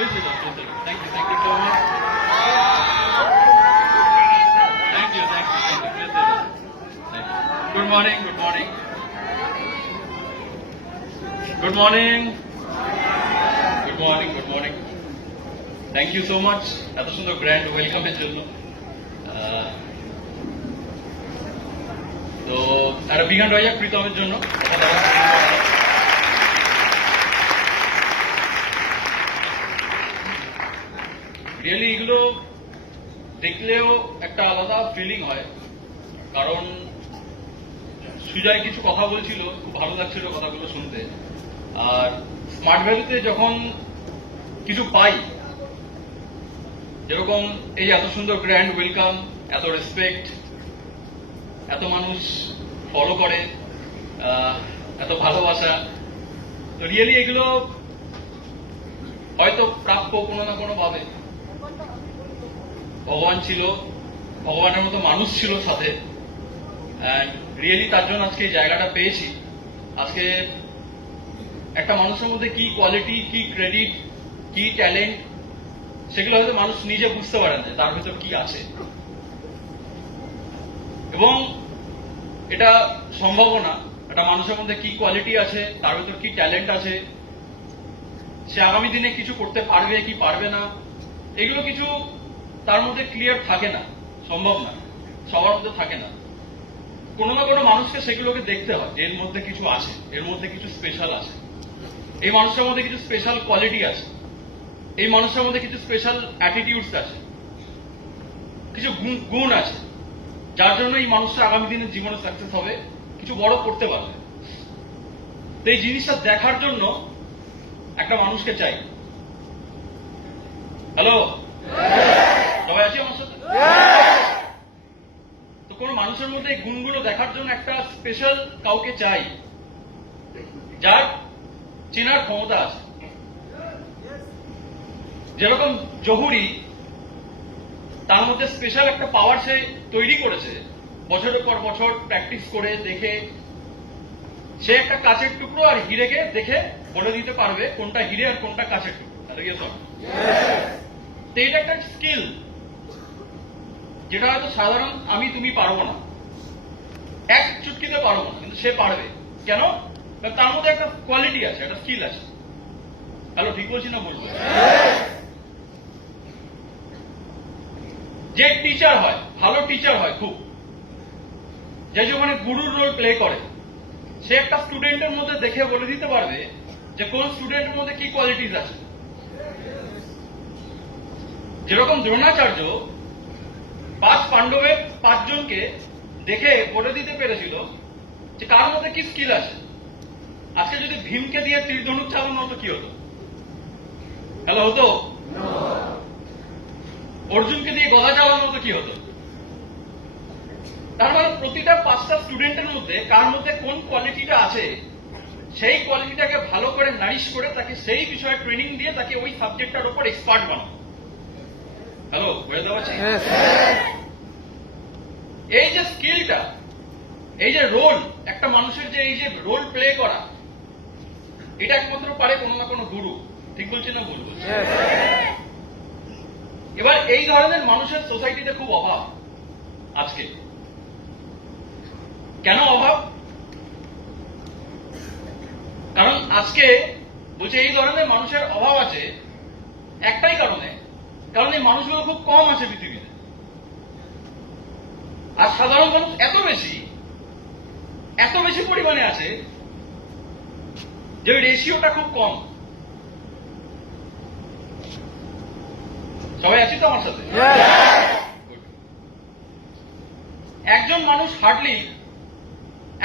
Please sit down, please sit down. Thank you so much. Thank you. Please sit down. Thank you. Good morning. Thank you so much. এত সুন্দর grand ওয়েলকামের জন্য। তো একটা big hand হয়ে যাক প্রীতমের জন্য। রিয়েলি এগুলো দেখলেও একটা আলাদা ফিলিং হয়, কারণ সুজয় কিছু কথা বলছিল, খুব ভালো লাগছিল কথাগুলো শুনতে। আর স্মার্ট ভ্যালিতে যখন কিছু পাই, যেরকম এই এত সুন্দর গ্র্যান্ড ওয়েলকাম, এত রেসপেক্ট, এত মানুষ ফলো করে, এত ভালোবাসা, তো রিয়েলি এগুলো হয়তো প্রাপ্য কোনো না কোনো ভাবে। ভগবান ছিল, ভগবানের মতো মানুষ ছিল সাথে, অ্যান্ড রিয়েলি তার জন্য আজকে এই জায়গাটা পেয়েছি। আজকে একটা মানুষের মধ্যে কি কোয়ালিটি, কি ক্রেডিট, কি ট্যালেন্ট, সেগুলো হয়তো মানুষ নিজে বুঝতে পারেন যে তার ভেতর কি আছে, এবং এটা সম্ভব না। একটা মানুষের মধ্যে কি কোয়ালিটি আছে, তার ভেতর কি ট্যালেন্ট আছে, সে আগামী দিনে কিছু করতে পারবে কি পারবে না, এগুলো কিছু তার মধ্যে ক্লিয়ার থাকে না, সম্ভব না, সবার মধ্যে থাকে না। কোনো না কোনো মানুষকে সেগুলোকে দেখতে হয় যে এর মধ্যে কিছু আছে, এর মধ্যে কিছু স্পেশাল আছে, এই মানুষের মধ্যে কিছু স্পেশাল কোয়ালিটি আছে, এই মানুষের মধ্যে কিছু স্পেশাল অ্যাটিটিউডস আছে, কিছু গুণ আছে, যার জন্য এই মানুষটা আগামী দিনের জীবনে সাকসেস হবে, কিছু বড় করতে পারবে। তো এই জিনিসটা দেখার জন্য একটা মানুষকে চাই। হ্যালো, সবাই আছি আমার সাথে? তো কোনো মানুষের মধ্যে এই গুণগুলো দেখার জন্য একটা স্পেশাল কাউকে চাই, যার চেনার ক্ষমতা আছে। যেরকম জহুরি, তার মধ্যে স্পেশাল একটা পাওয়ার সে তৈরি করেছে, বছরের পর বছর প্র্যাকটিস করে দেখে। সে একটা কাচের টুকরো আর হিরেকে দেখে বলে দিতে পারবে কোনটা হিরে আর কোনটা কাচের টুকরো। তো এটা একটা স্কিল, যেটা হয়তো সাধারণ আমি তুমি পারবো না, এক চুটকিতে পারবো না, কিন্তু সে পারবে। কেন? তার মধ্যে একটা কোয়ালিটি আছে, একটা স্কিল আছে। হ্যালো, ঠিক বলছি না বলবো? যে টিচার হয়, ভালো টিচার হয় খুব, যে যখন গুরুর রোল প্লে করে, সে একটা স্টুডেন্টের মধ্যে দেখে বলে দিতে পারবে যে কোন স্টুডেন্টের মধ্যে কি কোয়ালিটিস আছে। যেরকম দ্রোণাচার্য 5 পাণ্ডবের 5 জনকে দেখে বলে দিতে পেরেছিল যে কার মধ্যে কি স্কিল আছে। আজকে যদি ভীমকে দিয়ে তীর ধনুক চালানো হতো কি হতো? হ্যালো, হতো? অর্জুনকে দিয়ে গদা চালানো হতো কি হতো? তার মানে প্রতিটা 5টা স্টুডেন্টের মধ্যে কার মধ্যে কোন কোয়ালিটিটা আছে, সেই কোয়ালিটিটাকে ভালো করে নারিশ করে তাকে সেই বিষয়ে ট্রেনিং দিয়ে তাকে ওই সাবজেক্টটার উপর এক্সপার্ট বানানো। হ্যালো, বুঝে দেওয়া চাই? এই যে স্কিলটা, এই যে রোল, একটা মানুষের যে এই যে রোল প্লে করা, এটা একমাত্র পারে কোনো না কোনো গুরু। ঠিক বলছি না ভুল বলছি? এবার এই ধরনের মানুষের সোসাইটিতে খুব অভাব আজকে। কেন অভাব? কারণ আজকে বলছে এই ধরনের মানুষের অভাব আছে একটাই কারণে, কারণ এই মানুষগুলো খুব কম আছে পৃথিবীতে। আর সাধারণ মানুষ এত বেশি পরিমাণে আছে যে রেশিওটা খুব কম। সবাই আছি তো আমার সাথে? একজন মানুষ হার্ডলি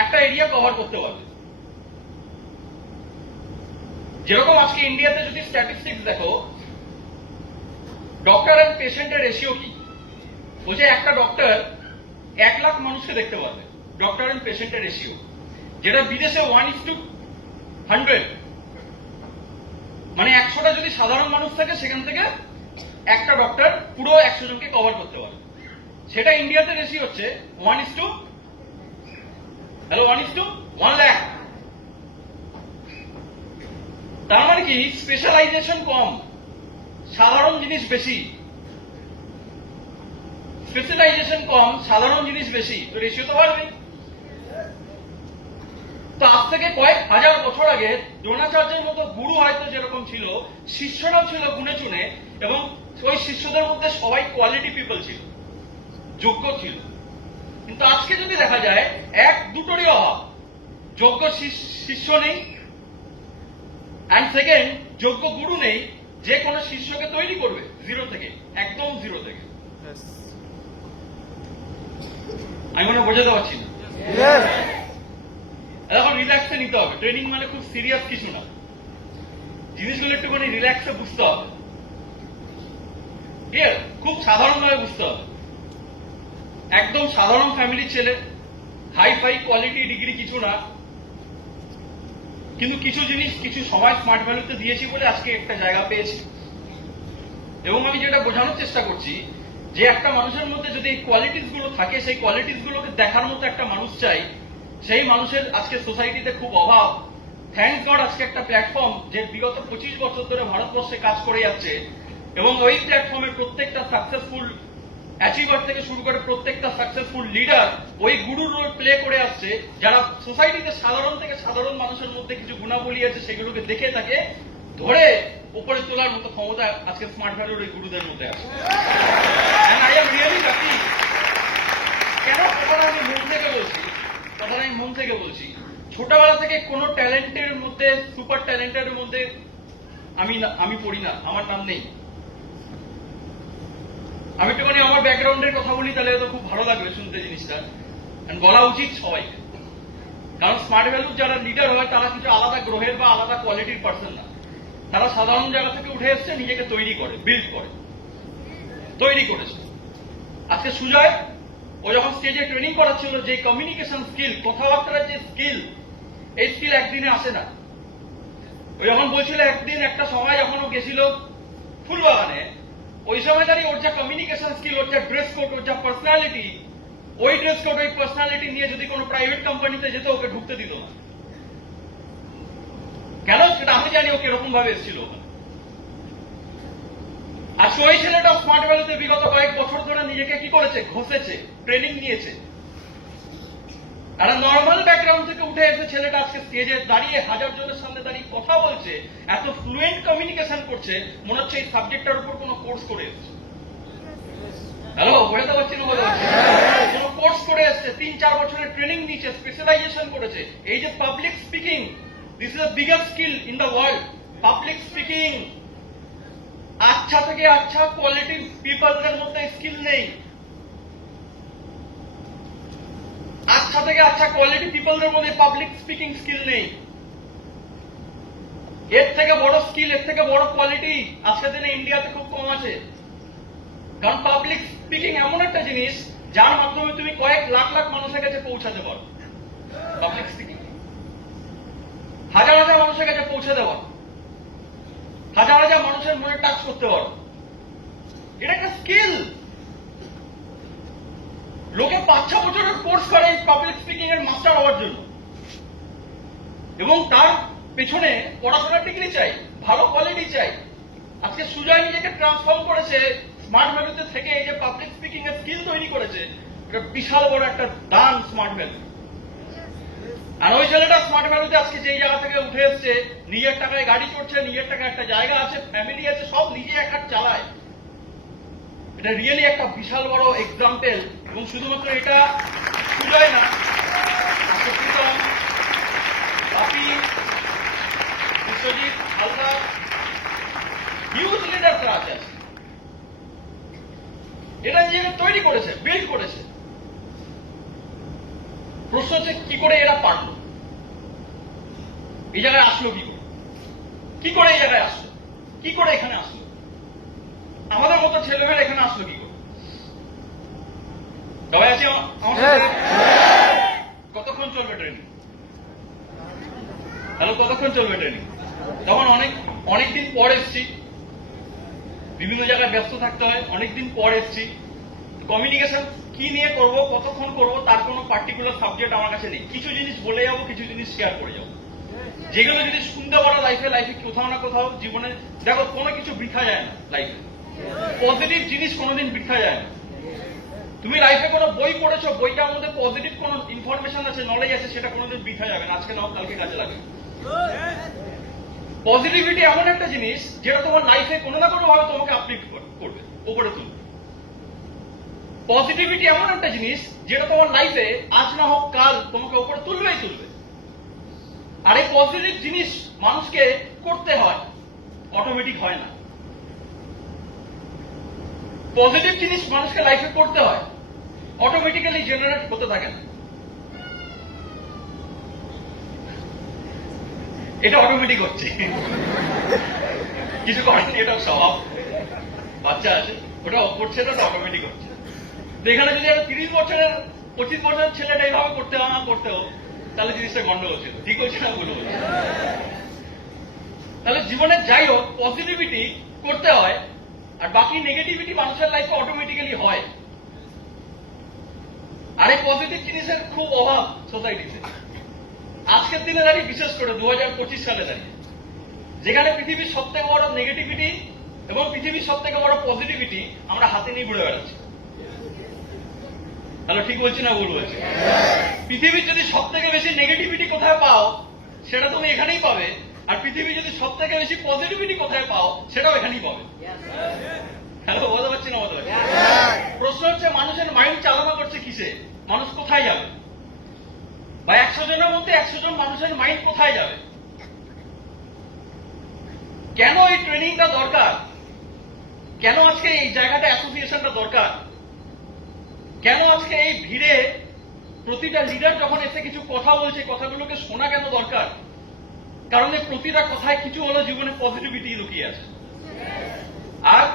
একটা এরিয়া কভার করতে পারবে। যেরকম আজকে ইন্ডিয়াতে যদি স্ট্যাটিস্টিক্স দেখো, ডক্টর এন্ড পেশেন্টের রেশিও কি বলছে, একটা ডক্টর 1 লাখ মানুষকে দেখতে পারবে, ডক্টর এন্ড পেশেন্টের রেশিও, যেটা বিদেশে 1:100। মানে 100টা যদি সাধারণ মানুষ থাকে, সেখান থেকে একটা ডক্টর পুরো 100 জনকে কভার করতে পারে। সেটা ইন্ডিয়াতে রেশিও হচ্ছে 1:1 লাখ। তার মানে কি স্পেশালাইজেশন কম, সাধারণ জিনিস বেশি, স্পেশালাইজেশন কম, সাধারণ জিনিস বেশি, তো রেশিও তো বাড়বেই। তো আজ থেকে কয়েক হাজার বছর আগে দ্রোণাচার্যের মতো গুরু হয়তো যেরকম ছিল, শিষ্যরাও ছিল গুণে চুনে, এবং ওই শিষ্যদের মধ্যে সবাই কোয়ালিটি পিপল ছিল, যোগ্য ছিল। কিন্তু আজকে যদি দেখা যায় এক দুটোরই অভাব, যোগ্য শিষ্য নেই, অ্যান্ড সেকেন্ড যোগ্য গুরু নেই যে কোনো শিষ্যকে তৈরি করবে জিরো থেকে, একদম জিরো থেকে। আমি মনে বোঝাতে পারছি না। এখন রিল্যাক্সে নিতে হবে, ট্রেনিং মানে খুব সিরিয়াস কিছু না, জিনিসগুলো একটুখানি রিল্যাক্সে বুঝতে হবে, ঠিক আছে, খুব সাধারণ ভাবে বুঝতে হবে। একদম সাধারণ ফ্যামিলির ছেলে, হাই ফাই কোয়ালিটি ডিগ্রি কিছু না, কিন্তু কিছু জিনিস কিছু সময় স্মার্ট ভ্যালুতে দিয়েছি বলে আজকে একটা জায়গা পেয়েছি। এবং আমি যেটা বোঝানোর চেষ্টা করছি যে একটা মানুষের মধ্যে যদি এই কোয়ালিটিস গুলো থাকে, সেই কোয়ালিটিস গুলোকে দেখার মতো একটা মানুষ চাই, সেই মানুষের আজকে সোসাইটিতে খুব অভাব। থ্যাঙ্কস গড আজকে একটা প্ল্যাটফর্ম যে বিগত 25 বছর ধরে ভারতবর্ষে কাজ করে যাচ্ছে, এবং ওই প্ল্যাটফর্মের প্রত্যেকটা সাকসেসফুল অ্যাচিভার থেকে শুরু করে প্রত্যেকটা সাকসেসফুল লিডার ওই গুরুর রোল প্লে করে আসছে, যারা সোসাইটিতে সাধারণ থেকে সাধারণ মানুষের মধ্যে কিছু গুণাবলী আছে সেগুলোকে দেখে তাকে ধরে উপরে তোলার মতো ক্ষমতা আজকে স্মার্ট ভ্যালুর ওই গুরুদের মধ্যে আছে। I am really happy. কেন কথাটা আমি মন থেকে বলছি, ছোটবেলা থেকে কোনো ট্যালেন্টের মধ্যে, সুপার ট্যালেন্টের মধ্যে আমি পড়ি না, আমার নাম নেই। আমি একটুখানি আমার ব্যাকগ্রাউন্ডের কথা বলি, তাহলে তো খুব ভালো লাগবে শুনতে জিনিসটা, বলা উচিত সবাইকে। কারণ স্মার্ট ভ্যালুর যারা লিডার হয় তারা কিছু আলাদা গ্রহের বা আলাদা কোয়ালিটির পার্সন না, তারা সাধারণ জায়গা থেকে উঠে এসছে, নিজেকে তৈরি করে, বিল্ড করে, তৈরি করেছে। আজকে সুজয় ও যখন স্টেজে ট্রেনিং করাচ্ছিল, যে কমিউনিকেশন স্কিল, কথাবার্তার যে স্কিল, এই স্কিল একদিনে আসে না। ও যখন বলছিল একদিন একটা সময় যখন ও গেছিল ফুলবাগানে, ওই সময় দাঁড়িয়ে ওর যা কমিউনিকেশন স্কিল, ওর যা ড্রেস কোড, ওর যা পার্সোনালিটি, ওই ড্রেস কোড ওই পার্সোনালিটি নিয়ে যদি কোনো প্রাইভেট কোম্পানিতে যেত ওকে ঢুকতে দিত না। কেন সেটা আমি জানি, ও কিরকম ভাবে এসেছিল। আজকে ওই ছেলেটা স্মার্ট ভ্যালুতে বিগত কয়েক বছর ধরে নিজেকে কি করেছে, ঘষেছে, ট্রেনিং নিয়েছে। আর নর্মাল ব্যাকগ্রাউন্ড থেকে উঠে এসে ছেলেটা আজকে স্টেজে দাঁড়িয়ে হাজার জনের সামনে দাঁড়িয়ে কথা বলছে, এত ফ্লুয়েন্ট কমিউনিকেশন করছে, মনে হচ্ছে এই সাবজেক্টটার উপর কোনো কোর্স করে এসেছে। হ্যালো, বোঝাতে পারছি না? কোনো কোর্স করে এসছে, 3-4 বছরের ট্রেনিং নিয়েছে, স্পেশালাইজেশন করেছে। এই যে public speaking, this is the biggest skill in the world. Public speaking, আচ্ছা থেকে আচ্ছা কোয়ালিটি পিপলদের মধ্যে স্কিল নেই। আচ্ছা থেকে আচ্ছা কোয়ালিটি পিপলদের মধ্যে পাবলিক স্পিকিং স্কিল নেই। এর থেকে বড় স্কিল, এর থেকে বড় কোয়ালিটি আজকের দিনে ইন্ডিয়াতে খুব কম আছে। কারণ পাবলিক স্পিকিং এমন একটা জিনিস যার মাধ্যমে তুমি কয়েক লাখ লাখ মানুষের কাছে পৌঁছাতে পারো। পাবলিক স্পিকিং হাজার হাজার মানুষের কাছে পৌঁছে দেওয়া, হাজার হাজার মানুষের মনে টাচ করতে পারো, এটা একটা স্কিল। লোকে 5-6 বছরের কোর্স করে পাবলিক স্পিকিং এর মাস্টার হওয়ার জন্য, এবং তার পেছনে পড়াশোনার ডিগ্রি চাই, ভালো কোয়ালিটি চাই। আজকে সুজয় নিজেকে ট্রান্সফর্ম করেছে স্মার্ট ভ্যালুতে থেকে, এই যে পাবলিক স্পিকিং এর স্কিল তৈরি করেছে, এটা বিশাল বড় একটা দান স্মার্ট ভ্যালু। আর ওই ছেলেটা স্মার্ট ভ্যালুতে আজকে যেই জায়গা থেকে উঠে এসছে, নিজের টাকায় গাড়ি চড়ছে, নিজের টাকায় একটা জায়গা আছে, ফ্যামিলি আছে, সব নিজে একা চালায়। এটা রিয়েলি একটা বিশাল বড় এক্সাম্পল। এবং শুধুমাত্র এটা সুজয় না, প্রীতম, বাপি, বিশ্বজিৎ, হালদা, হিউজ লিডাররা আছে। এটা নিজেকে তৈরি করেছে, বিল্ড করেছে। প্রশ্ন হচ্ছে কি করে এরা পারলো, এই জায়গায় আসলো কি করে, কি করে এই জায়গায় আসলো, কি করে এখানে আসলো, আমাদের মতো ছেলেমেয়েরা এখানে আসলো কি করে? সবাই আছি আমার সাথে? কতক্ষণ চলবে ট্রেনিং? হ্যালো, কতক্ষণ চলবে ট্রেনিং? তখন অনেকদিন পর এসছি, বিভিন্ন জায়গায় ব্যস্ত থাকতে হয়, অনেকদিন পর এসছি। কমিউনিকেশন কি নিয়ে করব, কতক্ষণ করব, তার কোনো পার্টিকুলার সাবজেক্ট আমার কাছে নেই। কিছু জিনিস বলে যাবো, কিছু জিনিস শেয়ার করে যাবো। যেগুলো যদি শুনতে পারো লাইফে কোথাও না কোথাও জীবনে, দেখো কোনো কিছু বৃথা যায় না লাইফে, পজিটিভ জিনিস কোনোদিন বৃথা যায় না। তুমি লাইফে কোনো বই পড়েছো, বইটার মধ্যে পজিটিভ কোনো ইনফরমেশন আছে, নলেজ আছে, সেটা কোনোদিন বৃথা যাবে না, আজকে নাও কালকে কাজে লাগে। পজিটিভিটি এমন একটা জিনিস যেটা তোমার লাইফে কোনো না কোনো ভাবে তোমাকে আপলিফ্ট করবে, উপরে তুলবে। পজিটিভিটি এমন একটা জিনিস যেটা তোমার লাইফে আজ না হোক কাল তোমাকে উপরে তুলবেই তুলবে। আর এই পজিটিভ জিনিস মানুষকে করতে হয়, অটোমেটিক হয় না। পজিটিভ জিনিস মানুষকে লাইফে করতে হয়, অটোমেটিক্যালি জেনারেট হতে থাকে না। এটা অটোমেটিক হচ্ছে, কিছু করেনি, এটা স্বভাব, বাচ্চা আছে ওটা করছে না, ওটা অটোমেটিক হচ্ছে। তো এখানে যদি একটা 30 বছরের 25 বছরের ছেলেটা এইভাবে করতেও তাহলে জিনিসটা গন্ডগোল ছিল, ঠিক হচ্ছে না, ভুল হচ্ছে। তাহলে জীবনে যাই হোক পজিটিভিটি করতে হয়, আর বাকি নেগেটিভিটি মানুষের লাইফে অটোমেটিক্যালি হয়। আর এই পজিটিভ জিনিসের খুব অভাব সোসাইটিতে আজকের দিনে দাঁড়িয়ে, বিশেষ করে 2025 সালে দাঁড়িয়ে, যেখানে পৃথিবীর সব থেকে বড় নেগেটিভিটি এবং পৃথিবীর সব থেকে বড় পজিটিভিটি আমরা হাতে নিয়ে ঘুরে বেড়াচ্ছি। তাহলে ঠিক বলছি না ভুল বলছি? পৃথিবীর যদি সব থেকে বেশি নেগেটিভিটি কোথায় পাও সেটা তুমি এখানেই পাবে, আর পৃথিবী যদি সব থেকে বেশি পজিটিভিটি কোথায় পাও সেটাও এখানেই পাবে। হ্যালো, বলতে পারছি না বলতে পারছি? প্রশ্ন হচ্ছে মানুষের মাইন্ড চালনা করছে কিসে, মানুষ কোথায় যাবে? বা 100 জনের মধ্যে 100 জন মানুষের মাইন্ড কোথায় যাবে? কেন এই ট্রেনিংটা দরকার? কেন আজকে এই জায়গাটা অ্যাসোসিয়েশনটা দরকার? কেন আজকে এই ভিড়ে প্রতিটা লিডার যখন এসে কিছু কথা বলছে, কথাগুলোকে শোনা কেন দরকার? কারণ এই প্রতিটা কথায় কিছু হলো জীবনে পজিটিভিটি লুকিয়ে আছে। আর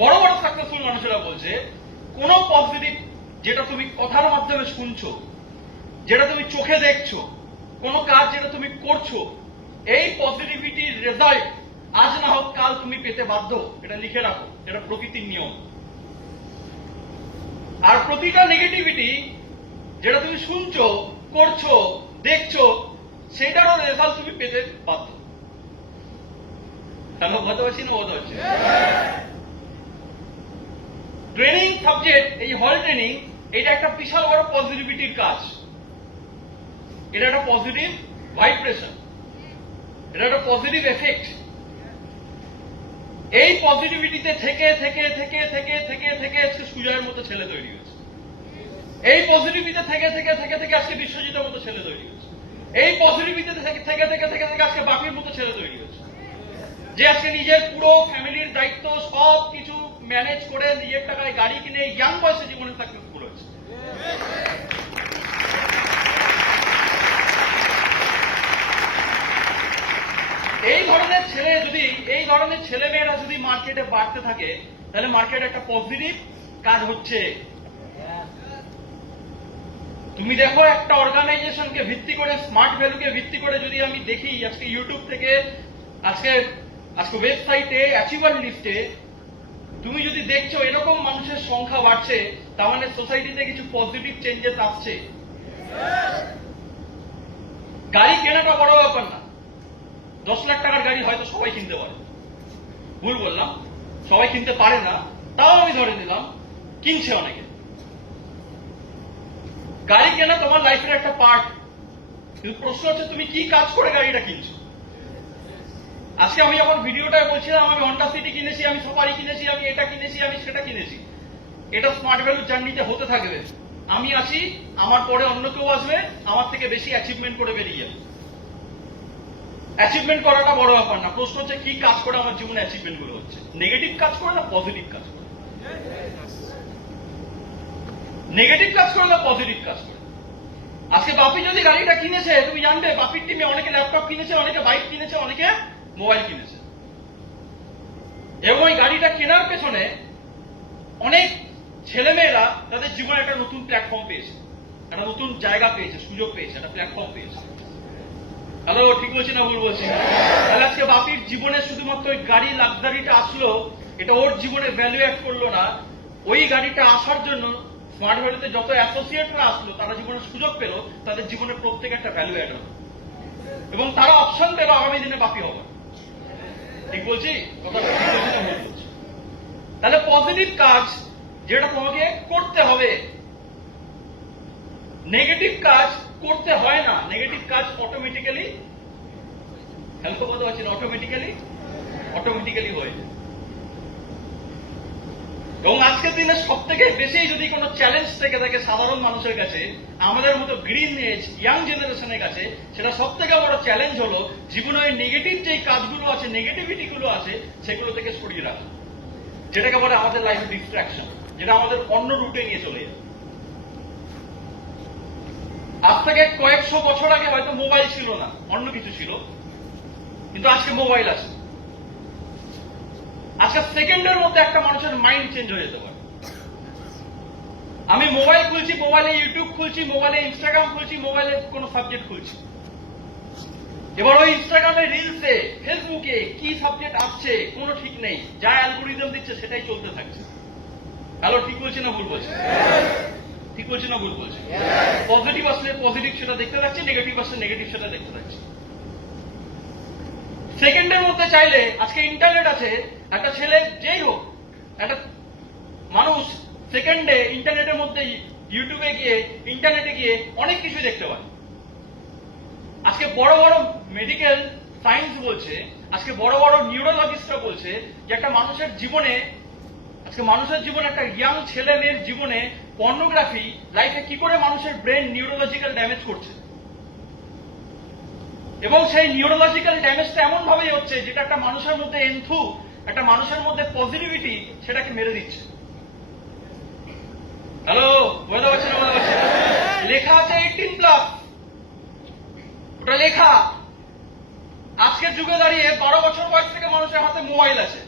বড় বড় সাকসেসফুল মানুষেরা বলছে কোন পজিটিভ যেটা তুমি কথার মাধ্যমে শুনছো, যেটা তুমি চোখে দেখছো, কোন কাজ যেটা তুমি করছো, এই পজিটিভিটির রেজাল্ট আজ না হোক কাল তুমি পেতে বাধ্য। এটা লিখে রাখো, এটা প্রকৃতির নিয়ম। আর প্রতিটা নেগেটিভিটি যেটা তুমি শুনছো, করছো, দেখছো, সেটারও রেজাল্ট তুমি পেতে বাধ্য। হ্যালো, বলতে পারছি না বলতে পারছি? ট্রেনিং সাবজেক্ট, এই হল ট্রেনিং, এটা একটা বিশাল বড় পজিটিভিটির কাজ। এটা একটা পজিটিভ ভাইব্রেশন, এটা একটা পজিটিভ এফেক্ট। এই পজিটিভিটিতে থেকে থেকে থেকে থেকে থেকে থেকে আজকে সুজয়ের মতো ছেলে তৈরি হয়েছে। এই পজিটিভিটিতে থেকে থেকে থেকে থেকে আজকে বিশ্বজিতের মতো ছেলে তৈরি হয়েছে। এই পজিটিভিটিতে থেকে থেকে থেকে থেকে থেকে আজকে বাপির মতো ছেলে তৈরি হয়েছে, যে আজকে নিজের পুরো ফ্যামিলির দায়িত্ব সব কিছু ম্যানেজ করে নিজের টাকায় গাড়ি কিনে ইয়াং বয়সে জীবনে সাকসেসফুল হয়েছে। এই ধরনের ছেলে মেয়েরা যদি মার্কেটে বাড়তে থাকে, তাহলে মার্কেটে একটা পজিটিভ কাজ হচ্ছে। তুমি দেখো একটা অর্গানাইজেশনকে ভিত্তি করে, স্মার্ট ভ্যালুকে ভিত্তি করে যদি আমি দেখি, আজকে ইউটিউব থেকে আজকে ওয়েবসাইটে অ্যাচিভার লিস্টে তুমি যদি দেখছো এরকম মানুষের সংখ্যা বাড়ছে, তার মানে সোসাইটিতে কিছু পজিটিভ চেঞ্জেস আসছে। গাড়ি কেনাটা বড় ব্যাপার না, 10 লাখ টাকার গাড়ি হয়তো সবাই কিনতে পারে, ভুল বললাম, সবাই কিনতে পারে না, তাও আমি ধরে নিলাম কিনছে অনেকে। গাড়ি কেনা তোমার লাইফের একটা পার্ট, কিন্তু প্রশ্ন হচ্ছে তুমি কি কাজ করে গাড়িটা কিনছো। আজকে আমি যখন ভিডিওটা বলছিলাম, আমি হন্ডা সিটি কিনেছি, আমি সাফারি কিনেছি, আমি এটা কিনেছি, আমি সেটা কিনেছি, এটা স্মার্ট ভ্যালু জার্নিতে হতে থাকবে। আমি আছি, আমার পরে অন্য কেউ আসবে, আমার থেকে বেশি অ্যাচিভমেন্ট করে বেরিয়ে যাবে। অ্যাচিভমেন্ট করাটা বড় ব্যাপার না, প্রশ্ন হচ্ছে কি কাজ করে আমার জীবনে অ্যাচিভমেন্ট গুলো হচ্ছে। নেগেটিভ কাজ করে না পজিটিভ কাজ করে? নেগেটিভ কাজ করে না পজিটিভ কাজ করে? আজকে বাপি যদি গাড়িটা কিনেছে, তুমি জানবে বাপির টিমে অনেকে ল্যাপটপ কিনেছে, অনেকে বাইক কিনেছে, অনেকে মোবাইল কিনেছে। এবং এই গাড়িটা কেনার পেছনে অনেক ছেলেমেয়েরা তাদের জীবনে একটা নতুন প্ল্যাটফর্ম পেয়েছে, একটা নতুন জায়গা পেয়েছে, সুযোগ পেয়েছে, একটা প্ল্যাটফর্ম পেয়েছে। হ্যালো, ঠিক বলছি না ভুল বলছি? তাহলে আজকে বাপির জীবনে শুধুমাত্র ওই গাড়ি লাক্সারিটা আসলো, এটা ওর জীবনে ভ্যালু অ্যাড করলো না। ওই গাড়িটা আসার জন্য স্মার্ট ভ্যালুতে যত অ্যাসোসিয়েটরা আসলো, তারা জীবনে সুযোগ পেল, তাদের জীবনে প্রত্যেক একটা ভ্যালু অ্যাড হলো। এবং তারা অপশন পেল আগামী দিনে বাকি হবে। ঠিক বলছি কথাটা? ঠিক বলছি না ভুল বলছি? তাহলে পজিটিভ কাজ যেটা তোমাকে করতে হবে, নেগেটিভ কাজ করতে হয় না। নেগেটিভ কাজ অটোমেটিক্যালি অটোমেটিক্যালি হয়ে যায়। এবং আজকের দিনে সব থেকে বেশি যদি কোনো চ্যালেঞ্জ থেকে থাকে সাধারণ মানুষের কাছে, আমাদের মতো গ্রিন এজ ইয়াং জেনারেশনের কাছে, সেটা সব থেকে বড় চ্যালেঞ্জ হলো জীবনে ওই নেগেটিভ যে কাজগুলো আছে, নেগেটিভিটি গুলো আছে, সেগুলো থেকে সরিয়ে রাখা, যেটাকে বলে আমাদের লাইফে ডিস্ট্রাকশন, যেটা আমাদের অন্য রুটে নিয়ে চলে যায়। আজ থেকে কয়েকশো বছর আগে হয়তো মোবাইল ছিল না, অন্য কিছু ছিল, কিন্তু আজকে মোবাইল আছে। আজকে সেকেন্ডের মধ্যে একটা মানুষের মাইন্ড চেঞ্জ হয়ে যেতে পারে। আমি মোবাইল খুলছি, মোবাইলে ইউটিউব খুলছি, মোবাইলে ইনস্টাগ্রাম খুলছি, মোবাইলে কোনো সাবজেক্ট খুলছি, এবার ওই ইনস্টাগ্রামে, রিলসে, ফেসবুকে কি সাবজেক্ট আসছে কোনো ঠিক নেই, যা অ্যালগোরিদম দিচ্ছে সেটাই চলতে থাকছে। হ্যালো, ঠিক বলছি না ভুল বলছি? ঠিক বলছি না ভুল বলছি? পজিটিভ আসলে পজিটিভ সেটা দেখতে থাকছি, নেগেটিভ আসলে নেগেটিভ সেটা দেখতে থাকছি। সেকেন্ডের মধ্যে চাইলে, আজকে ইন্টারনেট আছে, একটা ছেলে যেই হোক, একটা মানুষ সেকেন্ডে ইন্টারনেটের মধ্যে, ইউটিউবে গিয়ে, ইন্টারনেটে গিয়ে অনেক কিছু দেখতে পায়। আজকে বড় বড় মেডিকেল সায়েন্স বলছে, আজকে বড় বড় নিউরোলজিস্টরা বলছে যে একটা মানুষের জীবনে, আজকে মানুষের জীবনে, একটা ইয়াং ছেলে মেয়ের জীবনে পর্নোগ্রাফি লাইফে কি করে মানুষের ব্রেন নিউরোলজিক্যাল ড্যামেজ করছে, এবং সেই নিউরোলজিক্যাল ড্যামেজটা এমন ভাবেই হচ্ছে যেটা একটা মানুষের মধ্যে এন্থু, একটা মানুষের মধ্যে পজিটিভিটি, সেটাকে মেরে দিচ্ছে। হ্যালো, বুঝতে পারছেন? লেখা আছে 18+, ওটা লেখা। আজকের যুগে দাঁড়িয়ে 12 বছর বয়স থেকে মানুষের হাতে মোবাইল আছে।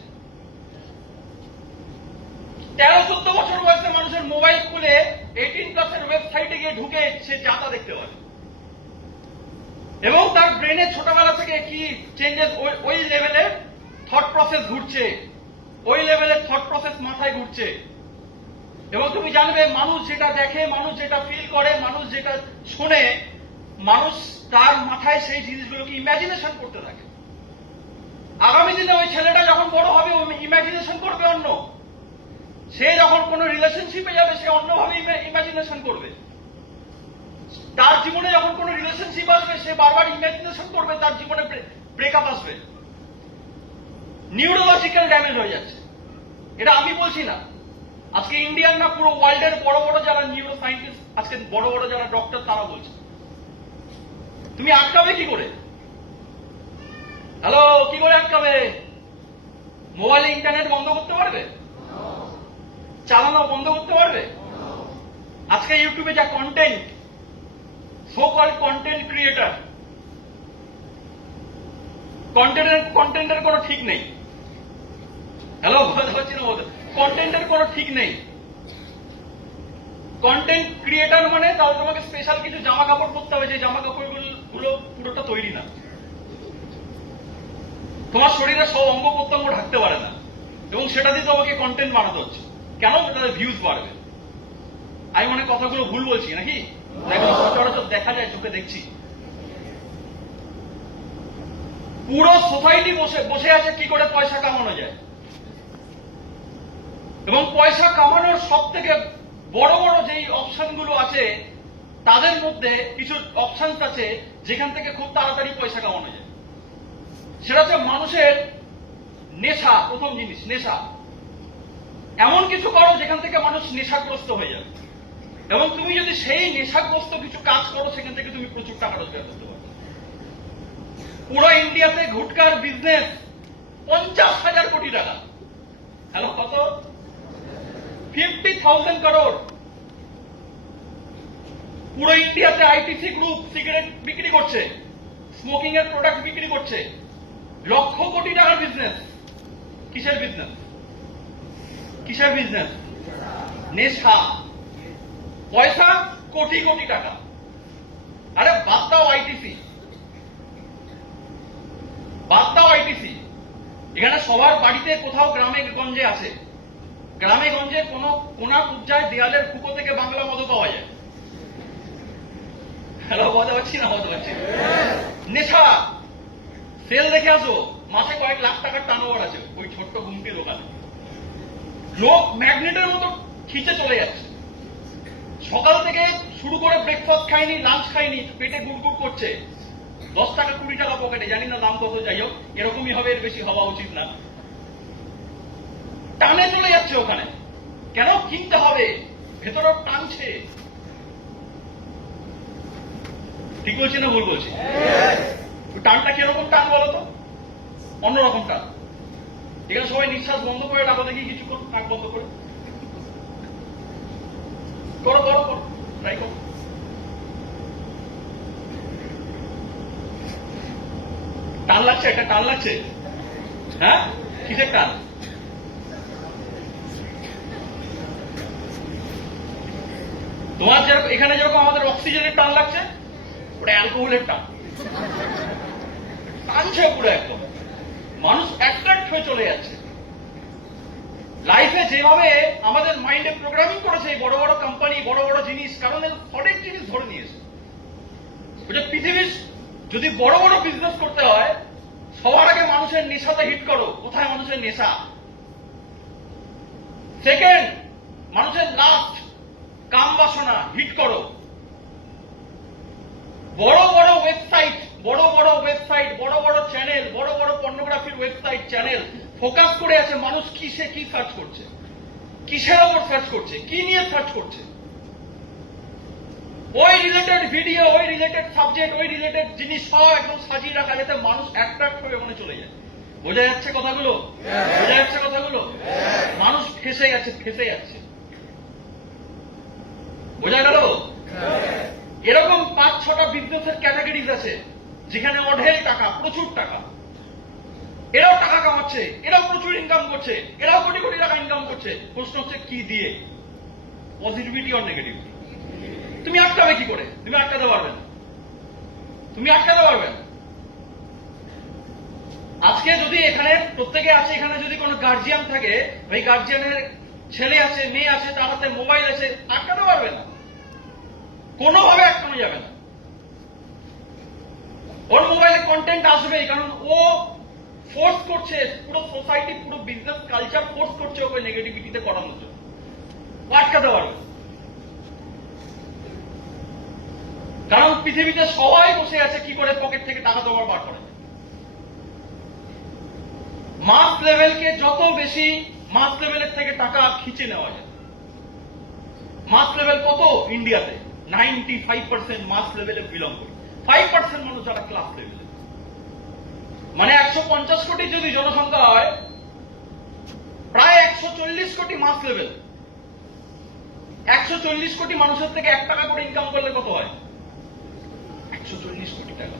13-14 বছর বয়সে মানুষের মোবাইল খুলে 18+ এর ওয়েবসাইটে গিয়ে ঢুকে সে যাতা দেখতে পারে, এবং তার ব্রেনে ছোটবেলা থেকে কি চেঞ্জেস, ওই লেভেলের থট প্রসেস ঘুরছে, ওই লেভেলের থট প্রসেস মাথায় ঘুরছে। এবং তুমি জানবে, মানুষ যেটা দেখে, মানুষ যেটা ফিল করে, মানুষ যেটা শোনে, মানুষ তার মাথায় সেই জিনিসগুলোকে ইমাজিনেশন করতে থাকে। আগামী দিনে ওই ছেলেটা যখন বড় হবে, ও ইমাজিনেশন করবে অন্য। সে যখন কোনো রিলেশনশিপে যাবে, সে অন্যভাবে ইমাজিনেশন করবে। তার জীবনে যখন কোনো রিলেশনশিপ আসবে, সে বারবার ইমাজিনেশন করবে তার জীবনে ব্রেকআপ আসবে। নিউরোলজিক্যাল ড্যামেজ হয়ে যাচ্ছে। এটা আমি বলছি না, আজকে ইন্ডিয়ান না, পুরো ওয়ার্ল্ডের বড় বড় যারা নিউরো সায়েন্টিস্ট, আজকে বড় বড় যারা ডক্টর, তারা বলছে। তুমি আটকাবে কি করে? হ্যালো, কি করে আটকাবে? মোবাইলে ইন্টারনেট বন্ধ করতে পারবে? চালানো বন্ধ করতে পারবে? আজকে ইউটিউবে যা content, so called content creator, কন্টেন্টের কোনো ঠিক নেই। হ্যালো, বুঝতে পারছি না? কন্টেন্টের কোনো ঠিক নেই। কন্টেন্ট ক্রিয়েটার মানে তাহলে তোমাকে স্পেশাল কিছু জামা কাপড় পরতে হবে, যে জামা কাপড়গুলো পুরোটা তৈরি না, তোমার শরীরে সব অঙ্গ প্রত্যঙ্গ ঢাকতে পারে না, এবং সেটা দিয়ে তোমাকে কন্টেন্ট বানাতে হচ্ছে। কেন? তাদের ভিউজ বাড়বে। আমি মনে কথাগুলো ভুল বলছি নাকি? সচরাচর দেখা যায়, চোখে দেখছি। পুরো সোসাইটি বসে আছে কি করে পয়সা কামানো যায়, এবং পয়সা কামানোর সব থেকে বড় বড় যেই অপশন গুলো আছে, তাদের মধ্যে কিছু অপশন আছে যেখান থেকে খুব তাড়াতাড়ি পয়সা কামানো যায়। সেটা হচ্ছে মানুষের নেশা। প্রথম জিনিস নেশা। এমন কিছু করো যেখান থেকে মানুষ নেশাগ্রস্ত হয়ে যাবে, এবং তুমি যদি সেই নেশাগ্রস্ত কিছু কাজ করো, সেখান থেকে তুমি প্রচুর টাকা রোজগার করতে পারবে। পুরো ইন্ডিয়াতে গুটকার বিজনেস 50,000 কোটি টাকা। হ্যালো, কত? 50,000 crore। পুরো ইন্ডিয়াতে আইটিসি গ্রুপ সিগারেট বিক্রি করছে, স্মোকিং এর প্রোডাক্ট বিক্রি করছে, লক্ষ কোটি টাকার বিজনেস। কিসের বিজনেস? কিসের বিজনেস? নেশা। পয়সা কোটি কোটি টাকা। আরে বাদ দাও আইটিসি, বাদ দাও আইটিসি। এখানে সবার বাড়িতে কোথাও গ্রামে গঞ্জে আছে, গ্রামে গঞ্জে কোন কোনা কুজ্জায় দেয়ালের ফুকো থেকে বাংলা মদ পাওয়া যায়। হ্যালো, বলতে পারছি না? বলতে পারছি। নেশা, সেল দেখে আসো, মাসে কয়েক লাখ টাকার টার্নওভার আছে ওই ছোট্ট গুমটি দোকানে। লোক ম্যাগনেটের মতো খিচে চলে যাচ্ছে। সকাল থেকে শুরু করে ব্রেকফাস্ট খায়নি, লাঞ্চ খায়নি, পেটে গুড়গুড় করছে, 10 টাকা 20 টাকা পকেটে, জানি না দাম কত, যাই হোক এরকমই হবে, এর বেশি হওয়া উচিত না। টানে চলে যাচ্ছে ওখানে, কেন কিনতে হবে, ভেতরে টানছে। ঠিক বলছি না ভুল বলছি? টানটা কিরকম টান বলতো? অন্যরকম টান। এখানে সবাই নিঃশ্বাস বন্ধ করে রাখো দেখি কিছুক্ষণ, নাক বন্ধ করে করো করো করো, ট্রাই করো। টান লাগছে, একটা টান লাগছে। হ্যাঁ, কিসের টান? তোমার এখানে যেরকম আমাদের অক্সিজেনের টান লাগছে, ওটা অ্যালকোহলের টান। টানছে পুরো একদম, মানুষ অ্যাট্রাক্ট হয়ে চলে যাচ্ছে। লাইফে যেভাবে আমাদের মাইন্ডে প্রোগ্রামিং করেছে বড় বড় কোম্পানি, বড় বড় জিনিস, কারণ সঠিক জিনিস ধরে নিয়েছে। পৃথিবীর যদি বড় বড় বিজনেস করতে হয়, সবার আগে মানুষের নেশাতে হিট করো। কোথায় মানুষের নেশা? সেকেন্ড, মানুষের লাস্ট কাম বাসনা হিট করো। বড় বড় ওয়েবসাইট, বড় বড় ওয়েবসাইট, বড় বড় চ্যানেল, বড় বড় পর্নোগ্রাফির ওয়েবসাইট চ্যানেল ফোকাস করে আছে মানুষ কিসে কি সার্চ করছে, কিসের ওপর সার্চ করছে, কি নিয়ে সার্চ করছে। ওই রিলেটেড ভিডিও, ওই রিলেটেড সাবজেক্ট, ওই রিলেটেড জিনিস সব একদম সাজিয়ে রাখা, যাতে মানুষ অ্যাট্রাক্ট হয়ে ওখানে চলে যায়। বোঝা যাচ্ছে কথাগুলো? বোঝা যাচ্ছে কথাগুলো? মানুষ ফেসে গেছে, ফেসে যাচ্ছে। বোঝা গেল? এরকম 5-6টা বিজনেসের ক্যাটাগরিজ আছে যেখানে অঢেল টাকা, প্রচুর টাকা। এরাও টাকা কামাচ্ছে, এরাও প্রচুর ইনকাম করছে, এরাও কোটি কোটি টাকা ইনকাম করছে। প্রশ্ন হচ্ছে কি দিয়ে? পজিটিভিটি আর নেগেটিভিটি। তুমি আটকাবে কি করে? তুমি আটকাতে পারবে না, তুমি আটকাতে পারবে না। আজকে যদি এখানে প্রত্যেকে আছে, এখানে যদি কোনো গার্জিয়ান থাকে, ওই গার্জিয়ানের ছেলে আছে, মেয়ে আছে, তার হাতে মোবাইল আছে, আটকাতে পারবে না, কোনোভাবে আটকানো যাবে না। ওর মোবাইলে কন্টেন্ট আসবেই, কারণ ও ফোর্স করছে, পুরো সোসাইটি, পুরো বিজনেস কালচার ফোর্স করছে ওকে নেগেটিভিটিতে পড়ানোর জন্য। আটকাতে পারবে, কারণ পৃথিবীতে সবাই বসে আছে কি করে পকেট থেকে টাকা তোমার বার করে। মাস লেভেলকে যত বেশি, মাস লেভেলের থেকে টাকা খিচে নেওয়া যায়। মাস লেভেল কত ইন্ডিয়াতে? 95% মাস লেভেলে বিলং করে, 5% মানুষ যারা ক্লাস লেভেলে। মানে 150 কোটি যদি জনসংখ্যা হয়, প্রায় 140 কোটি মাস লেভেল। 140 কোটি মানুষের থেকে 1 টাকা করে ইনকাম করলে কত হয়? 140 কোটি টাকা।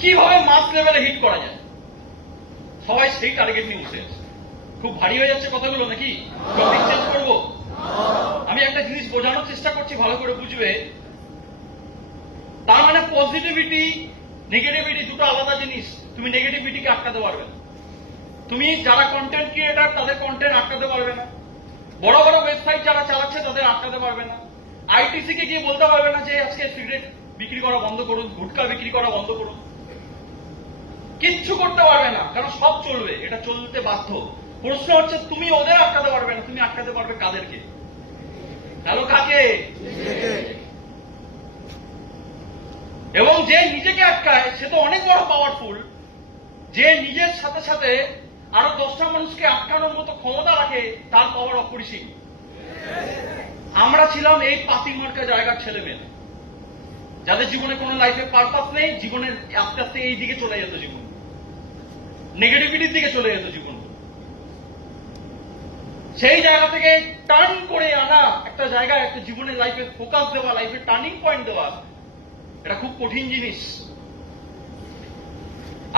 কিভাবে মাস লেভেলে হিট করা যায়? সবাই সেই টার্গেট নিয়ে বসে আছে। খুব ভারী হয়ে যাচ্ছে কথাগুলো নাকি? টপিক চেঞ্জ করবো? আমি একটা জিনিস বোঝানোর চেষ্টা করছি, ভালো করে বুঝবে। তার মানে পজিটিভিটি, নেগেটিভিটি দুটো আলাদা জিনিস। তুমি নেগেটিভিটিকে আটকাতে পারবে না। তুমি যারা কন্টেন্ট ক্রিয়েটার, তাদের কন্টেন্ট আটকাতে পারবে না। বড় বড় ওয়েবসাইট যারা চালাচ্ছে, তাদের আটকাতে পারবে না। আইটিসি কে গিয়ে বলতে পারবে না যে আজকে সিগারেট বিক্রি করা বন্ধ করুন, গুটখা বিক্রি করা বন্ধ করুন। কিচ্ছু করতে পারবে না, কারণ সব চলবে, এটা চলতে বাধ্য। প্রশ্ন হচ্ছে তুমি ওদের আটকাতে পারবে না, তুমি আটকাতে পারবে কাদেরকে? হ্যালো, কাকে? এবং যে নিজেকে আটকায় সে তো অনেক বড় পাওয়ারফুল। যে নিজের সাথে সাথে আরো 10টা মানুষকে আটকানোর মতো ক্ষমতা রাখে, তার পাওয়ার অপরিসীম। আমরা ছিলাম এই পাতি মার্কা জায়গার ছেলে মেয়ে, যাদের জীবনে কোনো লাইফে পারপাস নেই। জীবনে আস্তে আস্তে এই দিকে চলে যেত, জীবন নেগেটিভিটির দিকে চলে যেত জীবন। সেই জায়গা থেকে টার্ন করে আনা একটা জায়গায়, একটা জীবনের লাইফে ফোকাস দেওয়া, লাইফে টার্নিং পয়েন্ট দেওয়া, এটা খুব কঠিন জিনিস।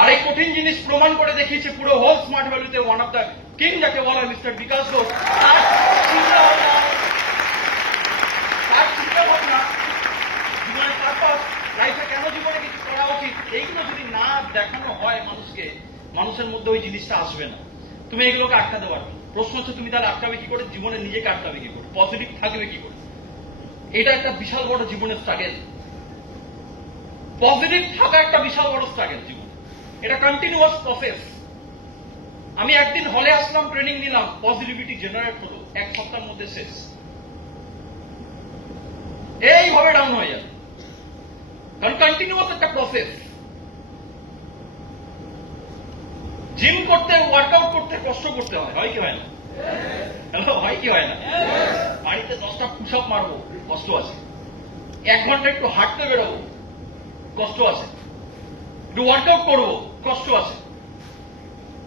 আর এই কঠিন জিনিস প্রমাণ করে দেখিয়েছে পুরো হোল স্মার্ট ভ্যালুতে ওয়ান অফ দ্য কিং যাকে বলা হয় মিস্টার বিকাশ ঘোষ। তার চিন্তা ভাবনা, জীবনের পারপাস, লাইফে কেন জীবনে কিছু করা উচিত, এইগুলো যদি না দেখানো হয় মানুষকে, মানুষের মধ্যে ওই জিনিসটা আসবে না। তুমি এগুলোকে আটকাতে পারবে। প্রশ্ন হচ্ছে তুমি তাহলে আটকাবে কি করে? জীবনে নিজেকে আটকাবে কি করে? পজিটিভ থাকবে কি করে? এটা একটা বিশাল বড় জীবনের স্ট্রাগল। পজিটিভ থাকা একটা বিশাল বড় স্ট্রাগল জীবন, এটা কন্টিনিউয়াস প্রসেস। আমি একদিন হলে আসলাম, ট্রেনিং নিলাম, পজিটিভিটি জেনারেট হলো, এক সপ্তাহের মধ্যে শেষ, এইভাবে ডাউন হয়ে যাবে, কারণ কন্টিনিউয়াস একটা প্রসেস। জিম করতে, ওয়ার্কআউট করতে কষ্ট করতে হয়, হয় কি হয় না? হ্যালো, হয় কি হয় না? বাড়িতে 10টা পুশ আপ মারবো, কষ্ট আছে। 1 ঘন্টা একটু হাঁটতে বেরোবো, কষ্ট আছে। একটু ওয়ার্কআউট করবো, কষ্ট আছে।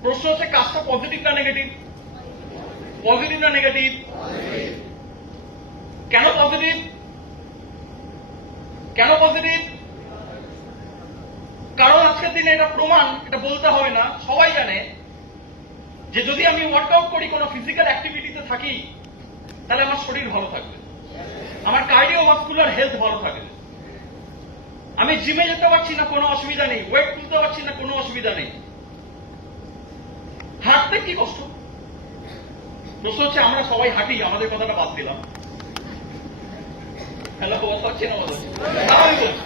প্রশ্ন হচ্ছে কাজটা পজিটিভ না নেগেটিভ? পজিটিভ না নেগেটিভ? কেন পজিটিভ? কেন পজিটিভ? কারণ আজকের দিনে এটা প্রমাণ, এটা বলতে হবে না, সবাই জানে যে যদি আমি ওয়ার্কআউট করি, কোনো ফিজিক্যাল অ্যাক্টিভিটিতে থাকি, তাহলে আমার শরীর ভালো থাকবে, আমার কার্ডিওভাস্কুলার হেলথ ভালো থাকবে। আমি জিমে যেতে পারছি না, কোনো অসুবিধা নেই, ওয়েট তুলতে পারছি না, কোনো অসুবিধা নেই, হাঁটতে কি কষ্ট? প্রশ্ন হচ্ছে আমরা সবাই হাঁটি, আমাদের কথাটা বাদ দিলাম। হ্যালো, কথা হচ্ছে না? আমি বলছি,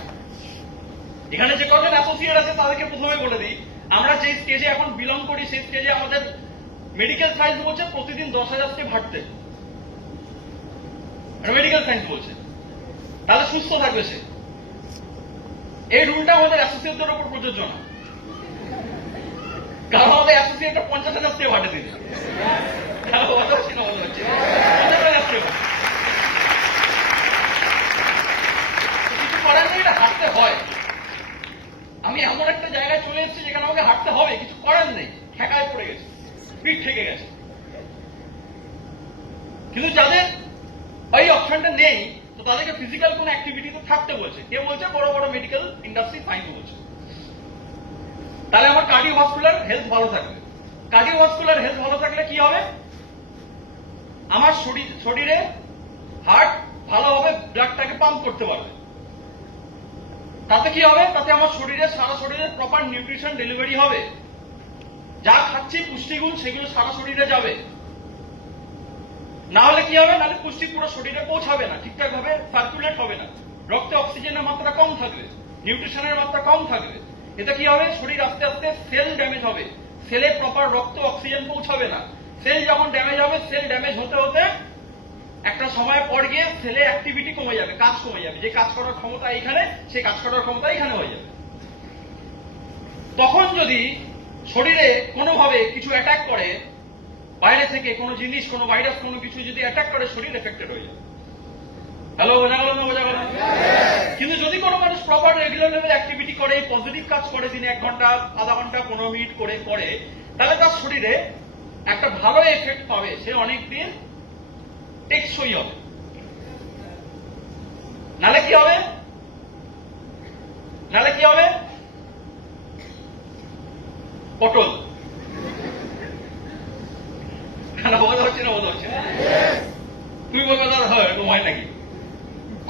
এখানে যে কজন অ্যাসোসিয়েট আছে তাদেরকে প্রথমে বলে দিই, আমরা যে স্টেজে এখন বিলং করি, সেই স্টেজে আমাদের মেডিকেল সায়েন্স বলছে প্রতিদিন 10,000 স্টেপ হাঁটতে, মেডিকেল সায়েন্স বলছে, তাহলে সুস্থ থাকবে সে। এই রুলটা আমাদের অ্যাসোসিয়েটদের উপর প্রযোজ্য না, কারণ আমাদের অ্যাসোসিয়েটটা 50,000 স্টেপ হাঁটে দিন। কথা হচ্ছে না? বলা হচ্ছে 50,000 স্টেপ। কিছু করার নেই, এটা হাঁটতে হয়। আমি এমন একটা জায়গায় চলে এসেছি যেখানে আমাকে হাঁটতে হবে, কিছু করার নেই, ঠেকায় পড়ে গেছে, পিঠ থেকে গেছে। কিন্তু যাদের এই অপশনটা নেই, তো তাদেরকে ফিজিক্যাল কোন অ্যাক্টিভিটিতে থাকতে বলছে। কে বলছে? বড় বড় মেডিকেল ইন্ডাস্ট্রি সাইন্স বলছে। তাহলে আমার কার্ডিওভাস্কুলার হেলথ ভালো থাকবে। কার্ডিওভাস্কুলার হেলথ ভালো থাকলে কি হবে? আমার শরীরে হার্ট ভালোভাবে ব্লাডটাকে পাম্প করতে পারবে। তাতে কি হবে? তাতে আমার সারা শরীরে প্রপার নিউট্রিশন ডেলিভারি হবে। যা খাচ্ছি পুষ্টিগুণ, সেগুলো সারা শরীরে যাবে। না হলে কি হবে? নাহলে পুষ্টি পুরো শরীরে পৌঁছাবে না, ঠিকঠাক ভাবে সার্কুলেট হবে না, রক্তে অক্সিজেনের মাত্রা কম থাকবে, নিউট্রিশনের মাত্রা কম থাকবে। এটা কি হবে? শরীর আস্তে আস্তে সেল ড্যামেজ হবে, সেলে প্রপার রক্ত অক্সিজেন পৌঁছাবে না। সেল যখন ড্যামেজ হবে, সেল ড্যামেজ হতে হতে একটা সময় পর গিয়ে সেলে অ্যাক্টিভিটি কমে যাবে, কাজ কমে যাবে। যে কাজ করার ক্ষমতা এখানে, সে কাজ করার ক্ষমতা এখানে হয়ে যাবে। তখন যদি শরীরে কোনোভাবে কিছু অ্যাটাক করে, বাইরে থেকে কোনো জিনিস, কোনো ভাইরাস, কোনো কিছু যদি অ্যাটাক করে, শরীর এফেক্টেড হয়ে যাবে। হ্যালো, বোঝা গেল না? বোঝা গেল? কিন্তু যদি কোনো মানুষ প্রপার রেগুলার লেভেল অ্যাক্টিভিটি করে, পজিটিভ কাজ করে, দিনে 1 ঘন্টা, আধা ঘন্টা, 15 মিনিট করে, তাহলে তার শরীরে একটা ভালো এফেক্ট পাবে, সে অনেকদিন টেকসই হবে। নালে কি হবে? নালে কি হবে? পটল। বোঝা হচ্ছে না? বোঝা হচ্ছে না? তুমি বলবে দাদা হয়, এরকম হয় নাকি?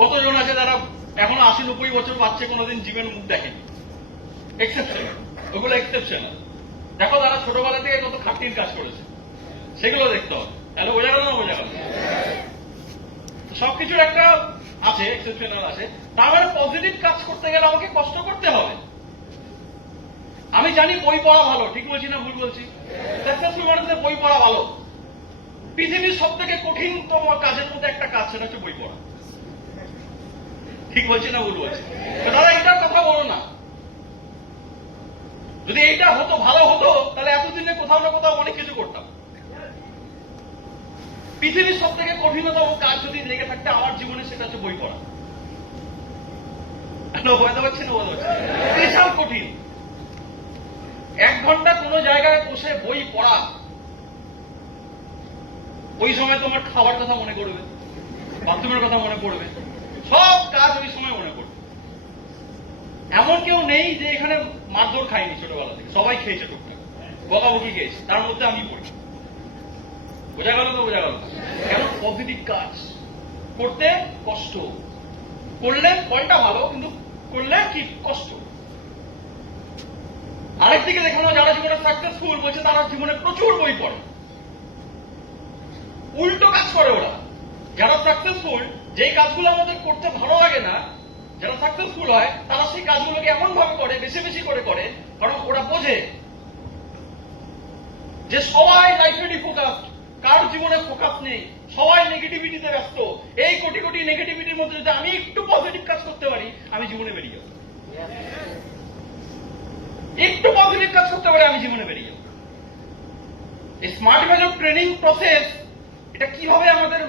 কতজন আছে যারা এখনো 80-90 বছর বাচ্চা, কোনোদিন জীবন মুখ দেখেনি? এক্সেপশন, ওগুলো এক্সেপশন। দেখো তারা ছোটবেলা থেকে কত খাটনির কাজ করেছে, সেগুলো দেখতে হবে। তাহলে বোঝা গেল না? বোঝা গেল? সবকিছুর একটা আছে, এক্সেপশনাল আছে। তার মানে পজিটিভ কাজ করতে গেলে আমাকে কষ্ট করতে হবে। আমি জানি বই পড়া ভালো, ঠিক বলছি না ভুল বলছি? সাকসেসফুল মানুষদের বই পড়া ভালো। পৃথিবীর সব থেকে কঠিনতম কাজের মধ্যে একটা কাজ, সেটা হচ্ছে বই পড়া। ঠিক বলছি না ভুল বলছি? দাদা এইটার কথা বলো না। যদি এইটা হতো, ভালো হতো, তাহলে এতদিনে কোথাও না কোথাও অনেক কিছু করতাম। পৃথিবীর সব থেকে কঠিনতম কাজ যদি লেগে থাকতে আমার জীবনে, সেটা হচ্ছে বই পড়া। বোঝাতে পারছি না? বোঝা হচ্ছে? বিশাল কঠিন। 1 ঘন্টা কোনো জায়গায় বসে বই পড়া, ওই সময় তোমার খাবার কথা মনে করবে, বাথরুমের কথা মনে পড়বে, সব কাজ ওই সময় মনে পড়বে। এমন কেউ নেই যে এখানে মারধর খায়নি ছোটবেলা থেকে, সবাই খেয়েছে টুকটাক, বকাবকি খেয়েছে, তার মধ্যে আমি পড়ি। বোঝা গেল তো? বোঝা গেল? কেন? পজিটিভ কাজ করতে কষ্ট, করলে ফলটা ভালো, কিন্তু করলে কি কষ্ট। আরেকদিকে দেখানো, যারা জীবনে সাকসেসফুল বলছে তারা জীবনে প্রচুর বই পড়ে, উল্টো কাজ করে ওরা। যারা সাকসেসফুল, যেই কাজগুলো আমাদের করতে ভালো লাগে না, যারা সাকসেসফুল হয় তারা সেই কাজগুলোকে এমন ভাবে করে, বেশি বেশি করে করে, কারণ ওরা বোঝে যে সবাই লাইফে ডিফোকাসড, কার জীবনে ফোকাস নেই, সবাই নেগেটিভিটিতে ব্যস্ত। এই কোটি কোটি নেগেটিভিটির মধ্যে যদি আমি একটু পজিটিভ কাজ করতে পারি, আমি জীবনে বেরিয়ে যাবো। একটু পজিটিভ কাজ করতে পারি, আমি জীবনে বেরিয়ে যাবো। এই স্মার্ট ভ্যালু ট্রেনিং প্রসেস, এটা কিভাবে আমাদের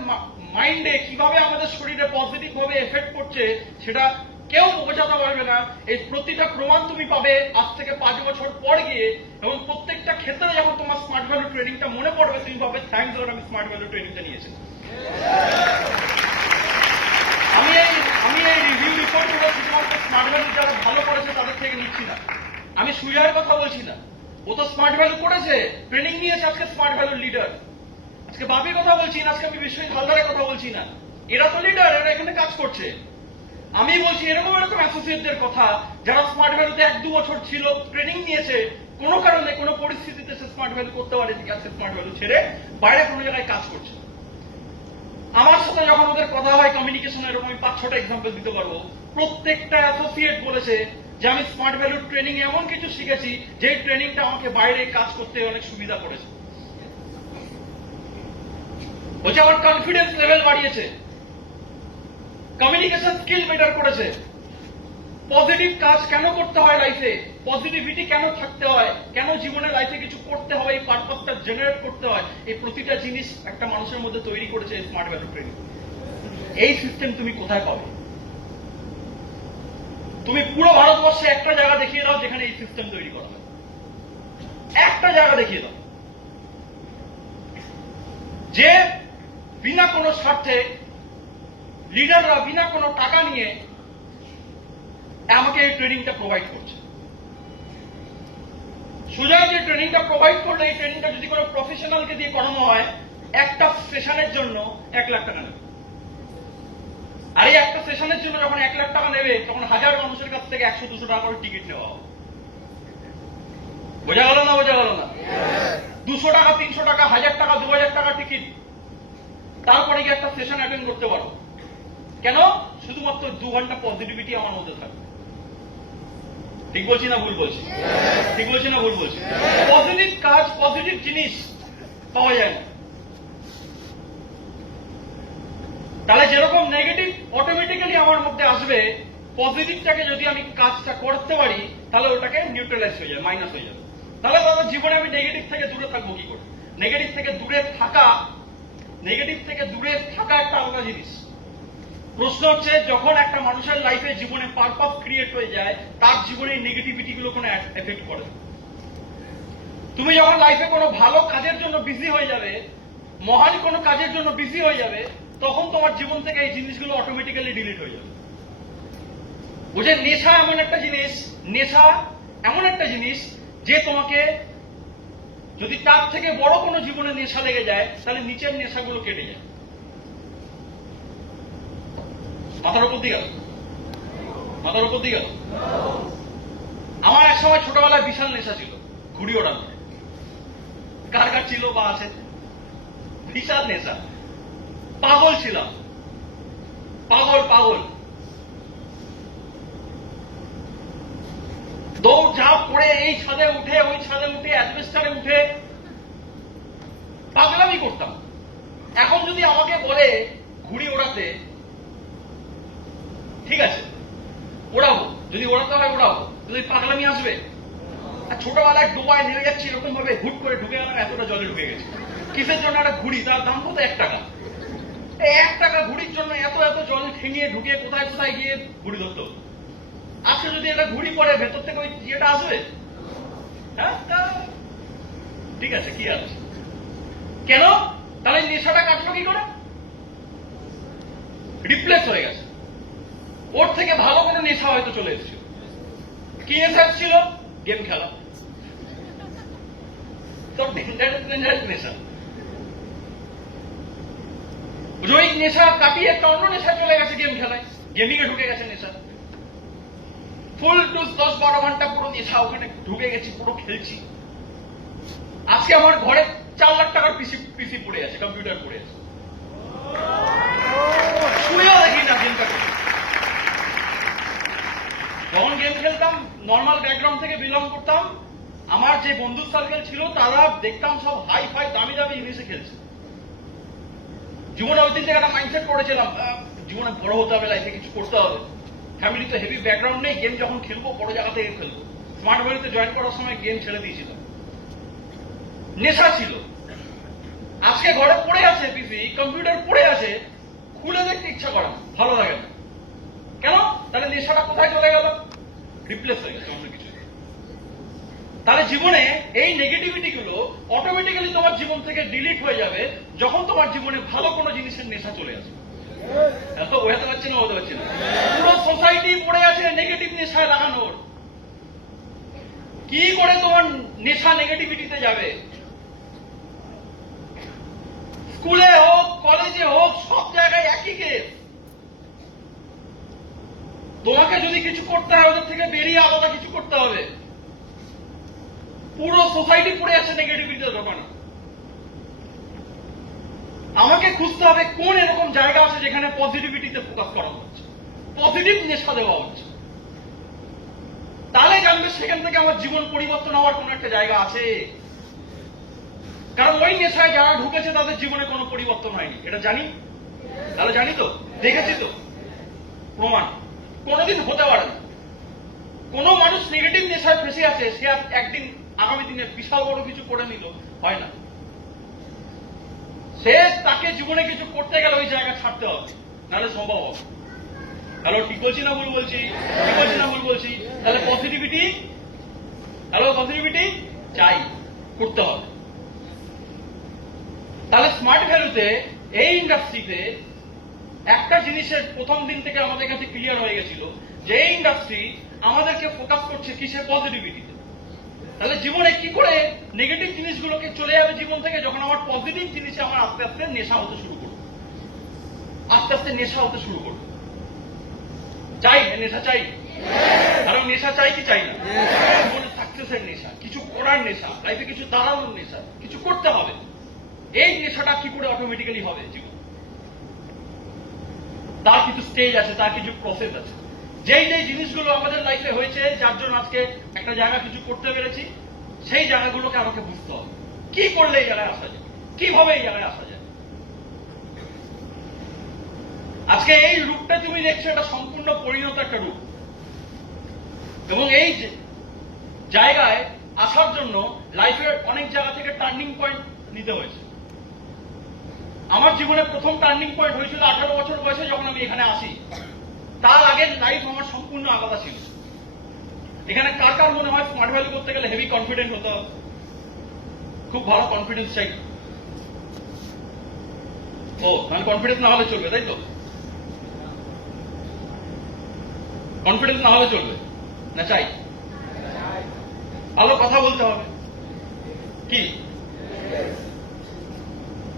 মাইন্ডে, কিভাবে আমাদের শরীরে পজিটিভ ভাবে এফেক্ট করছে, সেটা কেউ বোঝাতে পারবে না। এই প্রতিটা প্রমাণ তুমি পাবে আজ থেকে 5 বছর পর গিয়ে, এবং প্রত্যেকটা ক্ষেত্রে যখন তোমার স্মার্ট ভ্যালু ট্রেনিংটা মনে পড়বে, তুমি ভাবে থ্যাংকস গড আমি স্মার্ট ভ্যালু ট্রেনিংটা নিয়েছি। আমি এই রিভিউ রিপোর্টগুলো শুধুমাত্র স্মার্ট ভ্যালু যারা ভালো করেছে তাদের থেকে নিচ্ছি না। আমি সুজয়ের কথা বলছি না, ও তো স্মার্ট ভ্যালু করেছে, ট্রেনিং নিয়েছে, আজকে স্মার্ট ভ্যালুর লিডার। আজকে বাপির কথা বলছি না, আজকে আমি বিশ্বজিৎ হালদারের কথা বলছি না, এরা তো লিডার, এরা এখানে কাজ করছে। আমি বলছি এরকম অ্যাসোসিয়েটদের কথা যারা স্মার্ট ভ্যালুতে 1-2 বছর ছিল, ট্রেনিং নিয়েছে, কোনো কারণে কোনো পরিস্থিতিতে সে স্মার্ট ভ্যালু করতে পারে, ঠিক আছে, স্মার্ট ভ্যালু ছেড়ে বাইরে কোনো জায়গায় কাজ করছে। আমার সাথে যখন ওদের কথা হয় কমিউনিকেশনের, এরকম আমি 5-6টা এক্সাম্পল দিতে পারবো। প্রত্যেকটা অ্যাসোসিয়েট বলেছে যে আমি স্মার্ট ভ্যালু ট্রেনিং এমন কিছু শিখেছি যে ট্রেনিংটা আমাকে বাইরে কাজ করতে অনেক সুবিধা করেছে। বলছে আমার কনফিডেন্স লেভেল বাড়িয়েছে, কমিউনিকেশন স্কিল বেটার করেছে। পজিটিভ কাজ কেন করতে হয় লাইফে, পজিটিভিটি কেন থাকতে হয়, কেন জীবনে লাইফে কিছু করতে হবে, এই পারপাসটা জেনারেট করতে হয়, এই প্রতিটা জিনিস একটা মানুষের মধ্যে তৈরি করেছে স্মার্ট ভ্যালু ট্রেনিং। এই সিস্টেম তুমি কোথায় পাবে? তুমি পুরো ভারতবর্ষে একটা জায়গা দেখিয়ে দাও যেখানে এই সিস্টেম তৈরি করা হয়, একটা জায়গা দেখিয়ে দাও যে বিনা কোনো স্বার্থে লিডাররা বিনা কোনো টাকা নিয়ে আমাকে এই ট্রেনিংটা প্রোভাইড করছে। সুজয় যে ট্রেনিংটা প্রোভাইড করলে, এই ট্রেনিংটা যদি কোনো প্রফেশনালকে দিয়ে করানো হয়, একটা সেশনের জন্য 1 লাখ টাকা নেবে। আর এই একটা সেশনের জন্য যখন 1 লাখ টাকা নেবে, তখন 1000 মানুষের কাছ থেকে 100-200 টাকা করে টিকিট নেওয়া হবে। বোঝা গেল না? বোঝা গেল না? 200 টাকা, 300 টাকা, 1000 টাকা, 2000 টাকা টিকিট, তারপরে গিয়ে একটা সেশন অ্যাটেন্ড করতে পারো। কেন? শুধুমাত্র 2 ঘন্টা পজিটিভিটি আমার মধ্যে থাকবে। ঠিক বলছি না ভুল বলছি? ঠিক বলছি না ভুল বলছি? পজিটিভ কাজ, পজিটিভ জিনিস পাওয়া যায় না। তাহলে যেরকম নেগেটিভ অটোমেটিক্যালি আমার মধ্যে আসবে, পজিটিভটাকে যদি আমি কাজটা করতে পারি, তাহলে ওটাকে নিউট্রালাইজ হয়ে যাবে, মাইনাস হয়ে যাবে। তাহলে তাদের জীবনে আমি নেগেটিভ থেকে দূরে থাকবো কি করে? নেগেটিভ থেকে দূরে থাকা একটা আলাদা জিনিস। প্রশ্ন হচ্ছে, যখন একটা মানুষের লাইফে জীবনে পারপাস ক্রিয়েট হয়ে যায়, তার জীবনে নেগেটিভিটি গুলো কোনো এফেক্ট করে। তুমি যখন লাইফে কোনো ভালো কাজের জন্য বিজি হয়ে যাবে, মহান কোনো কাজের জন্য বিজি হয়ে যাবে, তখন তোমার জীবন থেকে এই জিনিসগুলো অটোমেটিক্যালি ডিলিট হয়ে যাবে। বুঝে, নেশা এমন একটা জিনিস যে তোমাকে, যদি তার থেকে বড় কোনো জীবনে নেশা লেগে যায়, তাহলে নিচের নেশাগুলো কেটে যায়। মাথার উপর দিয়ে গেল। আমার এক সময় ছোটবেলায় বিশাল নেশা ছিল, ঘুড়ি ওড়ানো। কার কার ছিল বা আছে? বিশাল নেশা, পাগল ছিলাম, পাগল। দৌড় ঝাঁপ করে এই ছাদে উঠে, ওই ছাদে উঠে, অ্যাডভেস্টারে উঠে পাগলামি করতাম। এখন যদি আমাকে বলে ঘুড়ি ওড়াতে, ঠিক আছে ওড়াবো, যদি ওড়াতে হয় ওড়াবো, যদি পাগলামি আসবে। আর ছোটবেলায় ডোবায় নেমে যাচ্ছি, এরকম ভাবে হুট করে ঢুকে গেলাম, এতটা জলে ঢুকে গেছে। কিসের জন্য? একটা ঘুড়ি, তার দাম কত? 1 টাকা। এই 1 টাকা ঘুড়ির জন্য এত জল ঠেঙিয়ে ঢুকিয়ে কোথায় গিয়ে ঘুড়ি ধরতো। আজকে যদি এটা ঘুড়ি পড়ে, ভেতর থেকে ওই ইয়েটা আসবে? হ্যাঁ, ঠিক আছে, কি আছে? কেন? তাহলে নেশাটা কাটলো কি করে? রিপ্লেস হয়ে গেছে। ওর থেকে ভালো কোনো নেশা হয়তো চলে এসেছিল। কি নেশা ছিল? গেম খেলা। তো ডেঞ্জারাস নেশা। ওই নেশা কাটিয়ে একটা অন্য নেশা চলে গেছে, গেম খেলায়, গেমিং এ ঢুকে গেছে নেশা। ফুল টু 10-12 ঘন্টা পুরো নেশা, ওখানে ঢুকে গেছি, পুরো খেলছি। আজকে আমার ঘরে 4 লাখ টাকার পিসি পড়ে আছে, কম্পিউটার পড়ে আছে, শুয়েও দেখি না গেম কাটে। যখন গেম খেলতাম, নর্মাল ব্যাকগ্রাউন্ড থেকে বিলং করতাম, আমার যে বন্ধু সার্কেল ছিল তারা দেখতাম সব হাই ফাই দামি দামি জিনিসে খেলছে। জীবনে ওই দিন থেকে একটা মাইন্ডসেট করেছিলাম, জীবনে বড় হতে হবে, লাইফে কিছু করতে হবে। ফ্যামিলি তো হেভি ব্যাকগ্রাউন্ড নেই, গেম যখন খেলবো বড় জায়গা থেকে খেলবো। স্মার্ট ভ্যালিতে জয়েন করার সময় গেম ছেড়ে দিয়েছিলাম। নেশা ছিল। আজকে ঘরে পড়ে আছে পিসি, কম্পিউটার পড়ে আছে, খুলে দেখতে ইচ্ছা করে না, ভালো লাগে না। কেন? তাহলে নেশাটা কোথায় চলে গেল? রিপ্লেস হয়ে গেছে অন্য কিছু। তাহলে জীবনে এই নেগেটিভিটি গুলো অটোমেটিক্যালি তোমার জীবন থেকে ডিলিট হয়ে যাবে যখন তোমার জীবনে ভালো কোনো জিনিসের নেশা চলে আসবে। এত বোঝাতে পারছি না, বলতে পারছি না। পুরো সোসাইটি পড়ে আছে নেগেটিভ নেশায় লাগানোর। কি করে তোমার নেশা নেগেটিভিটিতে যাবে? স্কুলে হোক, কলেজে হোক, সব জায়গায় একই কেস। তোমাকে যদি কিছু করতে হয়, ওদের থেকে বেরিয়ে আলাদা কিছু করতে হবে। পুরো সোসাইটি পড়ে আছে নেগেটিভিটির দোকানে। আমাকে খুঁজতে হবে কোন এরকম জায়গা আছে যেখানে পজিটিভিটিতে ফোকাস করা হচ্ছে, পজিটিভ নেশা দেওয়া হচ্ছে। তাহলে জানবে সেখান থেকে আমার জীবন পরিবর্তন হওয়ার কোন একটা জায়গা আছে। কারণ ওই নেশায় যারা ঢুকেছে তাদের জীবনে কোনো পরিবর্তন হয়নি, এটা জানি। তাহলে জানি তো, দেখেছি তো, প্রমাণ। কোনোদিন হতে পারে না। কোন মানুষ নেগেটিভ নেশায় ফেসে আছে, সে একদিন আগামী দিনে বিশাল বড় কিছু করে নিল, হয় না। সে তাকে জীবনে কিছু করতে গেলে ওই জায়গা ছাড়তে হবে, নাহলে সম্ভব হবে। হ্যালো, ঠিক বলছি না ভুল বলছি? ঠিক বলছি না ভুল বলছি? তাহলে পজিটিভিটি, হ্যালো পজিটিভিটি চাই, করতে হবে। তাহলে স্মার্ট ভ্যালুতে, এই ইন্ডাস্ট্রিতে একটা জিনিসের প্রথম দিন থেকে আমাদের কাছে ক্লিয়ার হয়ে গেছিল যে এই ইন্ডাস্ট্রি আমাদেরকে ফোকাস করছে কিসের? পজিটিভিটিতে। তাহলে জীবনে কি করে নেগেটিভ জিনিসগুলোকে চলে যাবে জীবন থেকে, যখন আমার পজিটিভ জিনিসে আমার আস্তে আস্তে নেশা হতে শুরু করবে, আস্তে আস্তে নেশা হতে শুরু করবে। চাই নেশা, চাই। কারণ নেশা চাই কি চাই না? জীবনে সাকসেসের নেশা, কিছু করার নেশা, লাইফে কিছু দাঁড়ানোর নেশা, কিছু করতে হবে। এই নেশাটা কি করে অটোমেটিক্যালি হবে জীবন? তার কিছু স্টেজ আছে, তার কিছু প্রসেস আছে। যেই যেই জিনিসগুলো আমাদের লাইফে হয়েছে, যার জন্য আজকে একটা জায়গা কিছু করতে পেরেছি, সেই জায়গাগুলোকে আমাকে বুঝতে হবে। কি করলে এই জায়গায় আসা যায়, কিভাবে এই জায়গায় আসা যায়। আজকে এই রূপটা তুমি দেখছো, এটা সম্পূর্ণ পরিণত একটা রূপ। এবং এই জায়গায় আসার জন্য লাইফের অনেক জায়গা থেকে টার্নিং পয়েন্ট নিতে হয়েছে। আমার জীবনে প্রথম টার্নিং পয়েন্ট হয়েছিল 18 বছর বয়সে, যখন আমি এখানে আসি। তার আগের লাইফ আমার সম্পূর্ণ আলাদা ছিল। এখানে কার কার মনে হয় স্মার্ট ভ্যালু করতে গেলে হেভি কনফিডেন্ট হতে হবে? খুব ভালো কনফিডেন্স চাই। ও, মানে কনফিডেন্স না হলে চলবে, তাই তো? কনফিডেন্স না হলে চলবে না? চাই। ভালো কথা বলতে হবে। কি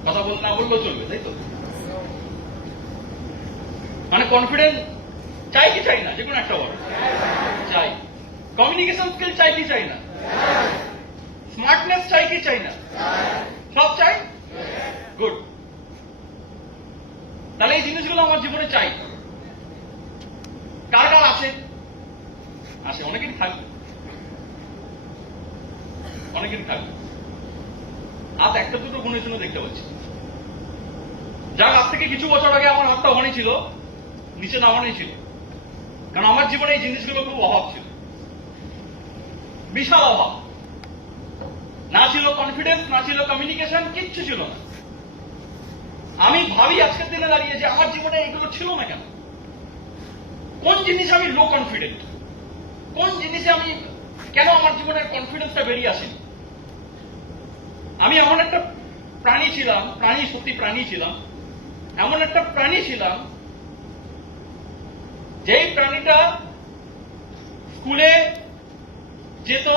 কথা বলতে না বললেও চলবে, তাই তো? মানে কনফিডেন্স চাই কি চাই না? যে কোনো একটা বড় চাই। কমিউনিকেশন স্কিল চাই কি চাই না? স্মার্টনেস চাই কি চাই না? সব চাই। গুড। তাহলে এই জিনিসগুলো আমার জীবনে চাই। কার কার আছে? আছে, অনেকেরই থাকবে, অনেকেরই থাকবে। হাত একটা দুটো গুণের জন্য দেখতে পাচ্ছি। যার আজ থেকে কিছু বছর আগে আমার হাতটা ওখানে ছিল, নিচে নামানোই ছিল। কারণ আমার জীবনে এই জিনিসগুলো খুব অভাব ছিল, বিশাল অভাব। না ছিল কনফিডেন্স, না ছিল কমিউনিকেশন, কিচ্ছু ছিল না। আমি ভাবি আজকের দিনে দাঁড়িয়ে যে আমার জীবনে এগুলো ছিল না কেন? কোন জিনিসে আমি লো কনফিডেন্ট? কোন জিনিসে আমি, কেন আমার জীবনের কনফিডেন্সটা বেরিয়ে আসেনি? আমি এমন একটা প্রাণী ছিলাম, প্রাণী, সত্যি প্রাণী ছিলাম, এমন একটা প্রাণী ছিলাম যেই প্রাণীটা স্কুলে যেত,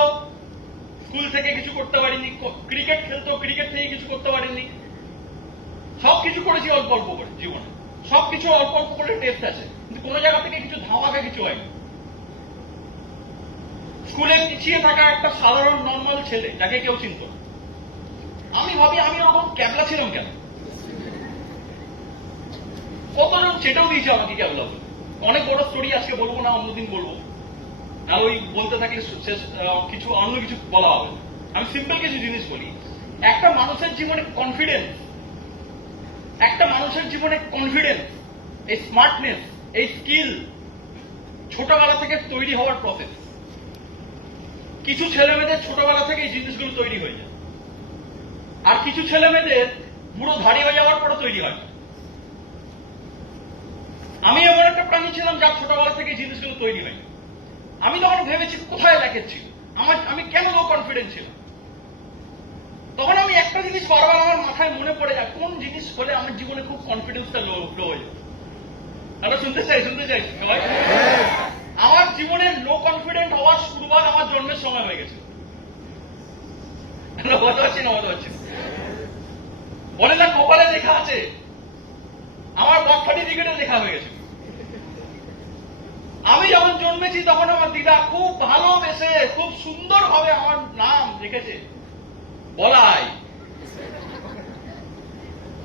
স্কুল থেকে কিছু করতে পারিনি। ক্রিকেট খেলতো, ক্রিকেট থেকে কিছু করতে পারিনি। সবকিছু করেছি অল্প অল্প করে জীবনে, সবকিছু অল্প অল্প করে টেস্ট আছে, কিন্তু কোনো জায়গা থেকে কিছু ধামাকা কিছু হয়নি। স্কুলে পিছিয়ে থাকা একটা সাধারণ নর্মাল ছেলে, যাকে কেউ চিনত। আমি ভাবি আমি ওরকম ক্যাবলা ছিলাম কেন? কতজন চেটেও দিয়েছে আমাকে ক্যাবলা বলে। অনেক বড় স্টোরি, আজকে বলবো না, অন্যদিন বলবো। আর ওই বলতে থাকলে কিছু অন্য কিছু বলা হবে না। আমি সিম্পল কিছু জিনিস বলি। একটা মানুষের জীবনে কনফিডেন্স, এই স্মার্টনেস, এই স্কিল ছোটবেলা থেকে তৈরি হওয়ার প্রসেস। কিছু ছেলেমেয়েদের ছোটবেলা থেকে এই জিনিসগুলো তৈরি হয়ে যায়, আর কিছু ছেলেমেয়েদের পুরো ধাড়ি হয়ে যাওয়ার পরে তৈরি হয়। আমি এমন একটা প্রাণী ছিলাম যার ছোটবেলা থেকে এই জিনিসগুলো তৈরি হয়। আমি তখন ভেবেছি কোথায় লেখেছি আমি কেন লো কনফিডেন্স ছিলাম। তখন আমি একটা জিনিস বারবার আমার মাথায় মনে পড়ে যায়, কোন জিনিস হলে আমার জীবনে খুব কনফিডেন্সটা লো হয়ে যায়। আমরা শুনতে চাই সবাই। আমার জীবনের লো কনফিডেন্ট হওয়ার শুরুবাত আমার জন্মের সময় হয়ে গেছে। বলতে পারছি না বলে না কপালে লেখা আছে, আমার বার্থ সার্টিফিকেটে লেখা হয়ে গেছে। আমি যখন জন্মেছি তখন আমার দিদা খুব ভালোবেসে খুব সুন্দর ভাবে আমার নাম লিখেছে বলাই।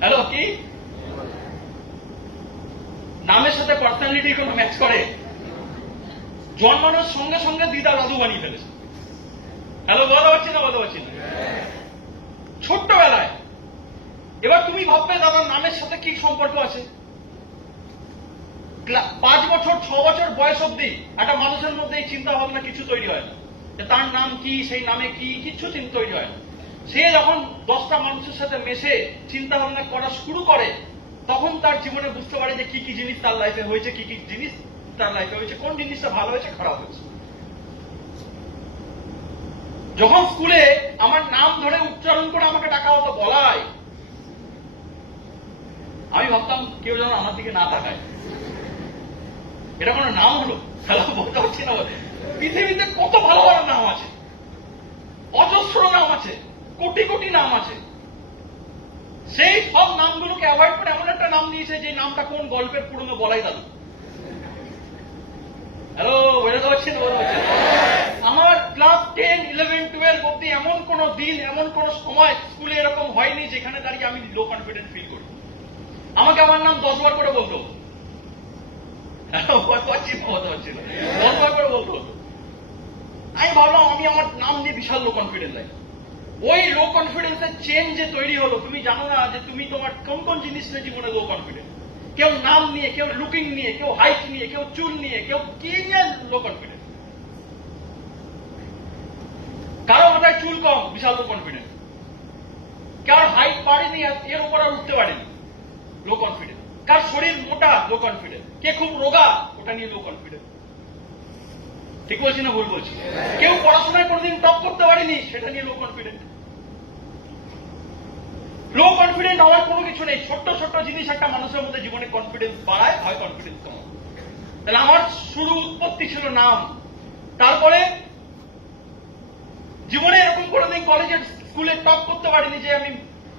হ্যালো, কি নামের সাথে পার্সোনালিটি কোনো ম্যাচ করে? জন্মানোর সঙ্গে সঙ্গে দিদা দাদু বানিয়ে ফেলেছে। হ্যালো, বলতে পারছি না। ছোট্টবেলায়। এবার তুমি ভাববে দাদার নামের সাথে কি সম্পর্ক আছে। 5 বছর 6 বছর বয়স অব্দি একটা মানুষের মধ্যে এই চিন্তা ভাবনা কিছু তৈরি হয় না, তার নাম কি, সেই নামে কি, কিচ্ছু চিন্তা তৈরি হয় না। সে যখন 10টা মানুষের সাথে মেশে চিন্তা ভাবনা করা শুরু করে, তখন তার জীবনে বুঝতে পারে যে কি কি জিনিস তার লাইফে হয়েছে, কি কি জিনিস তার লাইফে হয়েছে, কোন জিনিসটা ভালো হয়েছে, খারাপ হয়েছে। যখন স্কুলে আমার নাম ধরে উচ্চারণ করে আমাকে ডাকা হতো বলাই, আমি ভাবতাম কেউ যেন আমার দিকে না তাকায়। এটা কোনো নাম হলো? বলতে পারছি না। পৃথিবীতে কত ভালো ভালো নাম আছে, অজস্র নাম আছে, কোটি কোটি নাম আছে। সেই সব নামগুলোকে অ্যাভয়েড করে এমন একটা নাম দিয়েছে যে নামটা কোন গল্পের পুরনো বলাই দাদু। হ্যালো, বলতে পারছি না। আমার ক্লাস 10, 11, 12 অব্দি এমন কোন দিন, এমন কোন সময় স্কুলে এরকম হয়নি যেখানে দাঁড়িয়ে আমি লো কনফিডেন্স ফিল করি। আমাকে আমার নাম 10 বার করে বলতো। আমি ভাবলাম আমি আমার নাম নিয়ে বিশাল লো কনফিডেন্স লাগে। ওই লো কনফিডেন্সের চেন যে তৈরি হলো, তুমি জানো না যে তুমি তোমার কোন কোন জিনিস নিয়ে জীবনে লো কনফিডেন্স। কেউ নাম নিয়ে, কেউ লুকিং নিয়ে, কেউ হাইট নিয়ে, কেউ চুল নিয়ে, কেউ কি নিয়ে লো কনফিডেন্স। কারো মাথায় চুল কম, বিশাল লো কনফিডেন্স। কার হাইট বাড়েনি, এর উপর আর উঠতে পারেনি, লো কনফিডেন্স। কার শরীর মোটা, লো কনফিডেন্স। কে খুব রোগা, ওটা নিয়ে লো কনফিডেন্স। ঠিক বলছি না ভুল বলছি? কেউ পড়াশোনায় কোনোদিন টপ করতে পারেনি, সেটা নিয়ে লো কনফিডেন্স। লো কনফিডেন্ট হওয়ার কোনো কিছু নেই। ছোট্ট ছোট্ট জিনিস একটা মানুষের মধ্যে জীবনে কনফিডেন্স বাড়ায়, হয় কনফিডেন্স কমায়। তাহলে আমার শুরু উৎপত্তি ছিল নাম। তারপরে জীবনে এরকম কোনোদিন কলেজের স্কুলে টপ করতে পারিনি যে আমি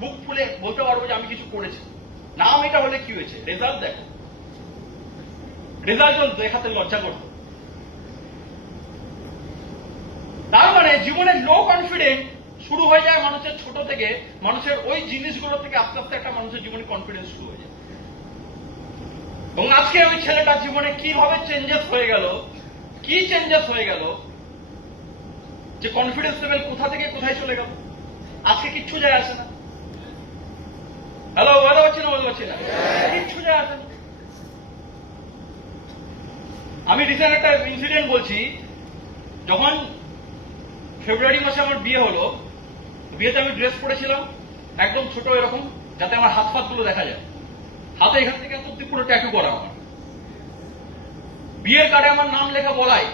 বুক ফুলে বলতে পারবো যে আমি কিছু করেছি। নাম এটা হলে কি হয়েছে, রেজাল্ট দেখো। রেজাল্ট দেখাতে লজ্জা করতো। তার মানে জীবনের লো কনফিডেন্ট শুরু হয়ে যায় মানুষের ছোট থেকে, মানুষের ওই জিনিসগুলো থেকে আস্তে আস্তে একটা মানুষের জীবনে কনফিডেন্স শুরু হয়ে যায়। এবং আজকে ওই ছেলেটার জীবনে কিভাবে চেঞ্জেস হয়ে গেল, কি চেঞ্জেস হয়ে গেল, যে কনফিডেন্স লেভেল কোথা থেকে কোথায় চলে গেল, আজকে কিচ্ছু যায় আসে না। হ্যালো, বলতে পারছি না, কিচ্ছু যায় আসে না। আমি রিসেন্ট একটা ইনসিডেন্ট বলছি। যখন ফেব্রুয়ারি মাসে আমার বিয়ে হলো, বিয়েতে আমি ড্রেস পরেছিলাম একদম ছোট এরকম, যাতে আমার হাত ফাত গুলো দেখা যায়। হাতে এখান থেকে অব্দি পুরো ট্যাটু করা আমার। বিয়ের কার্ডে আমার নাম লেখা বলাই,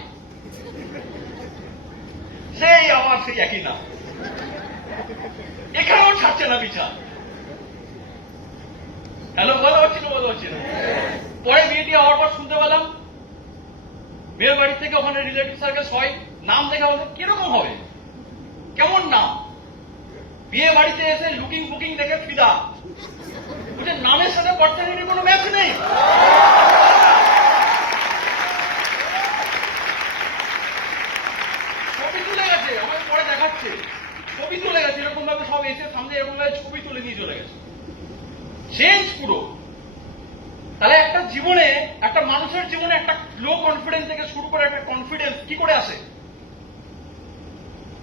সেই আমার সেই একই নাম, এখানেও ছাড়ছে না বিচার। হ্যালো, বলতে পারছি না। পরে বিয়েটি হওয়ার পর শুনতে পেলাম মেয়ের বাড়ি থেকে ওখানে রিলেটিভ সার্কেল সবাই নাম লেখা বলতে কিরকম হবে, কেমন নাম। বিয়ে বাড়িতে এসে লুকিং বুকিং দেখে ফিদা, বুঝে নামের সাথে পার্সোনালিটির কোনো ম্যাচ নেই। ছবি তুলে গেছে, আমাকে পরে দেখাচ্ছে, ছবি তুলে গেছে এরকম ভাবে, সব এসে সামনে এরকম ভাবে ছবি তুলে নিয়ে চলে গেছে। চেঞ্জ পুরো। তাহলে একটা জীবনে, একটা মানুষের জীবনে একটা লো কনফিডেন্স থেকে শুরু করে একটা কনফিডেন্স কি করে আসে?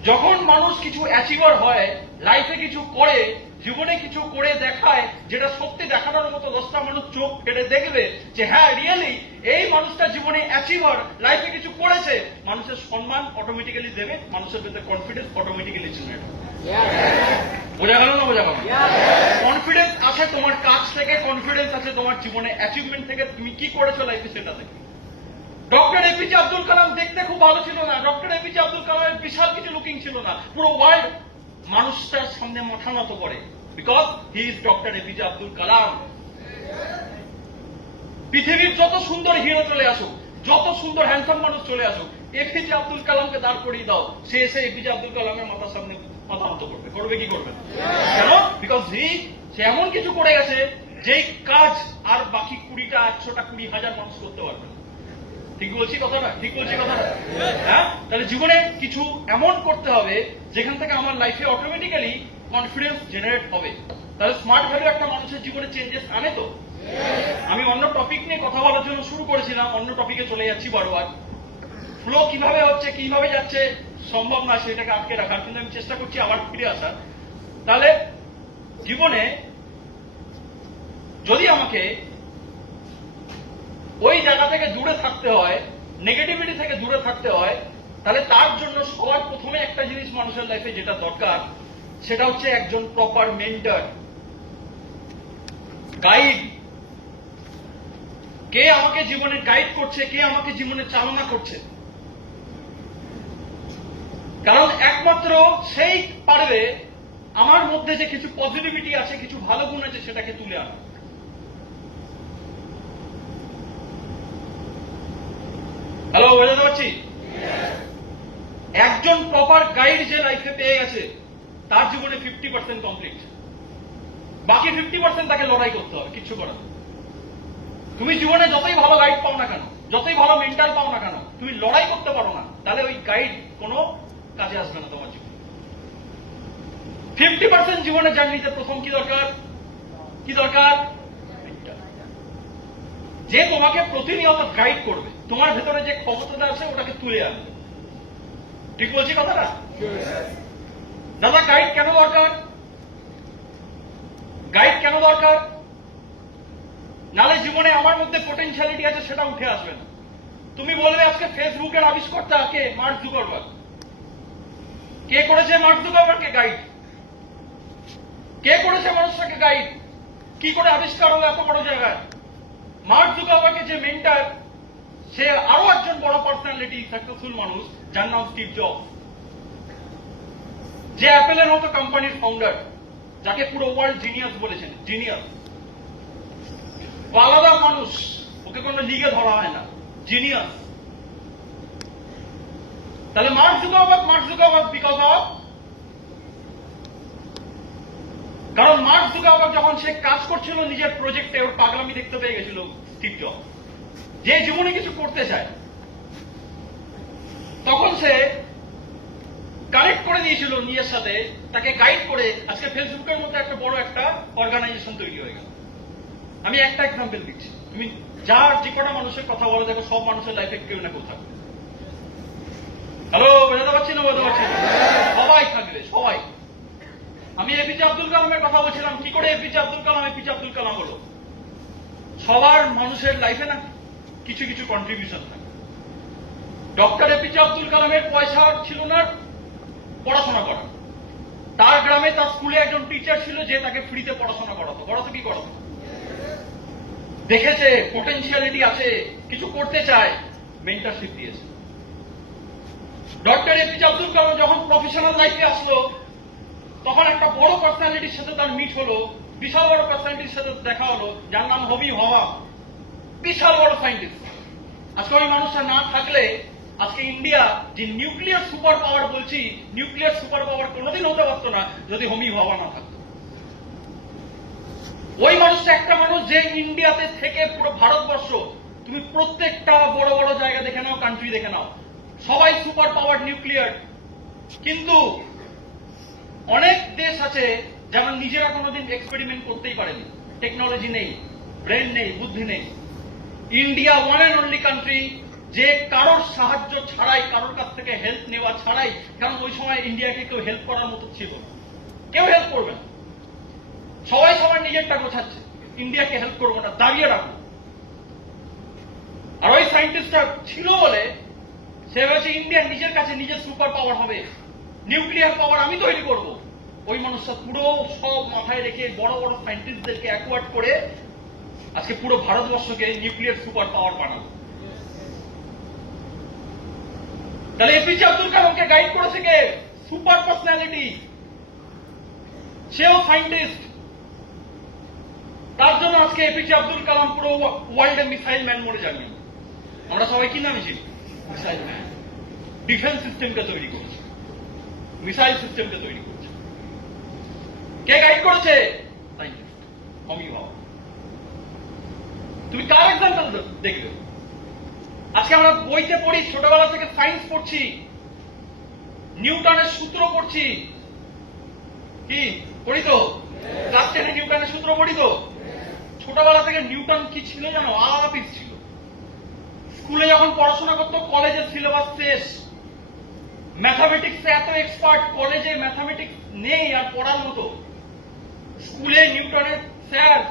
যখন মানুষ কিছু অ্যাচিভার হয়, লাইফে কিছু করে, জীবনে কিছু করে দেখায়, যেটা সত্যি দেখানোর মতো 10টা মানুষ চোখ ফেলে দেখবে যে হ্যাঁ রিয়েলি এই মানুষটা জীবনে অ্যাচিভার, লাইফে কিছু করেছে, মানুষের সম্মান অটোমেটিক্যালি দেবে, মানুষের ভেতরে কনফিডেন্স অটোমেটিক্যালি জেনারেট হবে। বোঝা গেল না? বোঝা গেল? কনফিডেন্স আছে তোমার কাজ থেকে, কনফিডেন্স আছে তোমার জীবনে অ্যাচিভমেন্ট থেকে, তুমি কি করেছো লাইফে সেটা থেকে। ডক্টর এপিজে আব্দুল কালাম দেখতে খুব ভালো ছিল না, ডক্টর এপিজে আব্দুল কালামের বিশাল কিছু লুকিং ছিল না, পুরো ওয়ার্ল্ড মানুষটার সামনে মাথা নত করে, because he is doctor APJ Abdul Kalam. পৃথিবীর যত সুন্দর হিরো চলে আসুক, যত সুন্দর হ্যান্ডসাম মানুষ চলে আসুক, এপিজে আব্দুল কালামকে দাঁড় করিয়ে দাও, সে এসে এপিজে আব্দুল কালামের মাথার সামনে মাথা নত করবে। করবে কি করবে? কেন? বিকজ সে এমন কিছু করে গেছে যেই কাজ আর বাকি 20টা 100টা 20,000 মানুষ করতে পারবে না। ঠিক বলছি কথাটা? ঠিক বলছি কথাটা? হ্যাঁ, তাহলে জীবনে কিছু এমন করতে হবে যেখান থেকে আমার লাইফে অটোমেটিক্যালি কনফিডেন্স জেনারেট হবে। তাহলে স্মার্ট ভ্যালু একটা মানুষের জীবনে চেঞ্জেস আনে তো। আমি অন্য টপিক নিয়ে কথা বলার জন্য শুরু করেছিলাম, অন্য টপিকে চলে যাচ্ছি বারবার। ফ্লো কিভাবে হচ্ছে, কিভাবে যাচ্ছে সম্ভব না সেটাকে আটকে রাখার, কিন্তু আমি চেষ্টা করছি আবার ফিরে আসার। তাহলে জীবনে যদি আমাকে ওই জায়গা থেকে দূরে থাকতে হয়, নেগেটিভিটি থেকে দূরে থাকতে হয়, তাহলে তার জন্য সবার প্রথমে একটা জিনিস মানুষের লাইফে যেটা দরকার, সেটা হচ্ছে একজন প্রপার মেন্টর, গাইড। কে আমাকে জীবনে গাইড করছে, কে আমাকে জীবনে চালনা করছে। কারণ একমাত্র সেই পারবে আমার মধ্যে যে কিছু পজিটিভিটি আছে, কিছু ভালো গুণ আছে, সেটাকে তুলে আনা। হ্যালো, বোঝাতে পারছি? একজন প্রপার গাইড যে লাইফে পেয়ে গেছে, তার জীবনে 50% কমপ্লিট। বাকি 50% তাকে লড়াই করতে হবে, কিচ্ছু করার নেই। তুমি জীবনে যতই ভালো গাইড পাও না কেন, যতই ভালো মেন্টাল পাও না কেন, তুমি লড়াই করতে পারো না, তাহলে ওই গাইড কোনো কাজে আসবে না তোমার জীবনে। 50% জীবনের জার্নিতে প্রথম কি দরকার? কি দরকার? যে তোমাকে প্রতিনিয়ত গাইড করবে, তোমার ভেতরে যে ক্ষমতাটা আছে ওটাকে তুলে আনবে। ঠিক বলছি কথাটা? দাদা, গাইড কেন দরকার? গাইড কেন দরকার? নালে জীবনে আমার মধ্যে পোটেনশিয়ালিটি আছে সেটা উঠে আসবে না। তুমি বলবে আজকে ফেসবুকের আবিষ্কর্তা কে? Mark Zuckerberg. কে করেছে মার্ক জুকারবার্গকে গাইড? কে করেছে মানুষটাকে গাইড? কি করে আবিষ্কার হলো এত বড় জায়গায়? মার্ক জুকারবার্গের যে মেন্টর, সে আরো একজন বড় পার্সোনালিটি, সাকসেসফুল মানুষ, যার নাম স্টিভ জবস, যে অ্যাপেলের মতো কোম্পানির ফাউন্ডার, যাকে পুরো ওয়ার্ল্ড জিনিয়াস বলেছেন। জিনিয়াস, আলাদা মানুষ, ওকে কোনো লিগে ধরা হয় না, জিনিয়াস। তাহলে মার্ক জুকারবার্গ বিকজ অফ, কারণ মার্ক জুকারবার্গ যখন সে কাজ করছিল নিজের প্রজেক্টে, ওর পাগলামি দেখতে পেয়ে গেছিল স্টিভ জবস, যে জীবনে কিছু করতে চায়, তখন সে কানেক্ট করে দিয়েছিল নিজের সাথে, তাকে গাইড করে আজকে ফেসবুকের মতো একটা বড় একটা অর্গানাইজেশন তৈরি হয়ে গেল। আমি একটা এক্সাম্পল দিচ্ছি, তুমি যার যে কটা মানুষের কথা বলে দেখো, সব মানুষের লাইফে কেউ না কেউ থাকবে। হ্যালো, বোঝাতে পারছি না? বোঝাতে পারছি না? সবাই থাকবে, সবাই। আমি এপিজে আব্দুল কালামের কথা বলছিলাম, কি করে এপিজে আব্দুল কালাম হলো? সবার মানুষের লাইফে না কিছু কিছু কন্ট্রিবিউশন থাকে। ডক্টর এপিজে আব্দুল কালামের পয়সা ছিল না পড়াশোনা করা, তার গ্রামে তার স্কুলে একজন টিচার ছিল যে তাকে ফ্রিতে পড়াশোনা করাতো। কি করাতো? দেখেছে পোটেনশিয়ালিটি আছে, কিছু করতে চায়, মেন্টরশিপ দিয়েছে। ডক্টর এপিজে আব্দুল কালাম যখন প্রফেশনাল লাইফে আসলো, তখন একটা বড় পার্সোনালিটির সাথে তার মিট হলো, বিশাল বড় পার্সোনালিটির সাথে দেখা হলো, যার নাম হোমি ভাবা, বিশাল বড় সাইন্টিস্ট। আজকে ওই মানুষটা না থাকলে আজকে ইন্ডিয়া যে নিউক্লিয়ার সুপার পাওয়ার বলছি, নিউক্লিয়ার সুপার পাওয়ার কোনোদিন হতে পারতো না যদি হোমি ভাবা না থাকতো। ওই মানুষটা একটা মানুষ যে ইন্ডিয়াতে থেকে পুরো ভারতবর্ষ, তুমি প্রত্যেকটা বড় বড় জায়গা দেখে নাও, কান্ট্রি দেখে নাও, সবাই সুপার পাওয়ার নিউক্লিয়ার, কিন্তু অনেক দেশ আছে যারা নিজেরা কোনোদিন এক্সপেরিমেন্ট করতেই পারেনি, টেকনোলজি নেই, ব্রেন নেই, বুদ্ধি নেই। India one and only country যে কারোর সাহায্য ছাড়াই, কারোর কাছ থেকে হেল্প নেওয়া ছাড়াই, কারণ ওই সময় ইন্ডিয়াকে কেউ হেল্প করার মতো ছিল না, কেউ হেল্প করবে না, সবাই সবার নিজেরটা গোছাচ্ছে, ইন্ডিয়াকে হেল্প করবো না, দাঁড়িয়ে রাখবো। আর ওই সায়েন্টিস্টটা ছিল বলে সে হচ্ছে ইন্ডিয়া নিজের কাছে নিজের সুপার পাওয়ার হবে, নিউক্লিয়ার পাওয়ার আমি তৈরি করব। ওই মানুষটা পুরো সব মাথায় রেখে বড় বড় সায়েন্টিস্টদেরকে অ্যাকোয়ার্ড করে আজকে পুরো ভারতবর্ষকে নিউক্লিয়ার সুপার পাওয়ার বানাবো। তাহলে এপিজে আব্দুল কালামকে গাইড করেছে কে? সুপার পার্সোনালিটি, সেও সায়েন্টিস্ট। তার জন্য আজকে এপিজে আব্দুল কালাম পুরো ওয়ার্ল্ডে মিসাইল ম্যান মনে জানি। আমরা সবাই কি নামে চিনি? Missile man. ডিফেন্স সিস্টেমকে তৈরি করেছে, মিসাইল সিস্টেমকে তৈরি করেছে। কে গাইড করেছে? সায়েন্টিস্ট, অমিভাব। তুমি কার এক্সাম্পল দেখবে? আজকে আমরা বইতে পড়ি, ছোটবেলা থেকে সায়েন্স পড়ছি, নিউটনের সূত্র পড়ছি, কি পড়ি তো? ক্লাস 10 নিউটনের সূত্র পড়ি তো? ছোটবেলা থেকে নিউটন কি ছিল জানো? আলাদা পিস ছিল। স্কুলে যখন পড়াশোনা করতো, কলেজের সিলেবাস শেষ, ম্যাথামেটিক্সে এত এক্সপার্ট, কলেজে ম্যাথামেটিক্স নেই আর পড়ার মতো। স্কুলে নিউটনের স্যার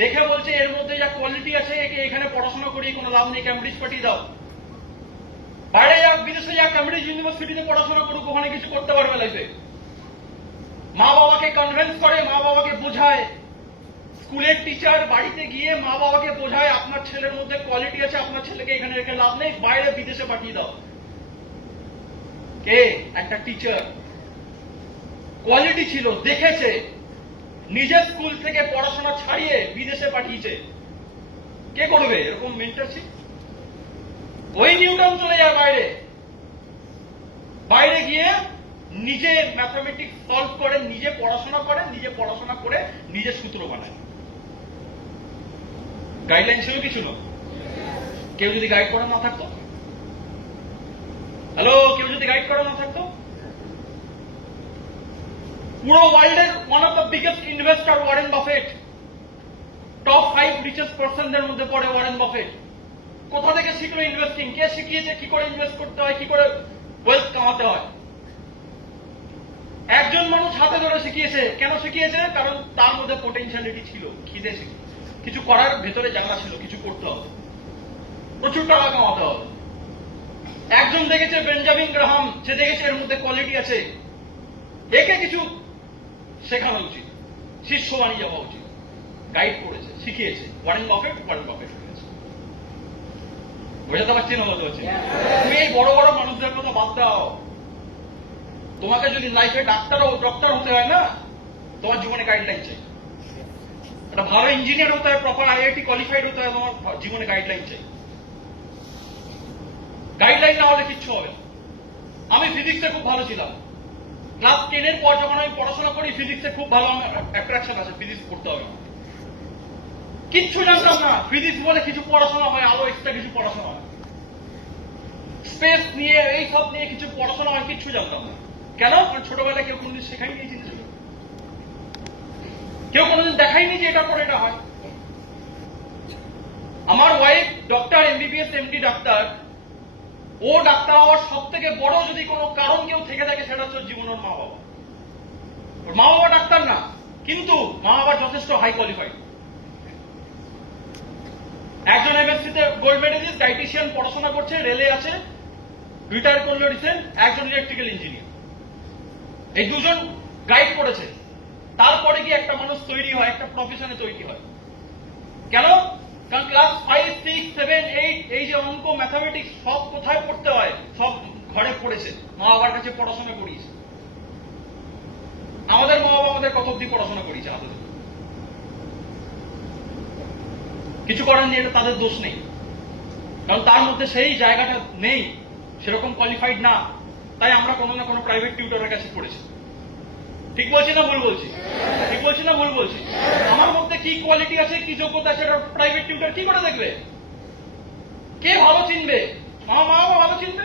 দেখে বলছে এর মধ্যে যা কোয়ালিটি আছে একে এখানে পড়াশোনা করিয়ে কোনো লাভ নেই, ক্যামব্রিজ পাঠিয়ে দাও। বাইরে যাক, বিদেশে যাক, ক্যামব্রিজ ইউনিভার্সিটিতে পড়াশোনা করুক, ওখানে কিছু করতে পারবে লাইফে। মা বাবাকে কনভিন্স করে, মা বাবাকে বোঝায়, স্কুলের টিচার বাড়িতে গিয়ে মা বাবাকে বোঝায় আপনার ছেলের মধ্যে কোয়ালিটি আছে, আপনার ছেলেকে এখানে রেখে লাভ নেই, বাইরে বিদেশে পাঠিয়ে দাও। কে? একটা টিচার। কোয়ালিটি ছিল, দেখেছে, নিজের স্কুল থেকে পড়াশোনা ছাড়িয়ে বিদেশে পাঠিয়েছে। কে করবে এরকম মেন্টরশিপ? ওই নিউটন চলে যায় বাইরে, বাইরে গিয়ে নিজে ম্যাথামেটিক্স সলভ করে, নিজে পড়াশোনা করে, নিজে পড়াশোনা করে নিজে সূত্র বানায়। গাইডলাইন ছিল কিছু না। কেউ যদি গাইড করা না থাকতো, হ্যালো, কেউ যদি গাইড করা না থাকতো, পুরো ওয়ার্ল্ডের one of the biggest investor Warren Buffett, top 5 richest পার্সনদের মধ্যে পড়ে ওয়ারেন বাফেট। কোথা থেকে শিখলো ইনভেস্টিং? কে শিখিয়েছে কি করে ইনভেস্ট করতে হয়, কি করে ওয়েলথ কামাতে হয়? একজন মানুষ হাতে ধরে শিখিয়েছে। কেন শিখিয়েছে? কারণ তার মধ্যে পোটেনশিয়ালিটি ছিল, খিদে ছিল, কিছু করার ভেতরে জায়গা ছিল, কিছু করতে হবে, প্রচুর টাকা কামাতে হবে। একজন দেখেছে বেঞ্জামিন গ্রাহাম, সে দেখেছে এর মধ্যে কোয়ালিটি আছে, একে কিছু শেখানো উচিত, শিষ্য বানিয়ে যাওয়া উচিত। গাইড করেছে, শিখিয়েছে ওয়ারেন বাফেট হয়েছে। বোঝাতে পারছি না? বলতে পারছি। তুমি এই বড় বড় মানুষদের কথা বাদ দাও। তোমাকে যদি লাইফে ডক্টর হতে হয় না, তোমার জীবনে গাইডলাইন চাই। একটা ভালো ইঞ্জিনিয়ার হতে হয়, প্রপার আইআইটি কোয়ালিফাইড হতে হয়, তোমার জীবনে গাইডলাইন চাই। গাইডলাইন না হলে কিচ্ছু হবে না। আমি ফিজিক্সে খুব ভালো ছিলাম। ক্লাস 10 এর পর যখন আমি পড়াশোনা করি, ফিজিক্সে খুব ভালো আমার অ্যাট্রাকশন আছে, ফিজিক্স পড়তে হবে। কিচ্ছু জানতাম না ফিজিক্স বলে কিছু পড়াশোনা হয়, আলো এক্সট্রা কিছু পড়াশোনা হয়, স্পেস নিয়ে এই সব নিয়ে কিছু পড়াশোনা হয়, কিচ্ছু জানতাম না। কেন? কারণ ছোটবেলায় কেউ কোনোদিন শেখায়নি এই জিনিসগুলো, কেউ কোনোদিন দেখায়নি যে এটা করে এটা হয়। আমার ওয়াইফ ডক্টর, এমবিবিএস এমডি ডাক্তার। ও ডাক্তার হওয়ার সব থেকে বড় যদি কোনো কারণ কেউ থেকে থাকে, সেটা হচ্ছে জীবন ওর মা বাবা। ওর মা বাবা ডাক্তার না, কিন্তু মা বাবা যথেষ্ট হাই কোয়ালিফাইড। একজন এমএসসিতে গোল্ড মেডেলিস্ট, ডাইটিশিয়ান, পড়াশোনা করছে, রেলে আছে, রিটায়ার করলো রিসেন্ট। একজন ইলেকট্রিক্যাল ইঞ্জিনিয়ার। এই দুজন গাইড করেছে। তারপরে কি একটা মানুষ তৈরি হয়, একটা প্রফেশনে তৈরি হয়। কেন? কারণ ক্লাস 5, 6, 7, 8 এই যে অঙ্ক, ম্যাথামেটিক্স সব কোথায় পড়তে হয়, সব ঘরে পড়েছে, মা বাবার কাছে পড়াশোনা করিয়েছে। আমাদের মা বাবা আমাদের কত অব্দি পড়াশোনা করিয়েছে হাতে ধরে। কিছু করার নেই, এটা তাদের দোষ নেই, কারণ তার মধ্যে সেই জায়গাটা নেই, সেরকম কোয়ালিফাইড না। তাই আমরা কোনো না কোনো প্রাইভেট টিউটরের কাছে পড়েছি। ঠিক বলছি না ভুল বলছি? ঠিক বলছি না ভুল বলছি? আমার মধ্যে কি কোয়ালিটি আছে, কি যোগ্যতা আছে, প্রাইভেট টিউটর কি করে দেখবে? কে ভালো চিনবে? মা বাবা ভালো চিনবে।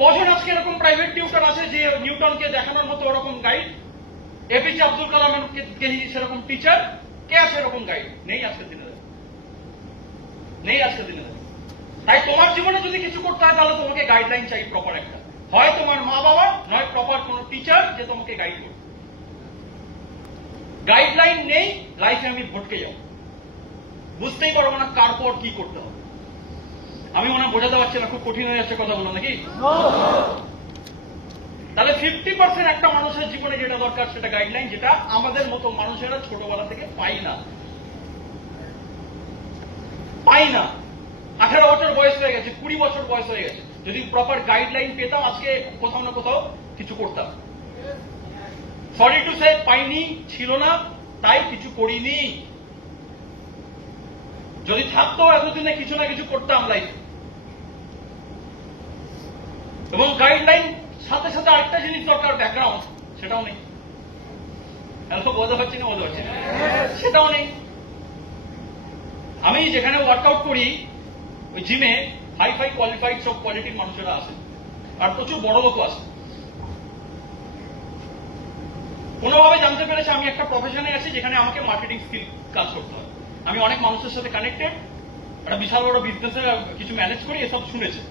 কজন আজকে এরকম প্রাইভেট টিউটর আছে যে নিউটনকে দেখানোর মতো ওরকম গাইড? এপিজে আব্দুল কালামের সেরকম টিচার কে আছে? এরকম গাইড নেই আজকের দিনে। নেই আজকের দিনে। তাই তোমার জীবনে যদি কিছু করতে হয় তাহলে তোমাকে গাইডলাইন চাই প্রপার একটা, হয় তোমার মা বাবা নয় প্রপার কোনো টিচার যে তোমাকে গাইড করবে। গাইডলাইন নেই, লাইফে আমি ভটকে যাব, বুঝতেই পারবো না কার পর কি করতে হবে। আমি মনে হয় বোঝাতে পারছি না, খুব কঠিন হয়ে যাচ্ছে কথাগুলো নাকি? তাহলে 50% একটা মানুষের জীবনে যেটা দরকার সেটা গাইডলাইন, যেটা আমাদের মতো মানুষেরা ছোটবেলা থেকে পাই না। 18 বছর বয়স হয়ে গেছে, 20 বছর বয়স হয়ে গেছে, যদি প্রপার গাইডলাইন পেতাম আজকে কোথাও না কোথাও কিছু করতাম। সরি টু সে পাইনি, ছিল না, তাই কিছু করিনি। যদি থাকতো এতদিনে কিছু না কিছু করতাম লাইফে। এবং গাইডলাইন সাথে সাথে আরেকটা জিনিস দরকার, ব্যাকগ্রাউন্ড, সেটাও নেই। বোঝা পাচ্ছি না, বোঝা পাচ্ছি না, সেটাও নেই। আমি যেখানে ওয়ার্কআউট করি ওই জিমে হাই ফাই কোয়ালিফাইড সব কোয়ালিটির মানুষেরা আসে, আর প্রচুর বড় লোক আসে। কোনোভাবে জানতে পেরেছে আমি একটা প্রফেশনে আছি যেখানে আমাকে মার্কেটিং স্কিল কাজ করতে হয়। আমি অনেক মানুষের সাথে কানেক্টেড, একটা বিশাল বড় বিজনেসে কিছু ম্যানেজ করি, এসব শুনেছে।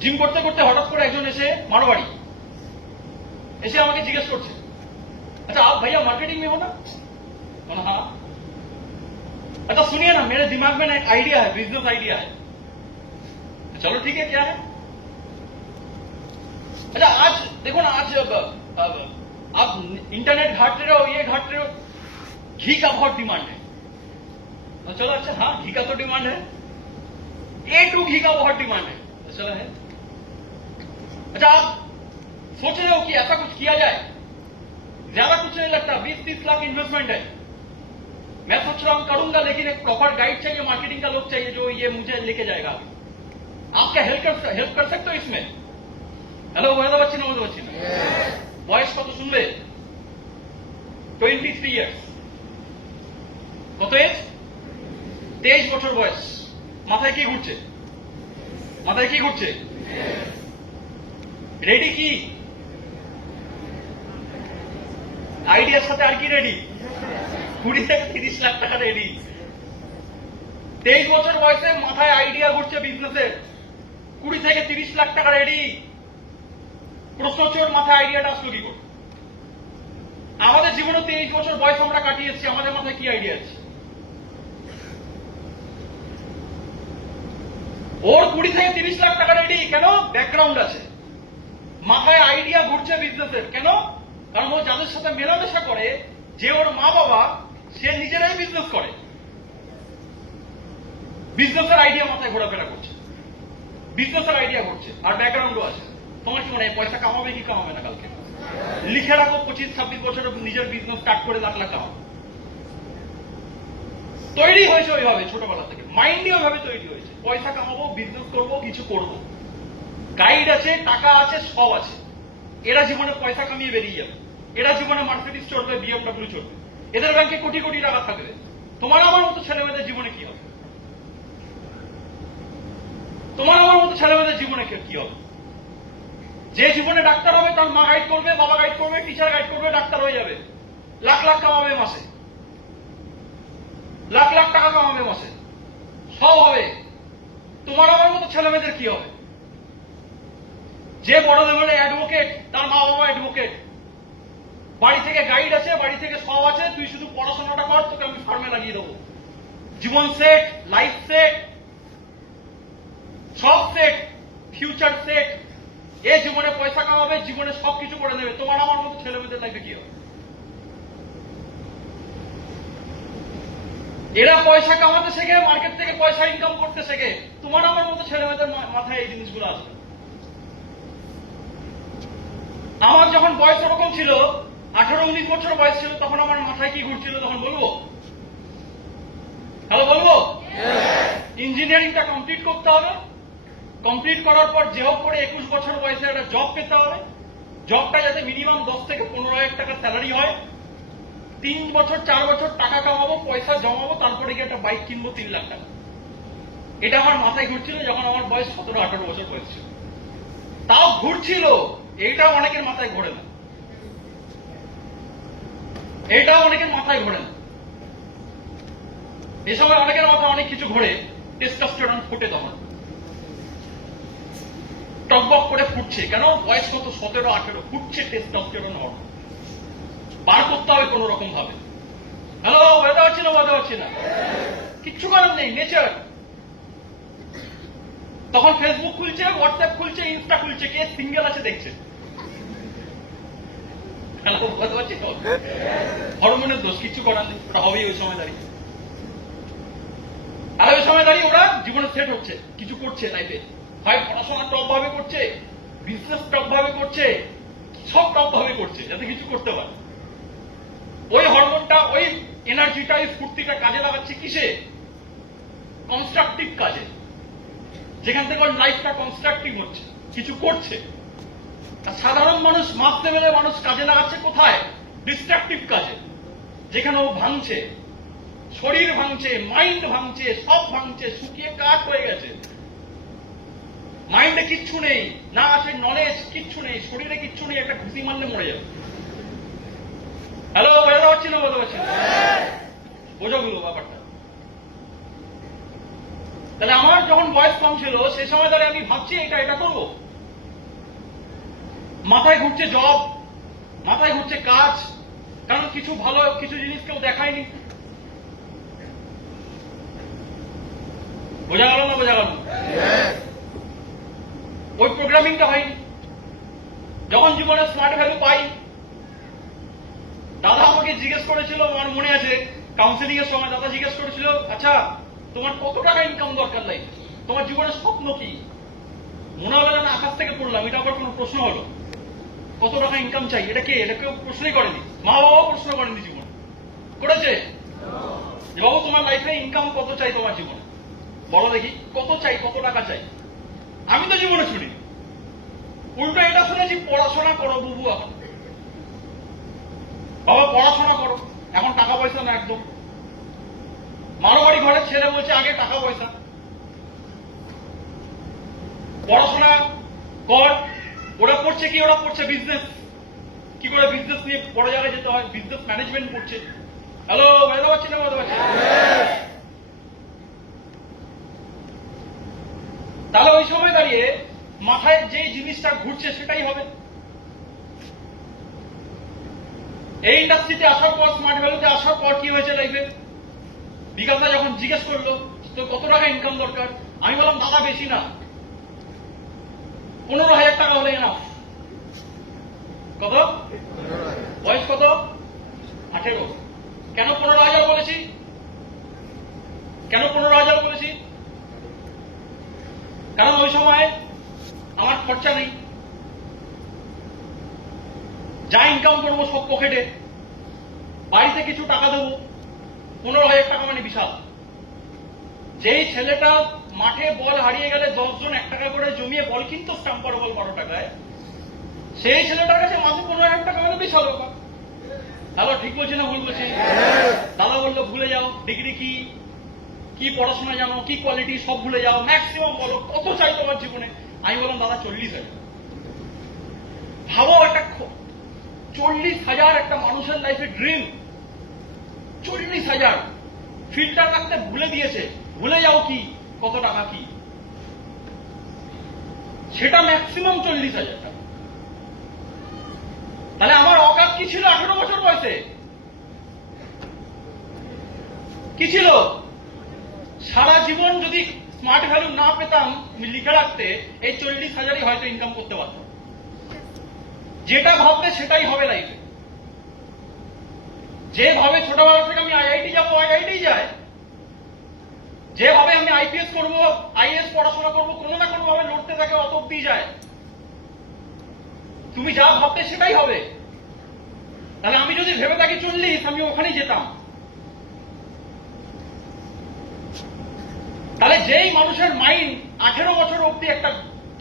জিম করতে করতে হঠাৎ করে একজন এসে মারোয়াড়ি এসে আমাকে জিজ্ঞেস করছে, अच्छा आप भैया मार्केटिंग में हो ना? मैंने हाँ। अच्छा सुनिए ना, मेरे दिमाग में ना एक आइडिया है, बिजनेस आइडिया है। चलो ठीक है, क्या है? अच्छा आज देखो ना, आज आप इंटरनेट घाट रहे हो, ये घाट रहे हो, घी का बहुत डिमांड है। तो चलो अच्छा, हाँ घी का तो डिमांड है, A2 घी का बहुत डिमांड है। तो चलो है। अच्छा आप सोच रहे हो कि ऐसा कुछ किया जाए, ज्यादा कुछ नहीं लगता, 20-30 लाख इन्वेस्टमेंट है। मैं सोच रहा हूं करूंगा, लेकिन एक प्रॉपर गाइड चाहिए, मार्केटिंग का लोग चाहिए जो ये मुझे लेके जाएगा। आप क्या हेल्प कर सकते हो इसमें? हेलो बोझा পাচ্ছি না, বোঝা পাচ্ছি না। বয়স কত শুনবে? 23 ইয়ার্স। কত এজ? 23 বছর বয়স। মাথায় কি ঘুরছে? মাথায় কি ঘুরছে? রেডি কি? আইডিয়ার সাথে আর কি রেডি? 20 থেকে 30 লাখ টাকা রেডি। 23 বছর বয়সে মাথায় আইডিয়া ঘুরছে বিজনেসের, 20 থেকে 30 লাখ টাকা রেডি। প্রশ্ন হচ্ছে ওর মাথায় আইডিয়াটা আসলো কি করে? আমাদের জীবনে 23 বছর বয়স আমরা কাটিয়েছি, আমাদের মাথায় কি আইডিয়া আছে? ওর 20 থেকে 30 লাখ টাকা রেডি কেন? ব্যাকগ্রাউন্ড আছে, মাথায় আইডিয়া ঘুরছে বিজনেসের। কেন? কারণ ও যাদের সাথে মেলামেশা করে, যে ওর মা বাবা, সে নিজেরাই বিজনেস করে, বিজনেসের আইডিয়া মাথায় ঘোরাফেরা করছে, বিজনেসের আইডিয়া ঘুরছে, আর ব্যাকগ্রাউন্ডও আছে। তোমার কি মনে হয় পয়সা কামাবে কি কামাবে না? কালকে লিখে রাখো 25-26 বছরে নিজের বিজনেস স্টার্ট করে লাখ লাখ কামাবে। তৈরি হয়েছে ওইভাবে, ছোটবেলা থেকে মাইন্ডই ওইভাবে তৈরি হয়েছে, পয়সা কামাবো, বিজনেস করবো, কিছু করবো। গাইড আছে, টাকা আছে, সব আছে। এরা জীবনে পয়সা কামিয়ে বেরিয়ে যাবে, এরা জীবনে মার্সিডিজ চড়বে, BMW চড়বে, এদের ব্যাংকে কোটি কোটি টাকা থাকবে। তোমার আমার মতো ছেলেমেয়েদের জীবনে কি হবে? তোমার আমার মতো ছেলেমেয়েদের জীবনে কি হবে? যে জীবনে ডাক্তার হবে তার মা গাইড করবে, বাবা গাইড করবে, টিচার গাইড করবে, ডাক্তার হয়ে যাবে, লাখ লাখ কামাবে মাসে, লাখ লাখ টাকা কামাবে মাসে, সব হবে। তোমার আমার মতো ছেলেমেয়েদের কি হবে? যে বড় লেভেলে অ্যাডভোকেট, তার মা বাবা অ্যাডভোকেট, বাড়ি থেকে গাইড আছে, বাড়ি থেকে সব আছে, তুই শুধু পড়াশোনাটা কর, তোকে আমি ফার্মে লাগিয়ে দেবো, জীবন সেট, লাইফ সেট, সব সেট, ফিউচার সেট। এ জীবনে পয়সা কামাবে, জীবনে সবকিছু করে দেবে। তোমার আমার মতো ছেলেমেয়েদের লাইফে কি হবে? এরা পয়সা কামাতে শেখে, মার্কেট থেকে পয়সা ইনকাম করতে শেখে। তোমার আমার মতো ছেলেমেয়েদের মাথায় এই জিনিসগুলো আসবে। আমার যখন বয়স ওরকম ছিল, 18-19 বছর বয়স ছিল, তখন আমার মাথায় কি ঘুরছিল তখন বলবো? হ্যালো বলবো? ইঞ্জিনিয়ারিংটা কমপ্লিট করতে হবে, কমপ্লিট করার পর যে হোক করে 21 বছর বয়সে একটা জব পেতে হবে, জবটা যাতে মিনিমাম 10 থেকে 15,000 টাকা স্যালারি হয়, 3 বছর 4 বছর টাকা কামাবো, পয়সা জমাবো, তারপরে গিয়ে একটা বাইক কিনবো 3 লাখ টাকা। এটা আমার মাথায় ঘুরছিল যখন আমার বয়স 17-18 বছর বয়স ছিল। তাও ঘুরছিল, এইটাও অনেকের মাথায় ঘোরে না, এটাও অনেকের মাথায় ঘোরে না। এই সময় অনেকের মাথায় অনেক কিছু ঘোরে, টেস্টোস্টেরন ফোটে, তখন টকবক করে ফুটছে। কেন? বয়স কত? 17-18, ফুটছে টেস্টোস্টেরন হরমোন, বার করতে হবে কোন রকম ভাবে। হ্যালো, বোঝাতে পারছি না? বোঝাতে পারছি না? কিচ্ছু করার নেই, নেচার। তখন ফেসবুক খুলছে, হোয়াটসঅ্যাপ খুলছে, ইনস্টা খুলছে, কে সিঙ্গেল আছে দেখছে। হ্যালো, বোঝাতে পারছি তো? হরমোনের দোষ, কিচ্ছু করার নেই, ওটা হবেই ওই সময় দাঁড়িয়ে। আর ওই সময় দাঁড়িয়ে ওরা জীবনে সেট হচ্ছে, কিছু করছে লাইফে, হয় পড়াশোনা টপ ভাবে করছে, বিজনেস টপ ভাবে করছে, সব টপ ভাবে করছে, যাতে কিছু করতে পারে। ওই হরমোনটা, ওই এনার্জিটা, ওই স্ফূর্তিটা কাজে লাগাচ্ছে কিসে? কনস্ট্রাকটিভ কাজে, যেখান থেকে ওর লাইফটা কনস্ট্রাকটিভ হচ্ছে, কিছু করছে। আর সাধারণ মানুষ, মাপ লেভেলের মানুষ কাজে লাগাচ্ছে কোথায়? ডিস্ট্রাকটিভ কাজে, যেখানে ও ভাঙছে, শরীর ভাঙছে, মাইন্ড ভাঙছে, সব ভাঙছে, শুকিয়ে কাঠ হয়ে গেছে। মাইন্ডে কিচ্ছু নেই, না আছে নলেজ, কিচ্ছু নেই, শরীরে কিচ্ছু নেই, একটা ঘুষি মারলে মরে যাবে। হ্যালো, বোঝাতে পারছি না? বোঝাতে পারছি না? বোঝো গুলো ব্যাপারটা। তাহলে আমার যখন বয়স কম ছিল, সেই সময় ধরে আমি ভাবছি এটা করবো, মাথায় ঘুরছে জব, মাথায় ঘুরছে কাজ, কারণ কিছু ভালো কিছু জিনিস কেউ দেখায়নি। বোঝা গেল না? বোঝা গেল? ওই প্রোগ্রামিংটা হয়নি। যখন জীবনে স্মার্ট ভ্যালু পাই, দাদা আমাকে জিজ্ঞেস করেছিল, আমার মনে আছে কাউন্সিলিং এর সময় দাদা জিজ্ঞেস করেছিল, আচ্ছা তোমার কত টাকা ইনকাম দরকার লাইফে, তোমার জীবনের স্বপ্ন কি? মনে হলো না আকাশ থেকে পড়লাম, এটা আবার কোনো প্রশ্ন হলো? কত টাকা ইনকাম চাই, এটা কে? এটা কেউ প্রশ্নই করেনি, মা বাবাও প্রশ্ন করেনি জীবন করেছে যে বাবু তোমার লাইফে ইনকাম কত চাই তোমার জীবনে, বলো দেখি কত চাই, কত টাকা চাই? আমি তো জীবনে শুনি, উল্টো এটা শুনেছি পড়াশোনা করো বুবু, এখন বাবা পড়াশোনা করো, এখন টাকা পয়সা না একদম। মারোয়ারি ঘরের ছেলে বলছে আগে টাকা পয়সা, পড়াশোনা কর। ওরা পড়ছে কি? ওরা পড়ছে বিজনেস, কি করে বিজনেস নিয়ে বড় জায়গায় যেতে হয়, বিজনেস ম্যানেজমেন্ট করছে। হ্যালো, বুঝতে পারছি না? বুঝতে পারছি? তাহলে ওই সময় দাঁড়িয়ে মাথায় যে জিনিসটা ঘুরছে সেটাই হবে। এই ইন্ডাস্ট্রিতে আসার পর, স্মার্ট ভ্যালুতে আসার পর কি হয়েছে লাইফে? বিকাশা যখন জিজ্ঞেস করলো তো কত টাকা ইনকাম দরকার, আমি বললাম দাদা বেশি না, 15,000 টাকা হলে এনাফ। কত? বয়স কত? 18। কেন 15,000 বলেছি? কেন 15,000 বলেছি? কারণ ওই সময় আমার খরচা নেই, যা ইনকাম করবো সব পকেটে, বাড়িতে কিছু টাকা দেবো। 15,000 টাকা মানে বিশাল। যেই ছেলেটা মাঠে বল হারিয়ে গেলে 10 জন 1 টাকা করে জমিয়ে বল কিনতো স্টাম্পার বল 12 টাকায়, সেই ছেলেটার কাছে মাসে 15,000 টাকা মানে বিশাল ব্যাপার। হ্যালো, ঠিক বলছি না ভুল বলছি? দাদা বললো ভুলে যাও, ডিগ্রি কি, কি পড়াশোনা জানো, কি কোয়ালিটি, সব ভুলে যাও, ম্যাক্সিমাম বলো কত চাই তোমার জীবনে। আমি বললাম দাদা 40,000। ভাবো, একটা 40,000 একটা মানুষের লাইফে ড্রিম, 40,000 ফিল্টার রাখতে ভুলে দিয়েছে। ভুলে যাও কি, কত টাকা কি, সেটা ম্যাক্সিমাম 40,000 টাকা। তাহলে আমার অকাত কি ছিল 18 বছর বয়সে? কি ছিল? সারা জীবন যদি স্মার্ট ভ্যালু না পেতাম লিখে রাখতে, এই 40,000ই হয়তো ইনকাম করতে পারতাম। যেটা ভাববে সেটাই হবে লাইফে। যেভাবে ছোটবেলা থেকে আমি আইআইটি যাবো, আইআইটি যায়, যেভাবে আমি আইপিএস করবো, আইএস পড়াশোনা করবো, কোনো না কোনো ভাবে লড়তে থাকে, অত অব্দি যায়। তুমি যা ভাববে সেটাই হবে। তাহলে আমি যদি ভেবে থাকি 40, আমি ওখানেই যেতাম। তাহলে যেই মানুষের মাইন্ড 18 বছর অব্দি একটা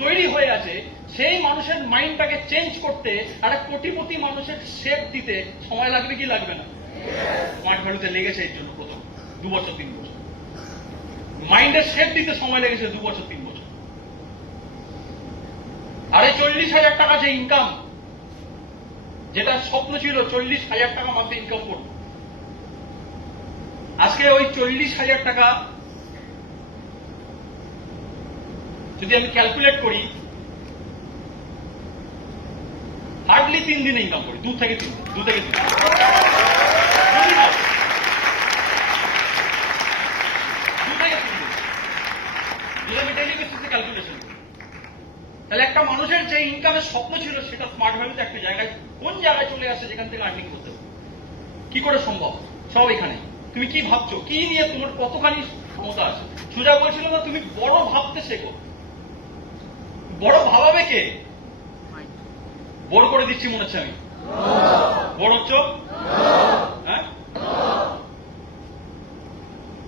তৈরি হয়ে আছে, সেই মানুষের মাইন্ডটাকে চেঞ্জ করতে, একটা কোটিপতি মানুষের শেপ দিতে সময় লাগবে কি লাগবে না? স্মার্ট ভ্যালুতে লেগেছে এর জন্য প্রথম 2 বছর 3 বছর। মাইন্ডের শেপ দিতে সময় লেগেছে 2 বছর 3 বছর। আর এই 40,000 টাকা যে ইনকাম, যেটা স্বপ্ন ছিল 40,000 টাকা মাসে ইনকাম করবো, আজকে ওই 40,000 টাকা যদি আমি ক্যালকুলেট করি, হার্ডলি 3 দিনে ইনকাম করি, 2 থেকে 3 দিন। ক্যালকুলেশন, তাহলে একটা মানুষের যে ইনকামের স্বপ্ন ছিল সেটা স্মার্ট ভ্যালুতে একটা জায়গায়, কোন জায়গায় চলে আসে যেখান থেকে আর্নিং করতে হবে, কি করে সম্ভব? সব এখানে। তুমি কি ভাবছো, কি নিয়ে তোমার কতখানি ক্ষমতা আছে? সুজা বলছিল না, তুমি বড় ভাবতে শেখো। বড় ভাবাবে কে? বড় করে দিচ্ছি মনে হচ্ছে আমি, বড় হচ্ছ? হ্যাঁ,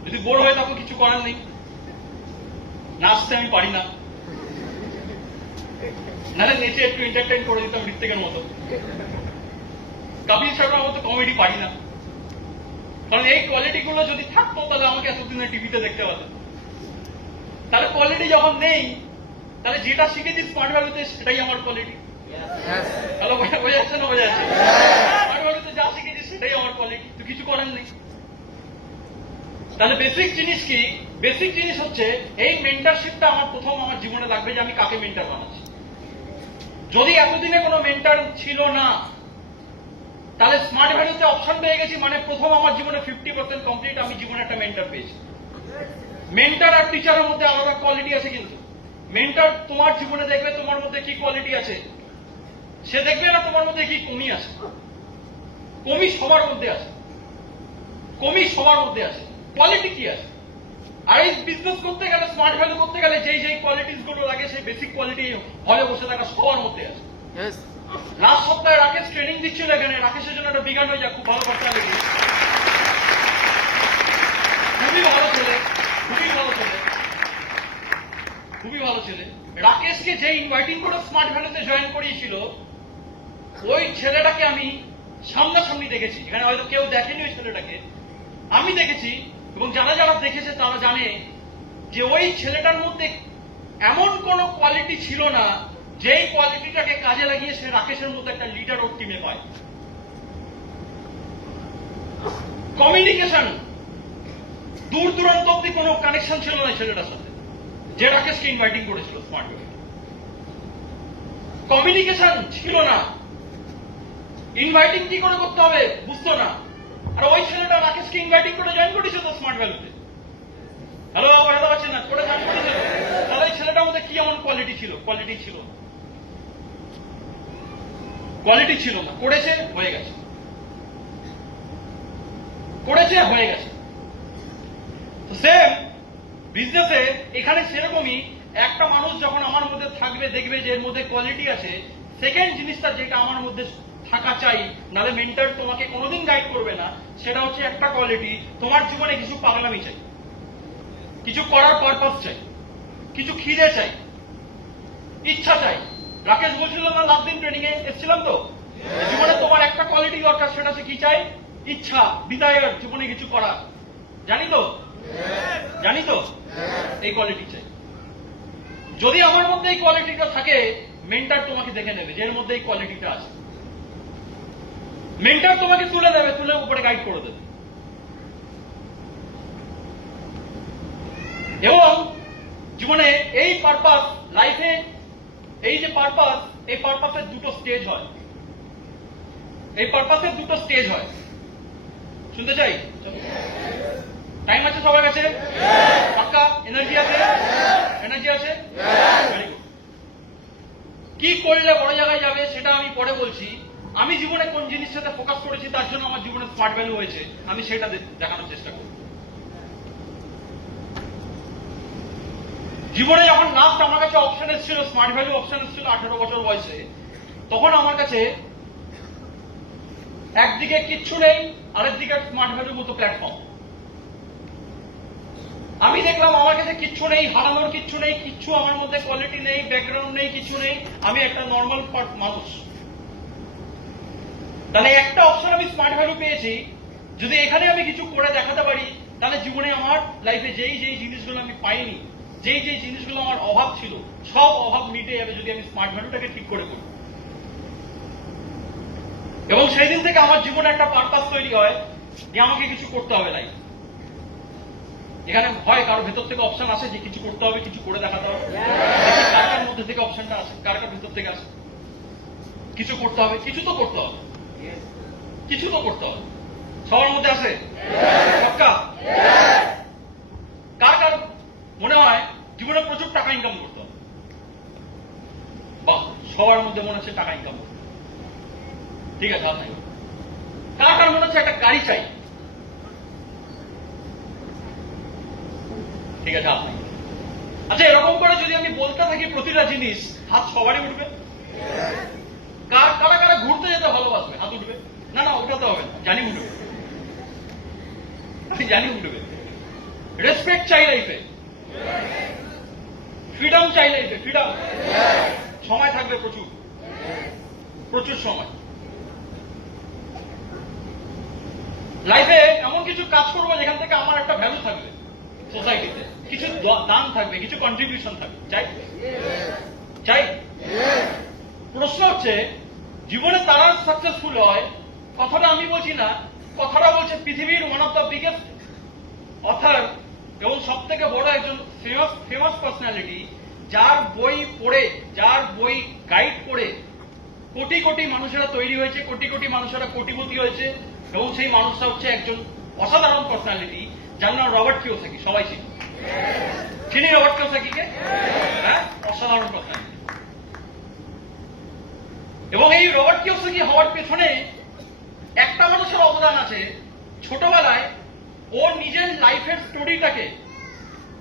যদি বড় হয়ে থাকো কিছু করার নেই। নাচতে আমি পারি না, নাহলে নেচে একটু এন্টারটেইন করে দিতাম ঋত্বিকের মতো। কপিল শর্মার মতো কমেডি পারি না, কারণ এই কোয়ালিটি গুলো যদি থাকতো তাহলে আমাকে এতদিনে টিভিতে দেখতে হতো। তাহলে কোয়ালিটি যখন নেই, তাহলে যেটা শিখেছি স্মার্ট ভ্যালুতে সেটাই আমার কোয়ালিটি। হ্যালো, বোঝা যাচ্ছে না? বোঝা যাচ্ছে। স্মার্ট ভ্যালুতে যা শিখেছি সেটাই আমার কোয়ালিটি, তো কিছু করার নেই। তাহলে বেসিক জিনিস কি? বেসিক জিনিস হচ্ছে এই মেন্টারশিপটা আমার প্রথম আমার জীবনে লাগবে, যে আমি কাকে মেন্টার বানাচ্ছি। যদি এতদিনে কোনো মেন্টার ছিল না, তাহলে স্মার্ট ভ্যালুতে অপশন পেয়ে গেছি, মানে প্রথম আমার জীবনে 50% কমপ্লিট, আমি জীবনে একটা মেন্টার পেয়েছি। মেন্টার আর টিচারের মধ্যে আলাদা কোয়ালিটি আছে, কিন্তু মেন্টার তোমার জীবনে দেখবে তোমার মধ্যে কি কোয়ালিটি আছে, সে দেখবে না তোমার মধ্যে কি কমি আছে। কমি সবার মধ্যে আছে, কমি সবার মধ্যে আছে, কোয়ালিটি কি আছে। আর এই বিজনেস করতে গেলে, স্মার্ট ভ্যালু করতে গেলে যেই যেই কোয়ালিটিস গুলো লাগে, সেই বেসিক কোয়ালিটি হলে বসে থাকা সবার মধ্যে আছে। লাস্ট সপ্তাহে রাকেশ ট্রেনিং দিচ্ছিল এখানে, রাকেশের জন্য একটা বিজ্ঞান হয়ে যাক, খুব ভালো বাচ্চা লেগে, খুবই ভালো ছেলে, খুবই ভালো ছেলে, খুবই ভালো ছেলে। রাকেশকে যে ইনভাইটিং করে স্মার্ট ভ্যালুতে জয়েন করিয়েছিল, ওই ছেলেটাকে আমি সামনাসামনি দেখেছি। এখানে হয়তো কেউ দেখেনি ওই ছেলেটাকে, আমি দেখেছি। এবং যারা যারা দেখেছে তারা জানে যে ওই ছেলেটার মধ্যে এমন কোন কোয়ালিটি ছিল না, যেই কোয়ালিটিটাকে কাজে লাগিয়ে সে রাকেশের মতো একটা লিডার ওর টিমে পায়। কমিউনিকেশন, দূর দূরান্ত অব্দি কোনো কানেকশন ছিল না ছেলেটার সাথে, যে রাকেশকে ইনভাইটিং করেছিল স্মার্ট ভ্যালু। কমিউনিকেশন ছিল না, ইনভাইটিং কি করে করতে হবে বুঝতো না। আর ওই ছেলেটা রাকেশকে ইনভাইটিং করে জয়েন করেছিল তো স্মার্ট ভ্যালুতে। হ্যালো, বোঝাতে পারছেন না? করে জয়েন করেছিল। তাহলে ওই ছেলেটার মধ্যে কি এমন কোয়ালিটি ছিল? কোয়ালিটি ছিল না, কোয়ালিটি ছিল না। করেছে, হয়ে গেছে, করেছে, হয়ে গেছে। সেম বিজনেসে এখানে সেরকমই, একটা মানুষ যখন আমার মধ্যে থাকবে, দেখবে যে এর মধ্যে কোয়ালিটি আছে। সেকেন্ড জিনিসটা যেটা আমার মধ্যে থাকা চাই, নাহলে মেন্টর তোমাকে কোনোদিন গাইড করবে না, সেটা হচ্ছে একটা কোয়ালিটি, তোমার জীবনে কিছু পাগলামি চাই, কিছু করার পারপাস চাই, কিছু খিদে চাই, ইচ্ছা চাই। রাকেশ বলছিল না, লাস্ট দিন ট্রেনিং এ এসেছিলাম তো, জীবনে তোমার একটা কোয়ালিটি দরকার, সেটা হচ্ছে কি চাই? ইচ্ছা, ডিজায়ার, জীবনে কিছু করা। জানি তো, জানি তো, এই কোয়ালিটি চাই। যদি আমার মধ্যে এই কোয়ালিটিটা থাকে, মেন্টর তোমাকে দেখে নেবে যে এর মধ্যে এই কোয়ালিটিটা আছে। মেন্টর তোমাকে তুলে দেবে, তুলে উপরে গাইড করে দেবে। এবং জীবনে এই পারপাস, লাইফে এই যে পারপাস, এই পারপাসের দুটো স্টেজ হয়। এই পারপাসের দুটো স্টেজ হয়। শুনতে চাই? টাইম আছে সবার কাছে? পাক্কা? এনার্জি আছে? এনার্জি আছে? Very good. কি করলে বড় জায়গায় যাবে সেটা আমি পরে বলছি। আমি জীবনে কোন জিনিসটাতে ফোকাস করেছি, তার জন্য আমার জীবনে স্মার্ট ভ্যালু হয়েছে, আমি সেটা দেখানোর চেষ্টা করব। জীবনে যখন লাস্ট আমার কাছে অপশন এসেছিল, স্মার্ট ভ্যালু অপশন এসেছিল 18 বছর বয়সে, তখন আমার কাছে একদিকে কিচ্ছু নেই, আরেকদিকে স্মার্ট ভ্যালুর মতো প্ল্যাটফর্ম। আমি দেখলাম আমার কাছে কিচ্ছু নেই, হারানোর কিচ্ছু নেই, কিচ্ছু আমার মধ্যে কোয়ালিটি নেই, ব্যাকগ্রাউন্ড নেই, কিছু নেই, আমি একটা নর্মাল মানুষ। তাহলে একটা অপশন আমি স্মার্ট ভ্যালু পেয়েছি, যদি এখানে আমি কিছু করে দেখাতে পারি, তাহলে জীবনে আমার লাইফে যেই যেই জিনিসগুলো আমি পাইনি, যেই যেই জিনিসগুলো আমার অভাব ছিল, সব অভাব মিটে যাবে যদি আমি স্মার্ট ভ্যালুটাকে ঠিক করে করি। এবং সেই দিন থেকে আমার জীবনে একটা পারপাস তৈরি হয় যে আমাকে কিছু করতে হবে লাইফ। এখানে হয় কারো ভেতর থেকে অপশন আসে যে কিছু করতে হবে, কিছু করে দেখাতে হবে? দেখি কার কার মধ্যে থেকে অপশনটা আসে, কার কার ভেতর থেকে আসে? কিছু করতে হবে, কিছু তো করতে হবে, কিছু তো করতে হবে। সবার মধ্যে আসে? পাক্কা? কার কার মনে হয় জীবনে প্রচুর টাকা ইনকাম করতে হবে? বাহ, সবার মধ্যে মনে হচ্ছে টাকা ইনকাম করতে হবে। ঠিক আছে, আপনাকে কার কার মনে হচ্ছে একটা গাড়ি চাই? ঠিক আছে, আপনি। আচ্ছা, এরকম করে যদি আমি বলতে থাকি প্রতিটা জিনিস, হাত সবারই উঠবে? কারা কারা ঘুরতে যেতে ভালোবাসবে? হাত উঠবে? না না, উঠাতে হবে না, জানি উঠবে, আমি জানি উঠবে। রেসপেক্ট চাই লাইফে, ফ্রিডম চাই লাইফে, ফ্রিডম। সময় থাকবে প্রচুর, প্রচুর সময়। লাইফে এমন কিছু কাজ করবো যেখান থেকে আমার একটা ভ্যালু থাকবে সোসাইটিতে, কিছু দান থাকবে, কিছু কন্ট্রিবিউশন থাকবে। চাই? চাই? প্রশ্ন হচ্ছে, জীবনে তারা সাকসেসফুল হয়, কথাটা আমি বলছি না, কথাটা বলছে পৃথিবীর one of the biggest other এবং সব থেকে বড় একজন ফেমাস পার্সোনালিটি, যার বই পড়ে, যার বই গাইড করে কোটি কোটি মানুষেরা তৈরি হয়েছে, কোটি কোটি মানুষেরা কোটিপতি হয়েছে, এবং সেই মানুষটা হচ্ছে একজন অসাধারণ পার্সোনালিটি, যার নাম রবার্ট কিওসাকি। সবাই চিনি রবার্ট কিওসাকিকে? হ্যাঁ, অসাধারণ পার্সোনালিটি। এবং এই রবার্ট কিওসাকি হওয়ার পেছনে একটা মানুষের অবদান আছে। ছোটবেলায় ওর নিজের লাইফের স্টোরিটাকে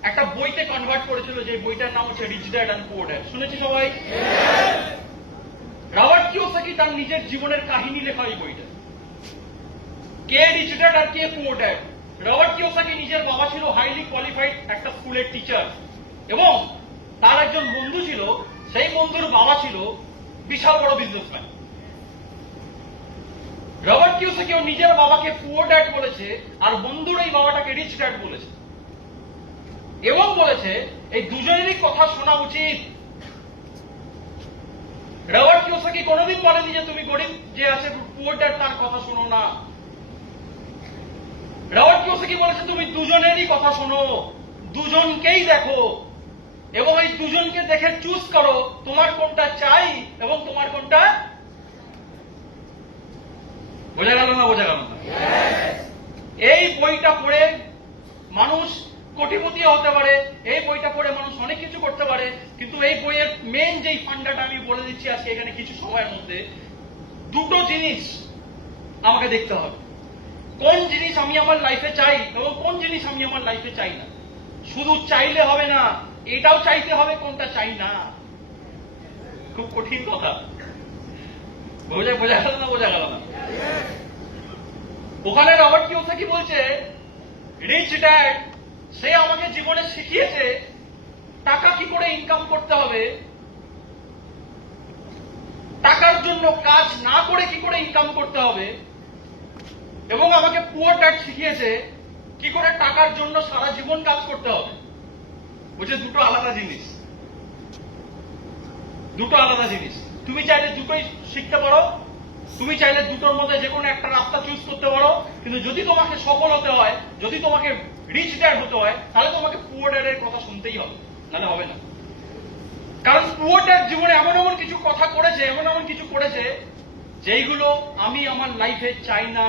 একটা বইতে কনভার্ট করেছিল, যে বইটার নাম হচ্ছে rich dad and poor dad. শুনেছি সবাই? রবার্ট কিওসাকি তার নিজের জীবনের কাহিনী লেখা এই বইটা। কে রিচ ড্যাড আর কে পুয়ার ড্যাড? রবার্ট কিওসাকি নিজের বাবা ছিল হাইলি কোয়ালিফাইড একটা স্কুলের টিচার, এবং তার একজন বন্ধু ছিল, সেই বন্ধুর বাবা ছিল বিশাল বড় বিজনেসম্যান। রবার্ট কিওসাকি ও নিজের বাবাকে পুয়ার ড্যাড বলেছে, আর বন্ধুর এই বাবাটাকে রিচ ড্যাড বলেছে, এবং বলেছে এই দুজনেরই কথা শোনা উচিত। রবার্ট কিওসাকি কোনোদিন বলেনি যে তুমি গরিব যে আছে পুয়ার ড্যাড তার কথা শোনো না। রবার্ট কিওসাকি বলেছে তুমি দুজনেরই কথা শোনো, দুজনকেই দেখো, এবং এই দুজনকে দেখে চুজ করো তোমার কোনটা চাই এবং তোমার কোনটা। বোঝা গেল না? বোঝা গেল না? এই বইটা পড়ে মানুষ কোটিপতি হতে পারে, এই বইটা পড়ে মানুষ অনেক কিছু করতে পারে, কিন্তু এই বইয়ের মেন যেই ফান্ডাটা আমি বলে দিচ্ছি আজকে এখানে কিছু সময়ের মধ্যে, দুটো জিনিস আমাকে দেখতে হবে। কোন জিনিস আমি আমার লাইফে চাই এবং কোন জিনিস আমি আমার লাইফে চাই না। শুধু চাইলে হবে না, এটাও চাইতে হবে কোনটা চাই না। খুব কঠিন কথা। বোঝা গেল না? বোঝা গেল না? ওখানে রবার্ট কিওসাকি বলছে রিচ ড্যাড সে আমাকে জীবনে শিখিয়েছে টাকা কি করে ইনকাম করতে হবে, টাকার জন্য কাজ না করে কি করে ইনকাম করতে হবে, এবং আমাকে পুয়ার ড্যাড শিখিয়েছে কি করে টাকার জন্য সারা জীবন কাজ করতে হবে। বলছে দুটো আলাদা জিনিস, দুটো আলাদা জিনিস। তুমি চাইলে দুটোই শিখতে পারো, তুমি চাইলে দুটোর মধ্যে যে কোনো একটা রাস্তা চুজ করতে পারো, কিন্তু যদি তোমাকে সফল হতে হয়, যদি তোমাকে রিচ ড্যাড হতে হয়, তাহলে তোমাকে পুয়ার ড্যাডের কথা শুনতেই হবে, নাহলে হবে না। কারণ পুয়ার ড্যাড জীবনে এমন এমন কিছু কথা করেছে, এমন এমন কিছু করেছে যেইগুলো আমি আমার লাইফে চাই না।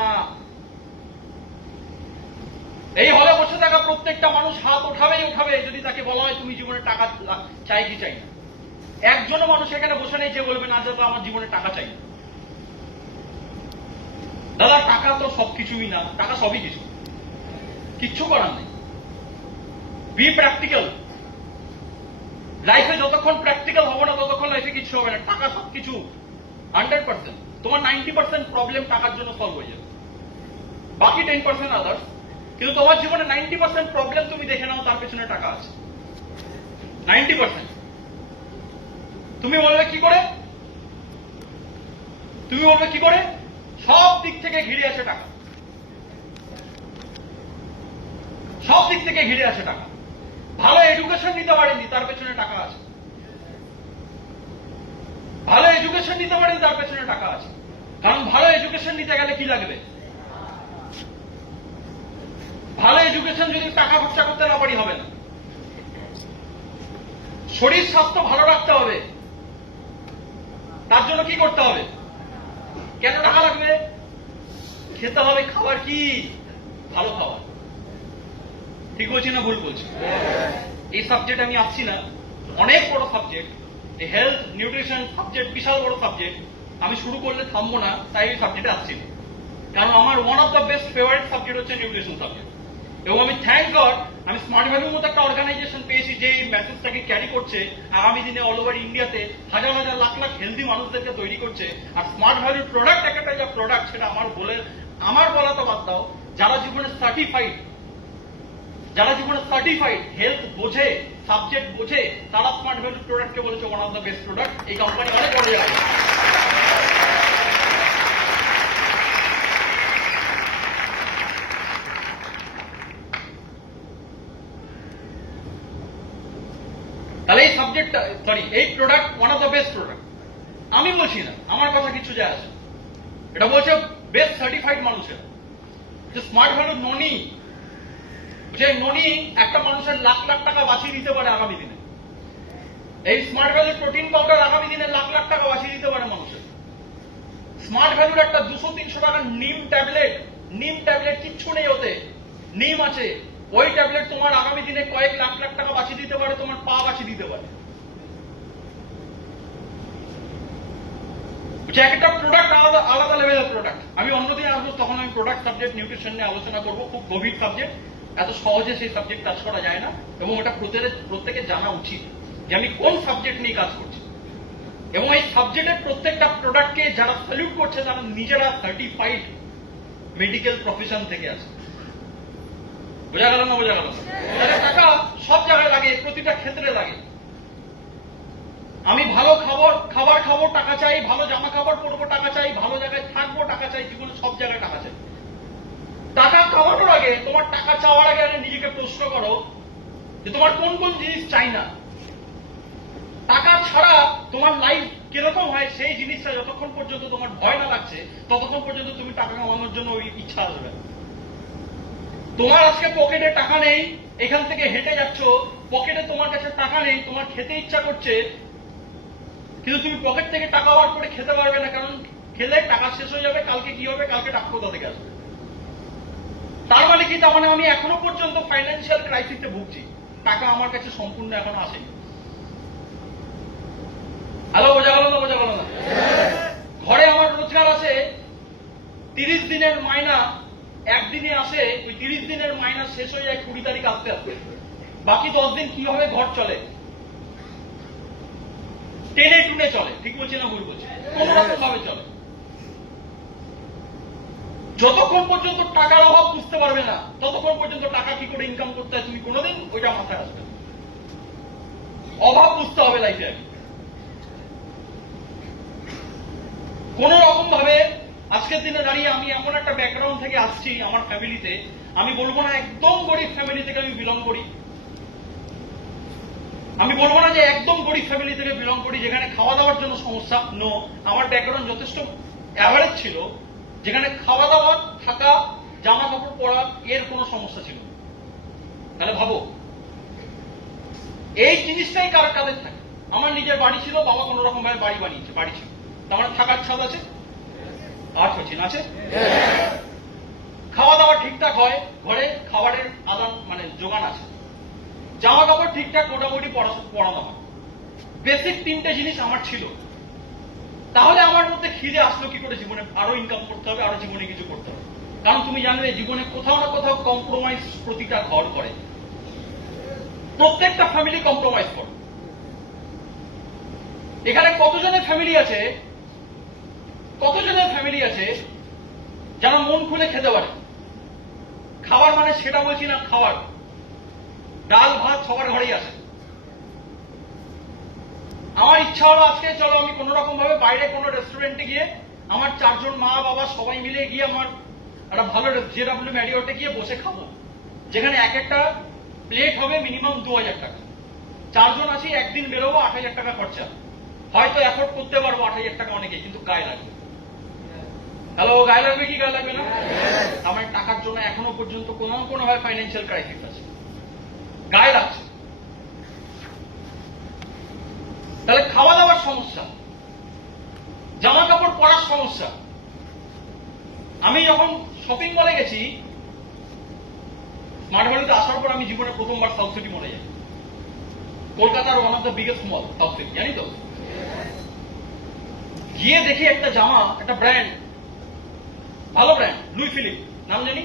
এই হলে বসে থাকা প্রত্যেকটা মানুষ হাত ওঠাবেই ওঠাবে যদি তাকে বলা হয় তুমি জীবনে টাকা চাই কি চাই না। একজনও মানুষ এখানে বসে নেই যে বলবে না যে আমার জীবনে টাকা চাই। দাদা টাকা তো সবকিছুই না, টাকা সবই কিছু, কিচ্ছু করার নেই। B practical. লাইফে যতক্ষণ প্র্যাকটিক্যাল হবো না ততক্ষণ লাইফে কিছু হবে না। টাকা সবকিছু 100%। তোমার 90% প্রবলেম টাকার জন্য সলভ হয়ে যাবে, বাকি 10% আদার্স। কিন্তু তোমার জীবনে 90% প্রবলেম তুমি দেখে নাও তার পেছনে টাকা আছে। 90%। তুমি বলবে কি করে? তুমি বলবে কি করে? সব দিক থেকে ঘিরে আছে টাকা, সব দিক থেকে ঘিরে আছে টাকা। ভালো এডুকেশন নিতে পারেনি তার পেছনে টাকা আছে, ভালো এডুকেশন নিতে পারেনি তার পেছনে টাকা আছে। কারণ ভালো এডুকেশন নিতে গেলে কি লাগবে? ভালো এডুকেশন নিউট্রিশন যদি টাকা খরচা করতে না পারি হবে না। শরীর স্বাস্থ্য ভালো রাখতে হবে, তার জন্য কি করতে হবে? কেন টাকা লাগবে? খেতে হবে। খাবার কি? ভালো খাবার। ঠিক বলছি না ভুল বলছি? এই সাবজেক্ট আমি আসছি না, অনেক বড় সাবজেক্ট। এই হেলথ নিউট্রিশন সাবজেক্ট বিশাল বড় সাবজেক্ট। আমি শুরু করলে থামবো না, তাই এই সাবজেক্টে আসছি না। কারণ আমার one of the best favourite subject হচ্ছে নিউট্রিশন সাবজেক্ট। এবং আমি থ্যাংক গড আমি স্মার্ট ভ্যালুর মতো একটা অর্গানাইজেশন পেয়েছি যে এই মেসেজটাকে ক্যারি করছে, আগামী দিনে অল ওভার ইন্ডিয়াতে হাজার হাজার লাখ লাখ হেলদি মানুষদেরকে তৈরি করছে। আর স্মার্ট ভ্যালুর প্রোডাক্ট একটা যা প্রোডাক্ট, সেটা আমার বলা তো বাদ দাও, যারা জীবনে সার্টিফাইড হেলথ বোঝে, সাবজেক্ট বোঝে, তারা স্মার্ট ভ্যালুর প্রোডাক্টকে বলেছে one of the best product. এই কোম্পানি অনেক বড় জায়গায়। তাহলে এই সাবজেক্টটা এই product one of the best product. আমি বলছি না, আমার কথা কিছু যায় আসে, এটা বলছে বেস্ট সার্টিফাইড মানুষের। যে স্মার্ট ভ্যালু ননি, যে ননি একটা মানুষের লাখ লাখ টাকা বাঁচিয়ে দিতে পারে আগামী দিনে। এই স্মার্ট ভ্যালু প্রোটিন পাউডার আগামী দিনে লাখ লাখ টাকা বাঁচিয়ে দিতে পারে মানুষের। স্মার্ট ভ্যালুর একটা 200-300 টাকার নিম ট্যাবলেট কিচ্ছু নেই ওতে, নিম আছে। ওই ট্যাবলেট তোমার আগামী দিনে কয়েক লাখ লাখ টাকা বাঁচিয়ে দিতে পারে, তোমার পা বাঁচিয়ে দিতে পারে। একটা প্রোডাক্ট আলাদা আলাদা লেভেলের প্রোডাক্ট। আমি অন্যদিন আসবো, তখন আমি প্রোডাক্ট সাবজেক্ট নিউট্রিশন নিয়ে আলোচনা করবো। খুব গভীর সাবজেক্ট, এত সহজে সেই সাবজেক্ট টাচ করা যায় না। এবং এটা প্রত্যেকে জানা উচিত যে আমি কোন সাবজেক্ট নিয়ে কাজ করছি। এবং এই সাবজেক্টের প্রত্যেকটা প্রোডাক্টকে যারা স্যালিউট করছে, তারা নিজেরা সার্টিফাইড মেডিকেল প্রফেশন থেকে আছে। বোঝা গেল না? বোঝা গেল না? টাকা সব জায়গায় লাগে, প্রতিটা ক্ষেত্রে লাগে। আমি ভালো খাবার খাবো, টাকা চাই। ভালো জামা কাপড় পরবো, টাকা চাই। ভালো জায়গায় থাকবো, টাকা চাই। জীবনে সব জায়গায় টাকা চাই। টাকা কামানোর আগে, তোমার টাকা চাওয়ার আগে নিজেকে প্রশ্ন করো যে তোমার কোন কোন জিনিস চাই না। টাকা ছাড়া তোমার লাইফ কিরকম হয়, সেই জিনিসটা যতক্ষণ পর্যন্ত তোমার ভয় না লাগছে, ততক্ষণ পর্যন্ত তুমি টাকা কামানোর জন্য ওই ইচ্ছা আসবে। তোমার আজকে পকেটে টাকা নেই, এখান থেকে হেঁটে যাচ্ছ, পকেটে তোমার কাছে টাকা নেই, তোমার খেতে ইচ্ছা করছে, কিন্তু তুমি পকেট থেকে টাকা বার করে খেতে পারবে না, কারণ খেলে টাকা শেষ হয়ে যাবে। কালকে কি হবে? কালকে টাকা কোথা থেকে আসবে? তার মানে কি? তার মানে আমি এখনো পর্যন্ত ফাইন্যান্সিয়াল ক্রাইসিসে ভুগছি, টাকা আমার কাছে সম্পূর্ণ এখনো আসেনি। হ্যালো, বোঝা গেল না? বোঝা গেল না? ঘরে আমার রোজগার আছে 30 দিনের মাইনা, একদিনে আসে। ওই 30 দিনের মাইনা শেষ হয়ে যায় 20 তারিখ আসতে আসতে। বাকি 10 দিন কিভাবে ঘর চলে? টেনে টুনে চলে। ঠিক বলছি না ভুল বলছি? কোন রকম ভাবে চলে। যতক্ষণ পর্যন্ত টাকার অভাব বুঝতে পারবে না, ততক্ষণ পর্যন্ত টাকা কি করে ইনকাম করতে হয় তুমি কোনোদিন ওইটা মাথায় আসবে। অভাব বুঝতে হবে লাইফে। কোন রকম ভাবে আজকের দিনে দাঁড়িয়ে আমি এমন একটা ব্যাকগ্রাউন্ড থেকে আসছি, আমার ফ্যামিলিতে আমি বলবো না একদম গরিব ফ্যামিলি থেকে আমি বিলং করি। আমি বলবো না যে একদম গরিব ফ্যামিলি থেকে বিলং করি যেখানে খাওয়া দাওয়ার জন্য সমস্যা। নো, আমার ব্যাকগ্রাউন্ড যথেষ্ট অ্যাভারেজ ছিল, যেখানে খাওয়া দাওয়া, থাকা, জামা কাপড় পরা এর কোনো সমস্যা ছিল না। তাহলে ভাবো এই জিনিসটাই কার কাদের থাকে। আমার নিজের বাড়ি ছিল, বাবা কোন রকম ভাবে বাড়ি বানিয়েছে, বাড়ি ছিল। আমার থাকার ছাদ আছে, আর সচিন আছে। খাওয়া দাওয়া ঠিকঠাক হয়, ঘরে খাবারের আদান যোগান আছে। জামা কাপড় ঠিকঠাক মোটামুটি পড়ানো হয়। বেসিক 3টে জিনিস আমার ছিল। তাহলে আমার মধ্যে খিদে আসলো কি করে জীবনে আরো ইনকাম করতে হবে, আরো জীবনে কিছু করতে হবে? কারণ তুমি জানবে জীবনে কোথাও না কোথাও কম্প্রোমাইজ প্রতিটা ঘর করে, প্রত্যেকটা ফ্যামিলি কম্প্রোমাইজ করে। এখানে কতজনের ফ্যামিলি আছে যারা মন খুলে খেতে পারে? খাবার মানে সেটা বলছি না, খাবার ডাল ভাত সবার ঘরেই আছে। আমার ইচ্ছা হলো আজকে চলো আমি কোন রকম ভাবে বাইরে কোনো রেস্টুরেন্টে গিয়ে আমার 4 জন মা বাবা সবাই মিলে গিয়ে আমার একটা ভালো জেডব্লিউ ম্যারিওটে গিয়ে বসে খাবো, যেখানে এক একটা প্লেট হবে মিনিমাম 2000 টাকা। 4 জন আছি, একদিন বেরোবো, 8000 টাকা খরচা। হয়তো এফোর্ড করতে পারবো 8000 টাকা অনেকে, কিন্তু গায়ে লাগবে। হ্যালো, গায়ে লাগবে কি গায়ে লাগবে না? আমার টাকার জন্য এখনো পর্যন্ত পর্যন্ত কোনো না কোনো হয় ফাইন্যান্সিয়াল ক্রাইসিস আছে, গায়ে লাগছে। তাহলে খাওয়া দাওয়ার সমস্যা, জামা কাপড় পরার সমস্যা। আমি যখন শপিং মলে গেছি, স্মার্ট ভ্যালিতে আসার পর আমি জীবনে প্রথমবার সাউথ সিটি মলে যাই। কলকাতার one of the biggest mall south city, জানি তো। গিয়ে দেখি একটা জামা, একটা ব্র্যান্ড, ভালো ব্র্যান্ড, লুই ফিলিপ, নাম জানি।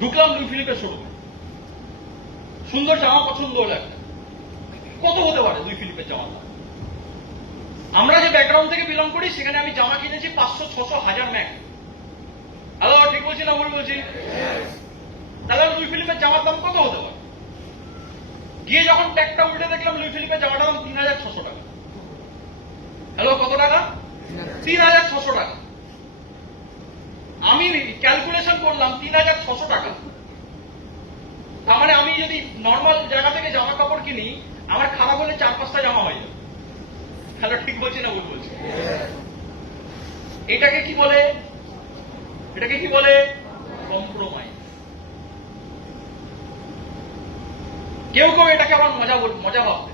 ঢুকলাম লুই ফিলিপের শোরুমে, সুন্দর জামা পছন্দ হলো একটা। কত হতে পারে লুই ফিলিপের জামাটা? আমরা যে ব্যাকগ্রাউন্ড থেকে বিলং করি সেখানে আমি জামা কিনেছি 500, 600, 1000 ম্যাক্স। হ্যালো, ঠিক বলছি না ভুল বলছি? তাহলে লুই ফিলিপের জামার দাম কত হতে পারে? গিয়ে যখন ট্যাগটা উল্টে দেখলাম লুই ফিলিপের জামাটার দাম 3600 টাকা। হ্যালো, কত টাকা? 3600 টাকা। আমি ক্যালকুলেশন করলাম 3600 টাকা। তার মানে আমি যদি নর্মাল জায়গা থেকে জামা কাপড় কিনি, আমার খারাপ হলে 4-5টা জামা হয়ে যাবে। হ্যালো, ঠিক বলছি না ভুল বলছি? এটাকে কি বলে? এটাকে কি বলে? কম্প্রোমাইজ। কেউ কেউ এটাকে আবার মজা ভাববে।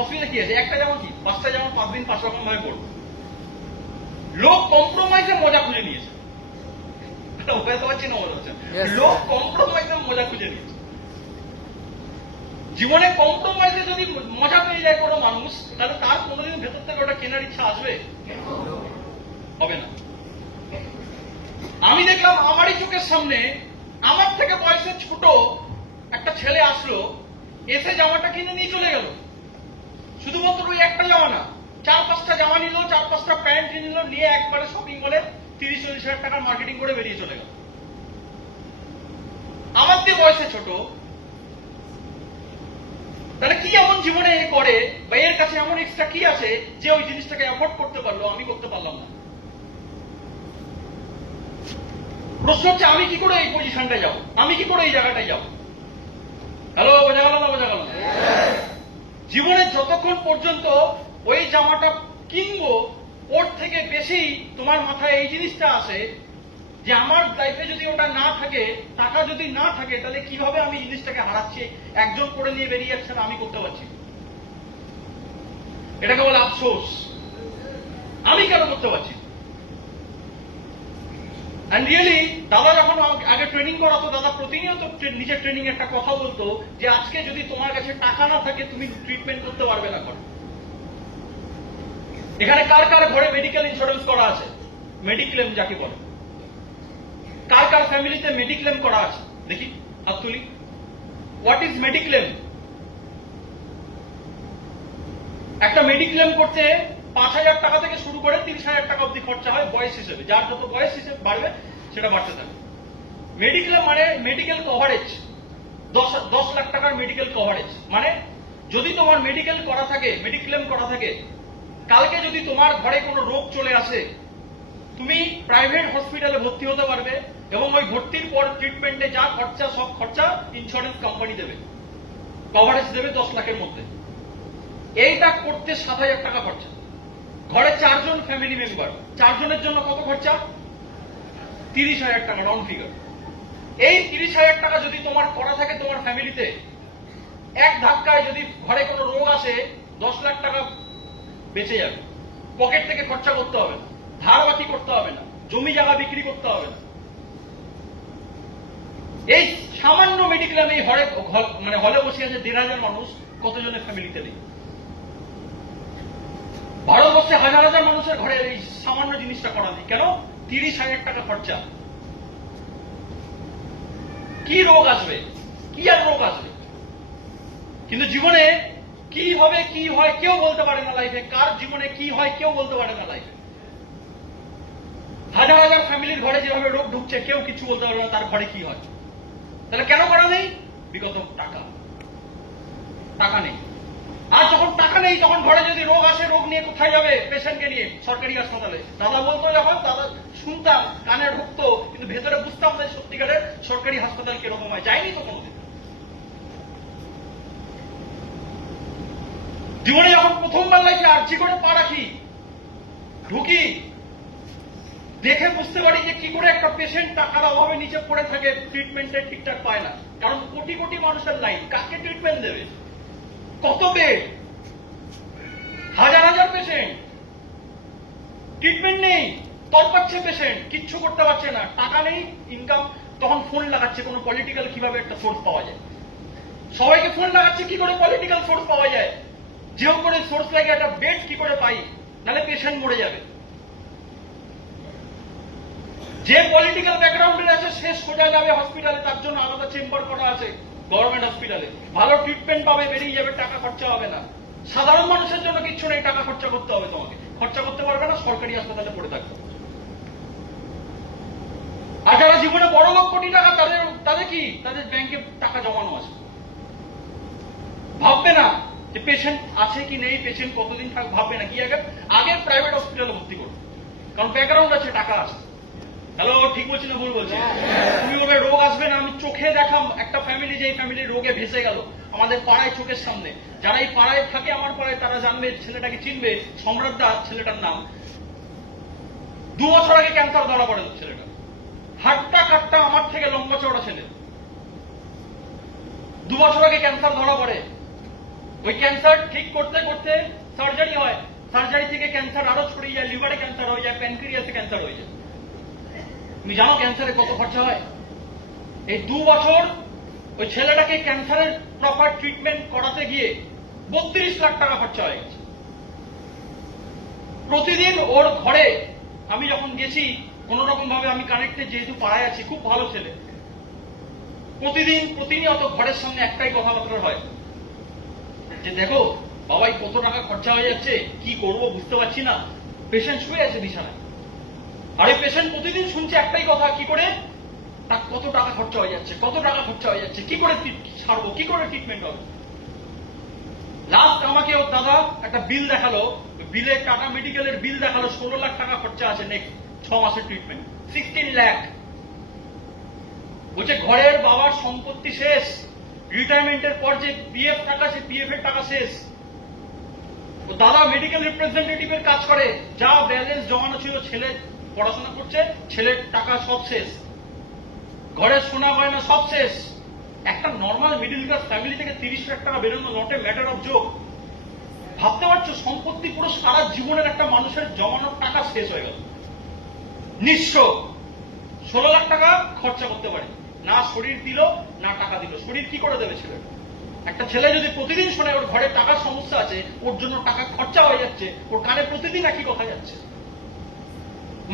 অসুবিধা কি আছে? একটা জামা কি 5টা জামা 5 দিন 5 রকম ভাবে পড়বে। লোক কম্প্রোমাইজে মজা খুঁজে নিয়েছে। বুঝতে পারছি না মনে হচ্ছে? লোক কম্প্রোমাইজে মজা খুঁজে নিয়েছে। জীবনে কম্প্রোমাইজে যদি মজা পেয়ে যায় কোনো মানুষ, তাহলে তার কোনোদিন ভেতর থেকে ওটা কেনার ইচ্ছা আসবে? হবে না। আমি দেখলাম আমারই চোখের সামনে আমার থেকে বয়সে ছোট একটা ছেলে আসলো, এসে জামাটা কিনে নিয়ে চলে গেল। শুধুমাত্র ওই একটা জামা না, 4-5টা জামা নিল, 4-5টা প্যান্ট নিল, নিয়ে একবারে শপিং মলে 30-40 হাজার টাকার মার্কেটিং করে বেরিয়ে চলে গেল। আমার দিয়ে বয়সে ছোট। তাহলে কি এমন জীবনে করে, বা এর কাছে এমন এক্সট্রা কি আছে যে ওই জিনিসটাকে অ্যাফোর্ড করতে পারলো, আমি করতে পারলাম না? প্রশ্ন হচ্ছে, আমি কি করে এই পজিশনটায় যাব? আমি কি করে এই জায়গাটায় যাব? হ্যালো, বোঝা গেল না? বোঝা গেল না? জীবনে যতক্ষণ পর্যন্ত ওই জামাটা কিনবো, ওর থেকে বেশি তোমার মাথায় এই জিনিসটা আসে যে আমার লাইফে যদি ওটা না থাকে, টাকা যদি না থাকে, তাহলে কিভাবে আমি জিনিসটাকে হারাচ্ছি, একজন করে নিয়ে বেরিয়ে যাচ্ছে না, আমি করতে পারছি। এটাকে বলে আফসোস। আমি কেন করতে পারছি? এন্ড রিয়েলি দাদা যখন আগে ট্রেনিং করাতো, দাদা প্রতিনিয়ত নিজের ট্রেনিং একটা কথা বলতো যে আজকে যদি তোমার কাছে টাকা না থাকে, তুমি ট্রিটমেন্ট করতে পারবে না ঘরে। এখানে কার কার ঘরে মেডিকেল ইন্স্যুরেন্স করা আছে? মেডিক্লেম যাকে বলে। কার কার ফ্যামিলিতে মেডিক্লেম করা আছে? দেখি হাত তুলি। What is mediclaim? একটা মেডিক্লেম করতে 5,000 টাকা থেকে শুরু করে 30,000 টাকা অব্দি খরচা হয় বয়স হিসেবে। যার যত বয়স হিসেবে বাড়বে সেটা বাড়তে থাকে। মেডিক্লেম মানে মেডিকেল কভারেজ। 10 লাখ টাকার মেডিকেল কভারেজ মানে যদি তোমার মেডিকেল করা থাকে, মেডিক্লেম করা থাকে, কালকে যদি তোমার ঘরে কোনো রোগ চলে আসে, তুমি প্রাইভেট হসপিটালে ভর্তি হতে পারবে এবং ওই ভর্তির পর ট্রিটমেন্টে যা খরচা, সব খরচা ইন্স্যুরেন্স কোম্পানি দেবে, কভারেজ দেবে 10 লাখের মধ্যে। এইটা করতে 7,000 টাকা খরচা। ঘরে 4 জন ফ্যামিলি মেম্বার, 4 জনের জন্য কত খরচা? 30,000 টাকা, রাউন্ড ফিগার। এই 30,000 টাকা যদি তোমার করা থাকে তোমার ফ্যামিলিতে, এক ধাক্কায় যদি ঘরে কোনো রোগ আসে, 10 লাখ টাকা বেঁচে যাবে। পকেট থেকে খরচা করতে হবে না, ধার বাকি করতে হবে না, জমি জায়গা বিক্রি করতে হবে না। এই সামান্য মেডিক্লেম এই হলে বসে আছে 1,500 মানুষ, কতজনের ফ্যামিলিতে নেই? ভারতবর্ষে হাজার হাজার মানুষের ঘরে এই সামান্য জিনিসটা করা নেই। কেন? 30,000 টাকা খরচা। কি রোগ আসবে? কি আর রোগ আসবে? কিন্তু জীবনে কি হবে, কি হয় কেউ বলতে পারে না। লাইফে কার জীবনে কি হয় কেউ বলতে পারে না। লাইফে হাজার হাজার ফ্যামিলির ঘরে যেভাবে রোগ ঢুকছে, কেউ কিছু বলতে পারবে না তার ঘরে কি হয়। তাহলে কেন করা নেই? বিগত টাকা। টাকা নেই। আর যখন টাকা নেই, তখন ঘরে যদি রোগ আসে, রোগ নিয়ে কোথায় যাবে? পেশেন্টকে নিয়ে সরকারি হাসপাতালে। দাদা বলতো, যখন দাদা শুনতাম, কানে ঢুকতো, কিন্তু ভেতরে বুঝতাম না সত্যিকারের সরকারি হাসপাতাল কিরকম হয়। যাইনি তো কোনোদিন। জীবনে যখন প্রথমবার লাইফে আর্জি করে পা রাখি, ঢুকি, দেখে বুঝতে পারি যে কি করে একটা পেশেন্ট টাকার অভাবে নিচে পড়ে থাকে, ট্রিটমেন্টে ঠিকঠাক পায় না। কারণ কোটি কোটি মানুষের লাইন, কাকে ট্রিটমেন্ট দেবে? কত বেড, হাজার হাজার পেশেন্ট, ট্রিটমেন্ট নেই, তলপাচ্ছে পেশেন্ট, কিচ্ছু করতে পারছে না, টাকা নেই, ইনকাম। তখন ফোন লাগাচ্ছে কোনো পলিটিক্যাল কিভাবে একটা সোর্স পাওয়া যায়। সবাইকে ফোন লাগাচ্ছে কি করে পলিটিক্যাল সোর্স পাওয়া যায়, যেও করে সোর্স লাগে একটা বেড কি করে পাই, নাহলে পেশেন্ট মরে যাবে। যে পলিটিক্যাল ব্যাকগ্রাউন্ডে আছে সে সোজা যাবে হসপিটালে, তার জন্য আলাদা চেম্বার করা আছে গভর্নমেন্ট হসপিটালে, ভালো ট্রিটমেন্ট পাবে, বেরিয়ে যাবে, টাকা খরচা হবে না। সাধারণ মানুষের জন্য কিচ্ছু নেই, টাকা খরচা করতে হবে, তোমাকে খরচা করতে পারবে না, সরকারি হাসপাতালে পড়ে থাকবে। আর যারা জীবনে বড় লোক কোটি টাকা, তাদের কি, তাদের ব্যাংকে টাকা জমানো আছে, ভাববে না যে পেশেন্ট আছে কি নেই, পেশেন্ট কতদিন থাক, ভাববে না, কি আগে প্রাইভেট হসপিটালে ভর্তি করবে, কারণ ব্যাকগ্রাউন্ড আছে, টাকা আছে। হ্যালো, ঠিক বলছি না ভুল বলছি? তুমি বলবে রোগ আসবে না, আমি চোখে দেখা একটা ফ্যামিলি, যে ফ্যামিলির রোগে ভেসে গেল আমাদের পাড়ায় চোখের সামনে। যারা এই পাড়ায় থাকে, আমার পাড়ায়, তারা জানবে, ছেলেটাকে চিনবে, সম্রাট দাস ছেলেটার নাম। 2 বছর আগে ক্যান্সার ধরা পড়ে ছেলেটা, হাট্টা কাট্টা, আমার থেকে লম্বা চওড়া ছেলে, 2 বছর আগে ক্যান্সার ধরা পড়ে। ওই ক্যান্সার ঠিক করতে করতে সার্জারি হয়, সার্জারি থেকে ক্যান্সার আরো ছড়িয়ে যায়, লিভারে ক্যান্সার হয়ে যায়, প্যানক্রিয়াসে ক্যান্সার হয়ে যায়। তুমি জানো ক্যান্সারে কত খরচা হয়? এই 2 বছর ওই ছেলেটাকে ক্যান্সারের প্রপার ট্রিটমেন্ট করাতে গিয়ে 32 লাখ টাকা খরচা হয়ে গেছে। প্রতিদিন ওর ঘরে আমি যখন গেছি, কোন রকম ভাবে আমি কানেক্টেড, যেহেতু পাড়ায় আছি, খুব ভালো ছেলে, প্রতিদিন প্রতিনিয়ত ঘরের সামনে একটাই কথাবার্তা হয় যে দেখো বাবাই কত টাকা খরচা হয়ে যাচ্ছে, কি করব বুঝতে পারছি না, পেশেন্ট শুয়ে আছে বিছানায়। আর এই পেশেন্ট প্রতিদিন শুনছে একটাই কথা, কি করে তার কত টাকা খরচা হয়ে যাচ্ছে, কত টাকা খরচা হয়ে যাচ্ছে, কি করে ছাড়বো, কি করে ট্রিটমেন্ট হবে। লাস্ট আমাকে ওর দাদা একটা বিল দেখালো, বিলে টাটা মেডিকেলের বিল দেখালো, 16 লাখ টাকা খরচা আছে নেক্সট 6 মাসের ট্রিটমেন্ট, 16 লাখ। বলছে ঘরের বাবার সম্পত্তি শেষ, রিটায়ারমেন্টের পর যে পিএফ টাকা, সে পিএফ এর টাকা শেষ। ও দাদা মেডিকেল রিপ্রেজেন্টেটিভের কাজ করে, যা ব্যালেন্স জমানো ছিল, ছেলে পড়াশোনা করছে, ছেলের টাকা সব শেষ, ঘরের সোনা গয়না সব শেষ। একটা নর্মাল মিডিল ক্লাস ফ্যামিলি থেকে 30 লাখ টাকা বেরোনো not a matter of joke. ভাবতে পারছো, সম্পত্তি পুরো সারা জীবনের একটা মানুষের জমানোর টাকা শেষ হয়ে গেল, নিঃস্ব। 16 লাখ টাকা খরচা করতে পারে না, শরীর দিল না টাকা দিল, শরীর কি করে দেবে ছেলেটা? একটা ছেলে যদি প্রতিদিন শোনে ওর ঘরে টাকার সমস্যা আছে, ওর জন্য টাকা খরচা হয়ে যাচ্ছে, ওর কানে প্রতিদিন একই কথা যাচ্ছে,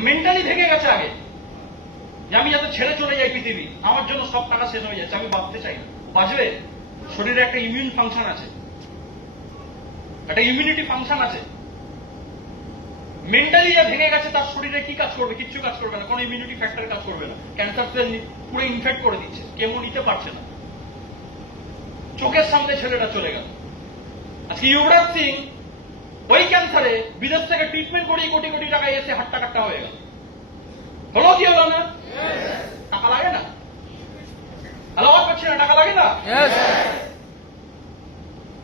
মেন্টালি ভেঙে গেছে আগে, যে আমি যাতে ছেড়ে চলে যাই পৃথিবী, আমার জন্য সব টাকা শেষ হয়ে যাচ্ছে, আমি ভাবতে চাই না। বাঁচবে, শরীরে একটা ইমিউন ফাংশন আছে, একটা ইমিউনিটি ফাংশন আছে। মেন্টালি যা ভেঙে গেছে, তার শরীরে কি কাজ করবে? কিচ্ছু কাজ করবে না, কোনো ইমিউনিটি ফ্যাক্টর কাজ করবে না, ক্যান্সার সেল পুরো ইনফেক্ট করে দিচ্ছে, কেমো নিতে পারছে না। চোখের সামনে ছেলেটা চলে গেল। আজকে যুবরাজ সিং ওই ক্যান্সারে বিদেশ থেকে ট্রিটমেন্ট করিয়ে কোটি কোটি টাকা এসে হাট্টা কাট্টা হয়ে গেল। হলো কি হলো না? টাকা লাগে না? আলাদা করছে না, টাকা লাগে না?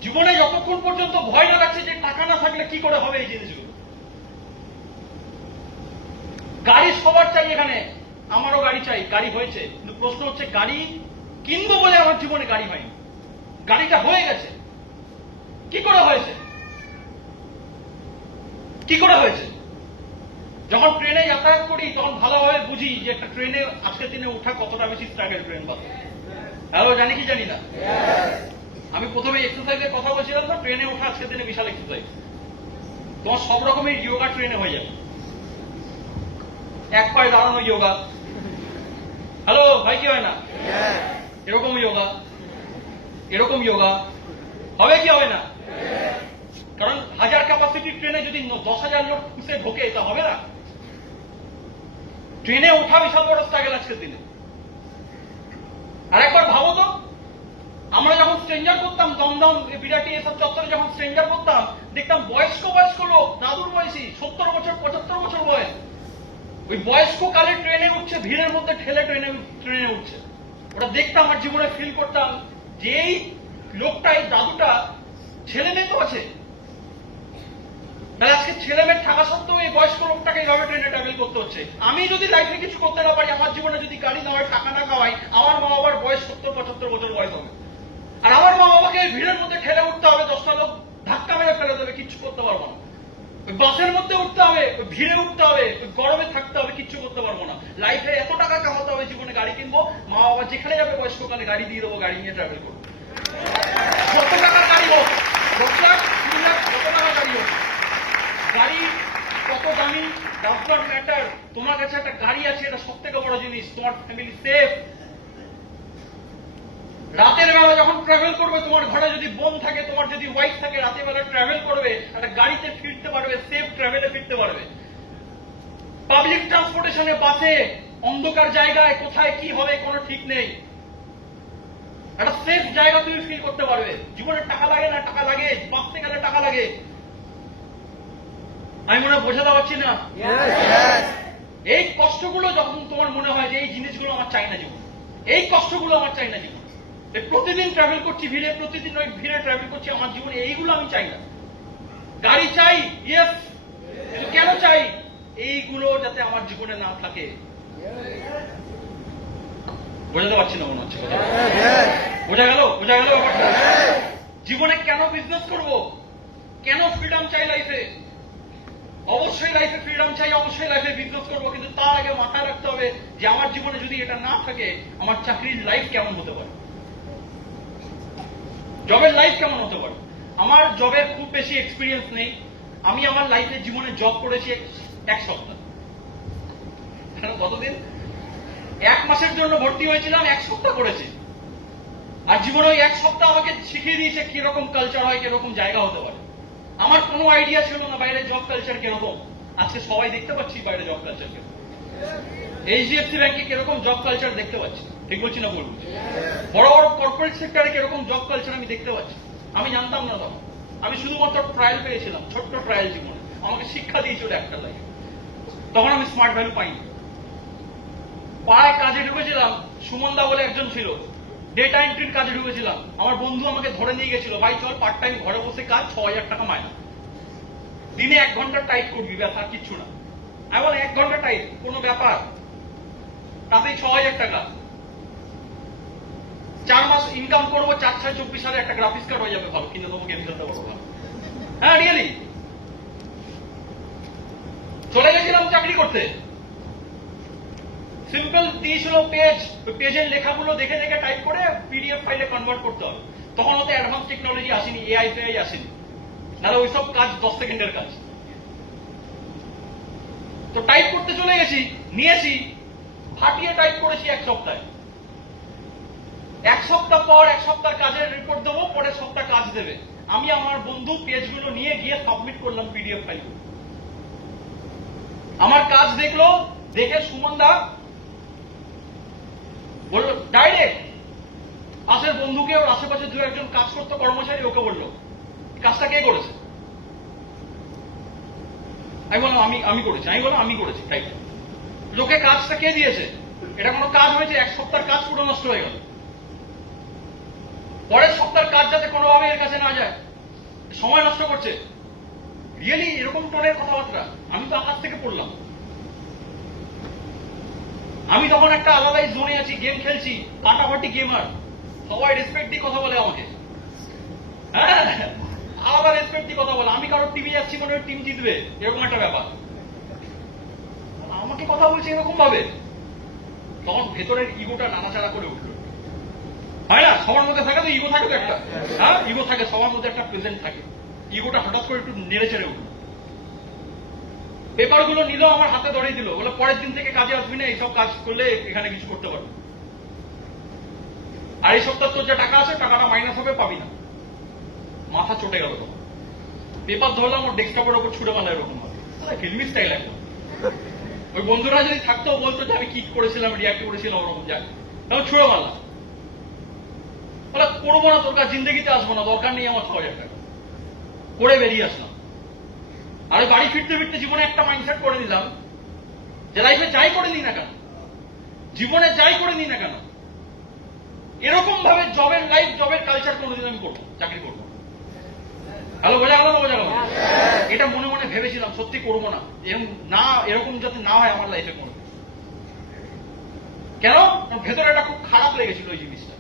জীবনে যতক্ষণ পর্যন্ত ভয় না লাগছে যে টাকা না থাকলে কি করে হবে এই জিনিসগুলো। গাড়ি সবার চাই, এখানে আমারও গাড়ি চাই, গাড়ি হয়েছে, কিন্তু প্রশ্ন হচ্ছে গাড়ি কিনবো বলে আমার জীবনে গাড়ি হয়নি, গাড়িটা হয়ে গেছে, কি করে হয়েছে? কি করে হয়েছে? যখন ট্রেনে যাতায়াত করি তখন ভালোভাবে বুঝি যে একটা ট্রেনে আজকের দিনে ওঠা কতটা বেশি স্ট্রাগল ট্রেন বাস। হ্যালো, জানি কি জানি না? আমি প্রথমে এক্সারসাইজের কথা বলছিলাম না, ট্রেনে ওঠা আজকের দিনে বিশাল এক্সারসাইজ। তোমার সব রকমের যোগা ট্রেনে হয়ে যাবে, এক পায়ে দাঁড়ানো যোগা, হ্যালো ভাই, কি হয় না? এরকম যোগা, এরকম যোগা হবে কি হবে না? কারণ 1000 ক্যাপাসিটির ট্রেনে যদি 10,000 লোক খুশে ঢোকে, তা হবে না। ট্রেনে ওঠা বিশাল বড় স্ট্রাগল আজকের দিনে। আর একবার ভাবো তো, আমরা যখন স্ট্রেঞ্জার করতাম, দমদম বিরাটি এসব চত্বরে যখন স্ট্রেঞ্জার করতাম, দেখতাম বয়স্ক বয়স্ক লোক, দাদুর বয়সী, 70 বছর 75 বছর বয়স, ওই বয়স্ক কালে ট্রেনে উঠছে, ভিড়ের মধ্যে ঠেলে ট্রেনে উঠছে। ওটা দেখতাম, আমার জীবনে ফিল করতাম যে এই লোকটা, এই দাদুটা ছেলে মেয়ে তো আছে, তাহলে আজকে ছেলে মেয়ের থাকা সত্ত্বেও এই বয়স্ক লোকটাকে এইভাবে ট্রেনে ট্রাভেল করতে হচ্ছে। আমি যদি লাইফে কিছু করতে না পারি, আমার জীবনে যদি গাড়ি না হয়, টাকা না খাওয়াই, আমার মা বাবার বয়স 70-75 বছর বয়স হবে। আর আমার মা বাবাকে ভিড়ের মধ্যে ঠেলে উঠতে হবে, 10টা লোক ধাক্কা মেরে ফেলে দেবে, কিচ্ছু করতে পারবো না। ওই বাসের মধ্যে উঠতে হবে, ওই ভিড়ে উঠতে হবে, ওই গরমে থাকতে হবে, কিচ্ছু করতে পারবো না। লাইফে এত টাকা কামাতে হবে, জীবনে গাড়ি কিনবো, মা বাবা যেখানে যাবে বয়স্ককালে গাড়ি দিয়ে দেবো, গাড়ি নিয়ে ট্রাভেল করবো। কত টাকার গাড়ি হোক, 10 লাখ 20 লাখ, কত টাকার গাড়ি হোক, গাড়ি কত দামি ডাজ নট ম্যাটার। তোমার কাছে একটা গাড়ি আছে, এটা সব থেকে বড় জিনিস। তোমার ফ্যামিলি সেফ। রাতের বেলা যখন ট্রাভেল করবে, তোমার ঘরে যদি বোন থাকে, তোমার যদি ওয়াইফ থাকে, রাতের বেলা ট্রাভেল করবে, একটা গাড়িতে ফিরতে পারবে, সেফ ট্রাভেলে ফিরতে পারবে। পাবলিক ট্রান্সপোর্টেশনে, বাসে, অন্ধকার জায়গায় কোথায় কি হবে কোনো ঠিক নেই। একটা সেফ জায়গা তুমি ফিল করতে পারবে। জীবনে টাকা লাগে না? টাকা লাগে, বাঁচতে গেলে টাকা লাগে। আমি মনে হয় বোঝাতে পারছি না? এই কষ্টগুলো যখন তোমার মনে হয় যে এই জিনিসগুলো আমার চাই না জীবন, এই কষ্টগুলো আমার চাই না জীবন, প্রতিদিন ট্রাভেল করছি ভিড়ে, প্রতিদিন ওই ভিড়ে ট্রাভেল করছি, আমার জীবনে এইগুলো আমি চাই না। গাড়ি চাই, ইয়েস, কিন্তু কেন চাই? এইগুলো যাতে আমার জীবনে না থাকে। বোঝাতে পারছি না মনে হচ্ছে কথা। বোঝা গেল? বোঝা গেল ব্যাপারটা? জীবনে কেন বিজনেস করব? কেন ফ্রিডম চাই লাইফে? অবশ্যই লাইফে ফ্রিডম চাই, অবশ্যই লাইফে বিজনেস করবো, কিন্তু তার আগে মাথায় রাখতে হবে যে আমার জীবনে যদি এটা না থাকে, আমার চাকরির লাইফ কেমন হতে পারে, জবের লাইফ কেমন হতে পারে। আমার জবের খুব বেশি এক্সপিরিয়েন্স নেই। আমি আমার লাইফে জীবনে জব করেছি 1 সপ্তাহ। কতদিন? 1 মাসের জন্য ভর্তি হয়েছিলাম, 1 সপ্তাহ করেছি। আর জীবনে ওই 1 সপ্তাহ আমাকে শিখিয়ে দিয়েছে কিরকম কালচার হয়, কিরকম জায়গা হতে পারে। আমার কোনো আইডিয়া ছিল না বাইরে জব কালচার কিরকম। আজকে সবাই দেখতে পাচ্ছি বাইরে জব কালচার কিরকম। এইচডিএফসি ব্যাংকে কিরকম জব কালচার দেখতে পাচ্ছি, ঠিক বলছি না বলবো? বড় বড় কর্পোরেট সেক্টরে কিরকম জব কালচার আমি দেখতে পাচ্ছি। আমি জানতাম না তখন। আমি শুধুমাত্র ট্রায়াল পেয়েছিলাম, ছোট্ট ট্রায়াল জীবনে। আমাকে শিক্ষা দিয়েছিল একটা লাইফ। তখন আমি স্মার্ট ভ্যালু পাইনি। পাড়ায় কাজে ঢুকেছিলাম, সুমন দা বলে একজন ছিল, ডেটা এন্ট্রির কাজে ঢুকেছিলাম। আমার বন্ধু আমাকে ধরে নিয়ে গেছিল, ভাই চল পার্ট টাইম ঘরে বসে কাজ, 6000 টাকা মায়না, দিনে 1 ঘন্টা টাইপ করবি, ব্যাস আর কিচ্ছু না। আমি বল 1 ঘন্টা টাইপ কোনো ব্যাপার, তাতেই 6000 টাকা। 4 মাস ইনকাম করবো, 4-6-24 সালে একটা গ্রাফিক্স কার্ড হয়ে যাবে, ভালো কিনে দেবো, গেম খেলতে পারবো ভালো। হ্যাঁ রিয়েলি চলে গেছিলাম চাকরি করতে। সিম্পল দিয়েছিল পেজ, পেজের লেখাগুলো দেখে দেখে টাইপ করে পিডিএফ ফাইলে কনভার্ট করতে হবে। তখন ওতে অ্যাডভান্স টেকনোলজি আসেনি, এআই ফেআই আসেনি, নাহলে ওইসব কাজ 10 সেকেন্ডের কাজ। তো টাইপ করতে চলে গেছি, নিয়েছি, ফাটিয়ে টাইপ করেছি 1 সপ্তাহে। 1 সপ্তাহ পর 1 সপ্তাহ কাজের রিপোর্ট দেবো, পরের সপ্তাহ কাজ দেবে। আমি আমার বন্ধু পেজগুলো নিয়ে গিয়ে সাবমিট করলাম পিডিএফ ফাইল। আমার কাজ দেখলো, দেখে সুমন দা বললো ডাইরেক্ট পাশের বন্ধুকে, ওর আশেপাশে 2-1 কাজ করতো কর্মচারী, ওকে বললো কাজটা কে করেছে। আমি বললাম আমি করেছি। আমি বললাম আমি করেছি তাই। লোকে কাজটা কে দিয়েছে? এটা কোনো কাজ হয়েছে? 1 সপ্তাহের কাজ পুরো নষ্ট হয়ে গেল। পরের সপ্তাহের কাজ যাতে কোনোভাবে এর কাছে না যায়, সময় নষ্ট করছে। রিয়েলি এরকম টোনের কথাবার্তা আমি তো আকাশ থেকে পড়লাম। আমি তখন একটা আলাদাই জোনে আছি, গেম খেলছি, কাটাফাটি গেমার, সবাই রেসপেক্ট দিয়ে কথা বলে আমাকে। হ্যাঁ, আলাদা রেসপেক্ট দিয়ে কথা বলে। আমি কারোর টিমে যাচ্ছি, মনে হয় টিম জিতবে, এরকম একটা ব্যাপার। আমাকে কথা বলছে এরকম ভাবে, তখন ভেতরের ইগোটা নাড়াচাড়া করে উঠল। হয় না, সবার মধ্যে থাকে তো ইগো, থাকে তো একটা, হ্যাঁ ইগো থাকে সবার মধ্যে, একটা প্রেজেন্ট থাকে। ইগোটা হঠাৎ করে একটু নেড়ে চেড়ে উঠল। পেপারগুলো নিল, আমার হাতে ধরিয়ে দিল, বলে পরের দিন থেকে কাজে আসবি না, এইসব কাজ করলে এখানে কিছু করতে পারবি। আর এই সপ্তাহ তোর যে টাকা আছে, টাকাটা মাইনাস হবে, পাবি না। মাথা চটে গেল তখন। পেপার ধরলাম, ওর ডেস্কটপের ওপর ছুড়ে মারলাম, এরকম হবে ফিল্মি স্টাইল একদম। ওই বন্ধুরা যদি থাকতো বলতো যে আমি কি করেছিলাম, রিয়াক্ট করেছিলাম, ওরকম যায়, তখন ছুড়ে মারলাম। বলে করবো না, তোর কাজ জিন্দগিতে আসবো না, দরকার নেই আমার 6000 টাকা, করে বেরিয়ে আসলাম। আর বাড়ি ফিরতে ফিরতে জীবনে একটা মাইন্ডসেট করে নিলাম যে লাইফে যাই করে নিই না কেন, জীবনে যাই করে নিই না কেন, এরকম ভাবে জবের লাইফ, জবের কালচার কোনোদিন আমি করবো, চাকরি করবো। হ্যালো, বোঝা গেল না? বোঝা গেল? এটা মনে মনে ভেবেছিলাম সত্যি করবো না, এরকম যাতে না হয় আমার লাইফে কোনো। কেন? ভেতরে এটা খুব খারাপ লেগেছিল ওই জিনিসটা।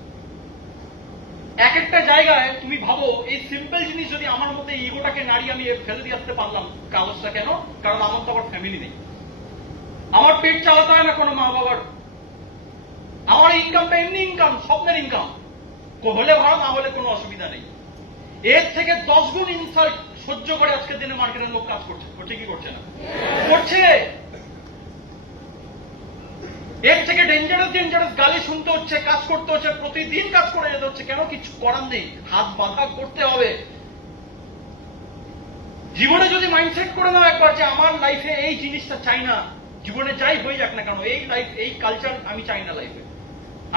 এক একটা জায়গায় তুমি ভাবো, এই সিম্পল জিনিস যদি আমার মধ্যে ইগোটাকে নাড়িয়ে আমি ফেলে দিয়ে আসতে পারলাম, কাগজটা কেন? কারণ আমার তো আবার ফ্যামিলি নেই, আমার পেট চালাতে হয় না কোনো মা বাবার, আমার ইনকামটা এমনি ইনকাম, স্বপ্নের ইনকাম, হলে ভালো, না হলে কোনো অসুবিধা নেই। এর থেকে 10 গুণ ইনসাল্ট সহ্য করে আজকের দিনে মার্কেটের লোক কাজ করছে। করছে কি করছে না? করছে। এর থেকে ডেঞ্জারাস গালি শুনতে হচ্ছে, কাজ করতে হচ্ছে, প্রতিদিন কাজ করে যেতে হচ্ছে। কেন? কিছু করার নেই, হাত বাঁধা করতে হবে। জীবনে যদি মাইন্ডসেট করে নাও একবার যে আমার লাইফে এই জিনিসটা চাই না, জীবনে যাই হয়ে যাক না কেন, এই লাইফ, এই কালচার আমি চাই না লাইফে।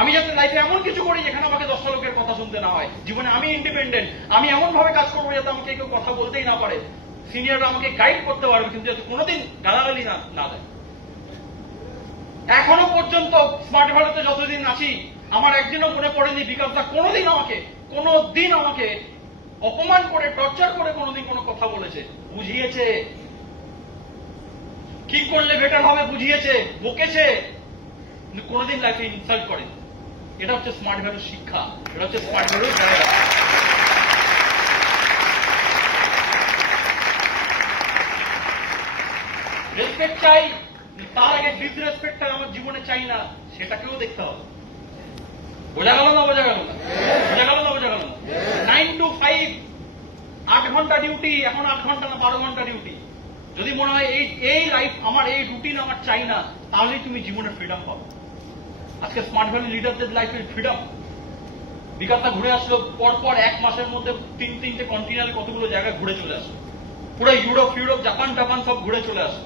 আমি যাতে লাইফে এমন কিছু করি যেখানে আমাকে 10টা লোকের কথা শুনতে না হয়। জীবনে আমি ইন্ডিপেন্ডেন্ট, আমি এমন ভাবে কাজ করবো যাতে আমাকে কেউ কথা বলতেই না পারে, সিনিয়ররা আমাকে গাইড করতে পারবে, কিন্তু যাতে কোনোদিন গালাগালি না দেয়। এখনো পর্যন্ত স্মার্ট ভারতে যতদিন আছি, আমার একদিনও মনে পড়েনি বিকাশদা কোনোদিন আমাকে অপমান করে, টর্চার করে কোনোদিন কোনো কথা বলেছে। বুঝিয়েছে কি করলে বেটার হবে, বুঝিয়েছে, বকেছে, কিন্তু কোনোদিন লাইফে ইনসাল্ট করেনি। এটা হচ্ছে স্মার্ট ভ্যালুর শিক্ষা, এটা হচ্ছে স্মার্ট ভ্যালুর জায়গা। রেসপেক্ট চাই, তার আগে ডিসরেসপেক্টটা আমার জীবনে চাই না, সেটাকেও দেখতে হবে। বোঝা গেল না? বোঝা গেল না? বোঝা গেল না? বোঝা গেল না? 9 to 5, 8 ঘন্টা ডিউটি, এখন 8 ঘন্টা না 12 ঘন্টা ডিউটি। যদি মনে হয় এই লাইফ আমার, এই রুটিন আমার চাই না, তাহলেই তুমি জীবনে ফ্রিডম পাবো। আজকে স্মার্ট ভ্যালু লিডারদের লাইফের ফ্রিডম। বিকাশটা ঘুরে আসলো পরপর 1 মাসের মধ্যে 3টে কন্টিনেন্টাল কতগুলো জায়গায় ঘুরে চলে আসলো, পুরো ইউরোপ, জাপান সব ঘুরে চলে আসলো।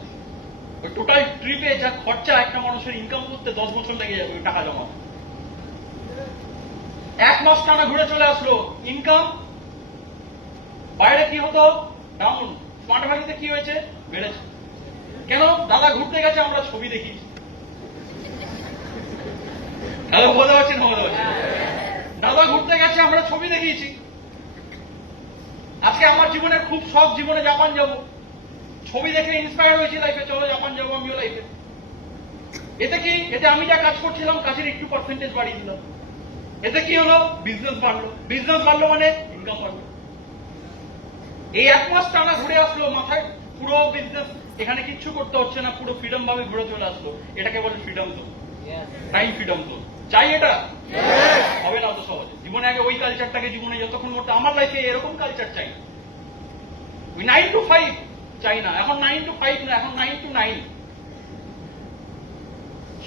ওই টোটাল ট্রিপে যা খরচা একটা মানুষের ইনকাম করতে 10 বছর লেগে যাবে ওই টাকা জমা। 1 মাস টানা ঘুরে চলে আসলো, ইনকাম। বাইরে কি হতো? ডাউন। স্মার্ট ভ্যালিতে কি হয়েছে? বেড়েছে। কেন? দাদা ঘুরতে গেছে, আমরা ছবি দেখি। হ্যালো, বোঝা পাচ্ছি না? বোঝা পাচ্ছি। দাদা ঘুরতে গেছে, আমরা ছবি দেখিয়েছি। আজকে আমার জীবনের খুব শখ, জীবনে জাপান যাব। ছবি দেখে ইন্সপায়ার হয়েছি লাইফে, চলো জাপান যাবো আমিও লাইফে। এতে কি? এতে আমি যা কাজ করছিলাম কাজের একটু পার্সেন্টেজ বাড়িয়ে দিলাম। এতে কি হলো? বিজনেস বাড়লো মানে ইনকাম বাড়লো। এই 1 মাস টানা ঘুরে আসলো, মাথায় পুরো বিজনেস, এখানে কিচ্ছু করতে হচ্ছে না, পুরো ফ্রিডম ভাবে ঘুরে চলে আসলো। এটাকে বলে freedom zone, time freedom zone. চাই এটা? হবে না অত সহজে। জীবনে আগে ওই কালচারটাকে জীবনে যতক্ষণ করতে, আমার লাইফে এরকম কালচার চাই। ওই 9 to 5 চাই না। এখন 9 to 5 না, এখন 9 to 9।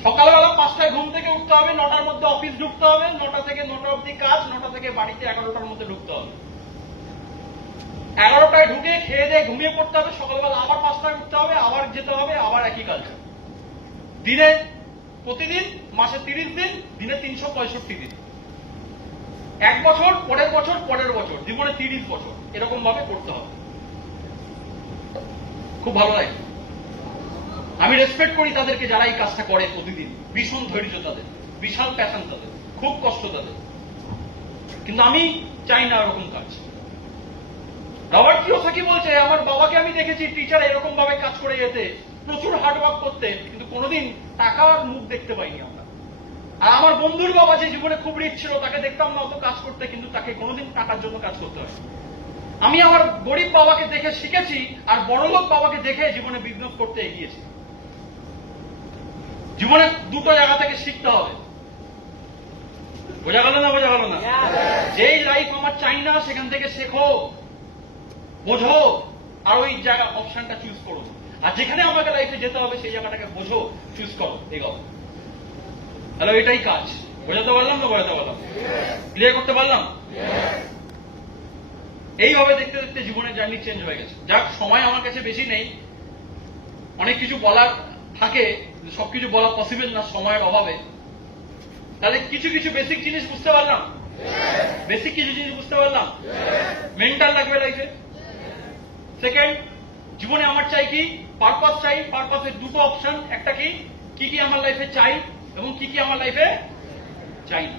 সকালবেলা 5টায় ঘুম থেকে উঠতে হবে, 9টার মধ্যে অফিস ঢুকতে হবে, 9টা থেকে 9টা অব্দি কাজ, 9টা থেকে বাড়িতে 11টার মধ্যে ঢুকতে হবে। 11টায় ঢুকে খেয়ে দিয়ে ঘুমিয়ে পড়তে হবে, সকালবেলা আবার 5টায় উঠতে হবে, আবার যেতে হবে, আবার একই কালচার। দিনে, প্রতিদিন, মাসে 30 দিন, দিনে 365 দিন। 1 বছর, পরের বছর, জীবনে 30 বছর এরকম ভাবে করতে হবে। খুব ভালো লাগে। আমি রেসপেক্ট করি তাদেরকে যারা এই কাজটা করে প্রতিদিন। ভীষণ ধৈর্য তাদের, বিশাল প্যাশন তাদের, খুব কষ্ট তাদের। কিন্তু আমি চাই না এরকম কাজ। রবার্ট কিওসাকি বলছে, আমার বাবাকে আমি দেখেছি টিচার এরকম ভাবে কাজ করে যেতে, প্রচুর হার্ডওয়ার্ক করতে, কিন্তু কোনোদিন টাকার মুখ দেখতে পাইনি আমরা। আর আমার বন্ধুর বাবা যে জীবনে খুব রিচ ছিল, তাকে দেখতাম না অত কাজ করতে, কিন্তু তাকে কোনোদিন টাকার জন্য কাজ করতে হয়। আমি আমার গরিব বাবাকে দেখে শিখেছি, আর বড়লোক বাবাকে দেখে জীবনে বিজনেস করতে এগিয়েছি। জীবনে দুটো জায়গা থেকে শিখতে হবে। বোঝা গেল না? বোঝা গেল না? যেই লাইফ আমার চাই না সেখান থেকে শেখো, বোঝো, আর ওই জায়গা অপশনটা চুজ করো। আর যেখানে আমাকে লাইফে যেতে হবে সেই জায়গাটাকে বোঝো, চুজ করো, এগো। হ্যালো, এটাই কাজ। বোঝাতে পারলাম না? বোঝাতে পারলাম? ক্লিয়ার করতে পারলাম? এইভাবে দেখতে দেখতে জীবনের জার্নি চেঞ্জ হয়ে গেছে। যাক, সময় আমার কাছে বেশি নেই, অনেক কিছু বলার থাকে, সবকিছু বলা পসিবল না সময়ের অভাবে। তাহলে কিছু বেসিক জিনিস বুঝতে পারলাম, বেসিক কিছু জিনিস বুঝতে পারলাম। মেন্টাল লাগবে লাইফে। সেকেন্ড, জীবনে আমার চাই কি? পারপাস চাই। পারপাসের দুটো অপশন, একটা কি আমার লাইফে চাই এবং কি আমার লাইফে চাই না।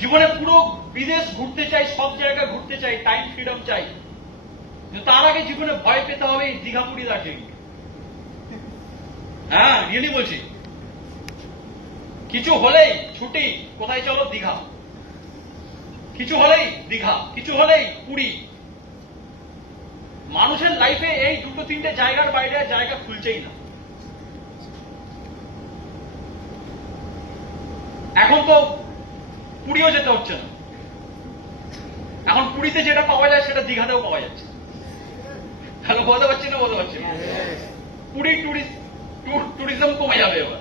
জীবনে পুরো বিদেশ ঘুরতে চাই, সব জায়গা ঘুরতে চাই, টাইম ফ্রিডম চাই, কিন্তু তার আগে জীবনে ভয় পেতে হবে এই দীঘা, পুরী, দার্জিলিং। হ্যাঁ, রিয়েলি বলছি। কিছু হলেই ছুটি, কোথায় চলো? দীঘা। কিছু হলেই দীঘা, কিছু হলেই পুরী। মানুষের লাইফে এই দুটো তিনটে জায়গার বাইরে জায়গা খুলছেই না। এখন তো পুরীও যেতে হচ্ছে না, এখন পুরীতে যেটা পাওয়া যায় সেটা দীঘাতেও পাওয়া যাচ্ছে। হ্যালো, বলতে পারছি না? বলতে পারছি না। পুরী ট্যুরিজম কমে যাবে এবার,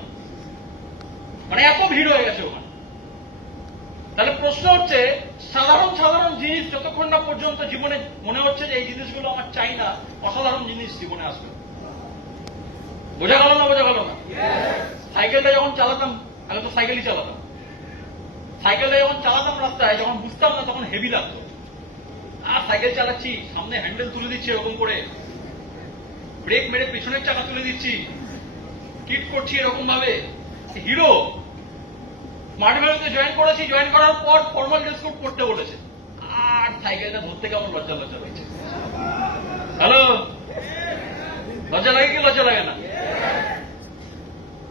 মানে এত ভিড় হয়ে গেছে ওখানে। তাহলে প্রশ্ন হচ্ছে, সাধারণ সাধারণ জিনিস যতক্ষণ না পর্যন্ত জীবনে মনে হচ্ছে যে এই জিনিসগুলো আমার চাই না, অসাধারণ জিনিস জীবনে আসবে। বোঝা গেল না? বোঝা গেল না? সাইকেলটা যখন চালাতাম, আগে তো সাইকেলই চালাতাম, সাইকেলটা যখন চালাতাম রাস্তায়, যখন বুঝতাম না তখন হেভি লাগতো। আর সাইকেল চালাচ্ছি, সামনে হ্যান্ডেল তুলে দিচ্ছি এরকম করে, ব্রেক মেরে পিছনের চাকা তুলে দিচ্ছি, কিট করছি এরকম ভাবে, হিরো। স্মার্ট ভ্যালুতে জয়েন করেছি, জয়েন করার পর ফর্মাল ড্রেস কোড করতে বলেছে, আর সাইকেলটা ধরতে কেমন লজ্জা লজ্জা হয়েছে। হ্যালো, লজ্জা লাগে কি লজ্জা লাগে না?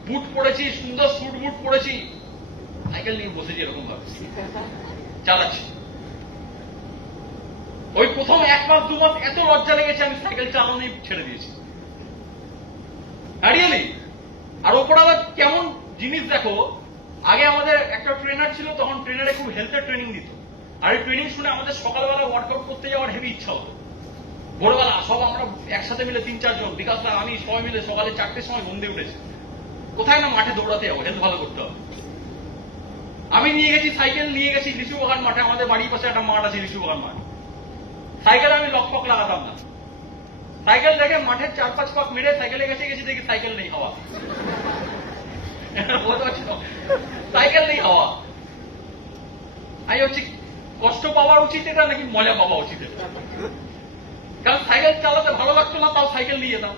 বুট পরেছি, সুন্দর স্যুট বুট পরেছি, সাইকেল নিয়ে বসেছি এরকম ভাবে, চালাচ্ছি। ওই প্রথম 1 মাস 2 মাস এত লজ্জা লেগেছে, আমি সাইকেল চালানোই ছেড়ে দিয়েছি। রিয়েলি। আর ওপর আবার কেমন জিনিস দেখো, আগে আমাদের একটা ট্রেনার ছিল, তখন ট্রেনারে খুব হেলথের ট্রেনিং দিত। আর এই ট্রেনিং শুনে আমাদের সকালবেলা ওয়ার্কআউট করতে যাওয়ার হেভি ইচ্ছা হতো। ভোরবেলা সব আমরা একসাথে মিলে 3-4 জন, বিকাশ দা, আমি সবাই মিলে সকালে 4টের সময় মন্দিরে উঠেছি। কোথায় না মাঠে দৌড়াতে যাবো, হেলথ ভালো করতে হবে। আমি নিয়ে গেছি সাইকেল, নিয়ে গেছি লিচুবাগান মাঠে, আমাদের বাড়ির পাশে একটা মাঠ আছে লিচুবাগান মাঠ। সাইকেলে আমি লকপক লাগাতাম না, সাইকেল দেখে মাঠের 4-5 পাক মেরে সাইকেলে গেছি দেখি সাইকেল নেই, হাওয়া। সাইকেল নেই, হাওয়া। আমি হচ্ছে কষ্ট পাওয়া উচিত এটা নাকি মজা পাওয়া উচিত এটা? কারণ সাইকেল চালাতে ভালো লাগতো না, তাও সাইকেল নিয়ে যেতাম।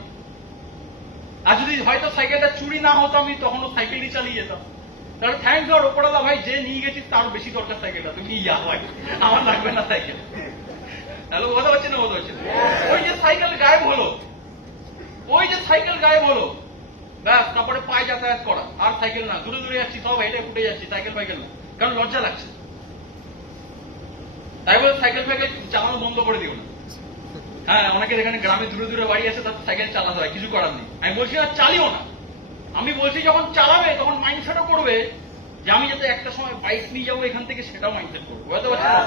আর যদি হয়তো সাইকেলটা চুরি না হতো, আমি তখনও সাইকেলই চালিয়ে যেতাম। তাহলে থ্যাংক গড, ওপরওয়ালা ভাই যে নিয়ে গেছিস তার বেশি দরকার সাইকেলটা, তুমি ইয়া ভাই, আমার লাগবে না সাইকেল। হ্যালো, বোঝা পারছি না? বোঝা পারছি না? ওই যে সাইকেল গায়েব হলো, ওই যে সাইকেল গায়েব হলো, ব্যাস, তারপরে পায়ে যাতায়াত করা, আর সাইকেল না, দূরে দূরে যাচ্ছি, সব হেঁটে ফুটে যাচ্ছি, সাইকেল ফাইকেল না, কারণ লজ্জা লাগছে। তাই বলে সাইকেল ফাইকেল চালানো বন্ধ করে দিও না। হ্যাঁ, অনেকের এখানে গ্রামে দূরে দূরে বাড়ি আছে, তার সাইকেল চালাতে হয়, কিছু করার নেই। আমি বলছি না চালিও না, আমি বলছি যখন চালাবে তখন মাইন্ডসেটও করবে যে আমি যাতে একটা সময় বাইক নিয়ে যাবো এখান থেকে, সেটাও মাইন্ডসেট করবো। বুঝতে পারছি না?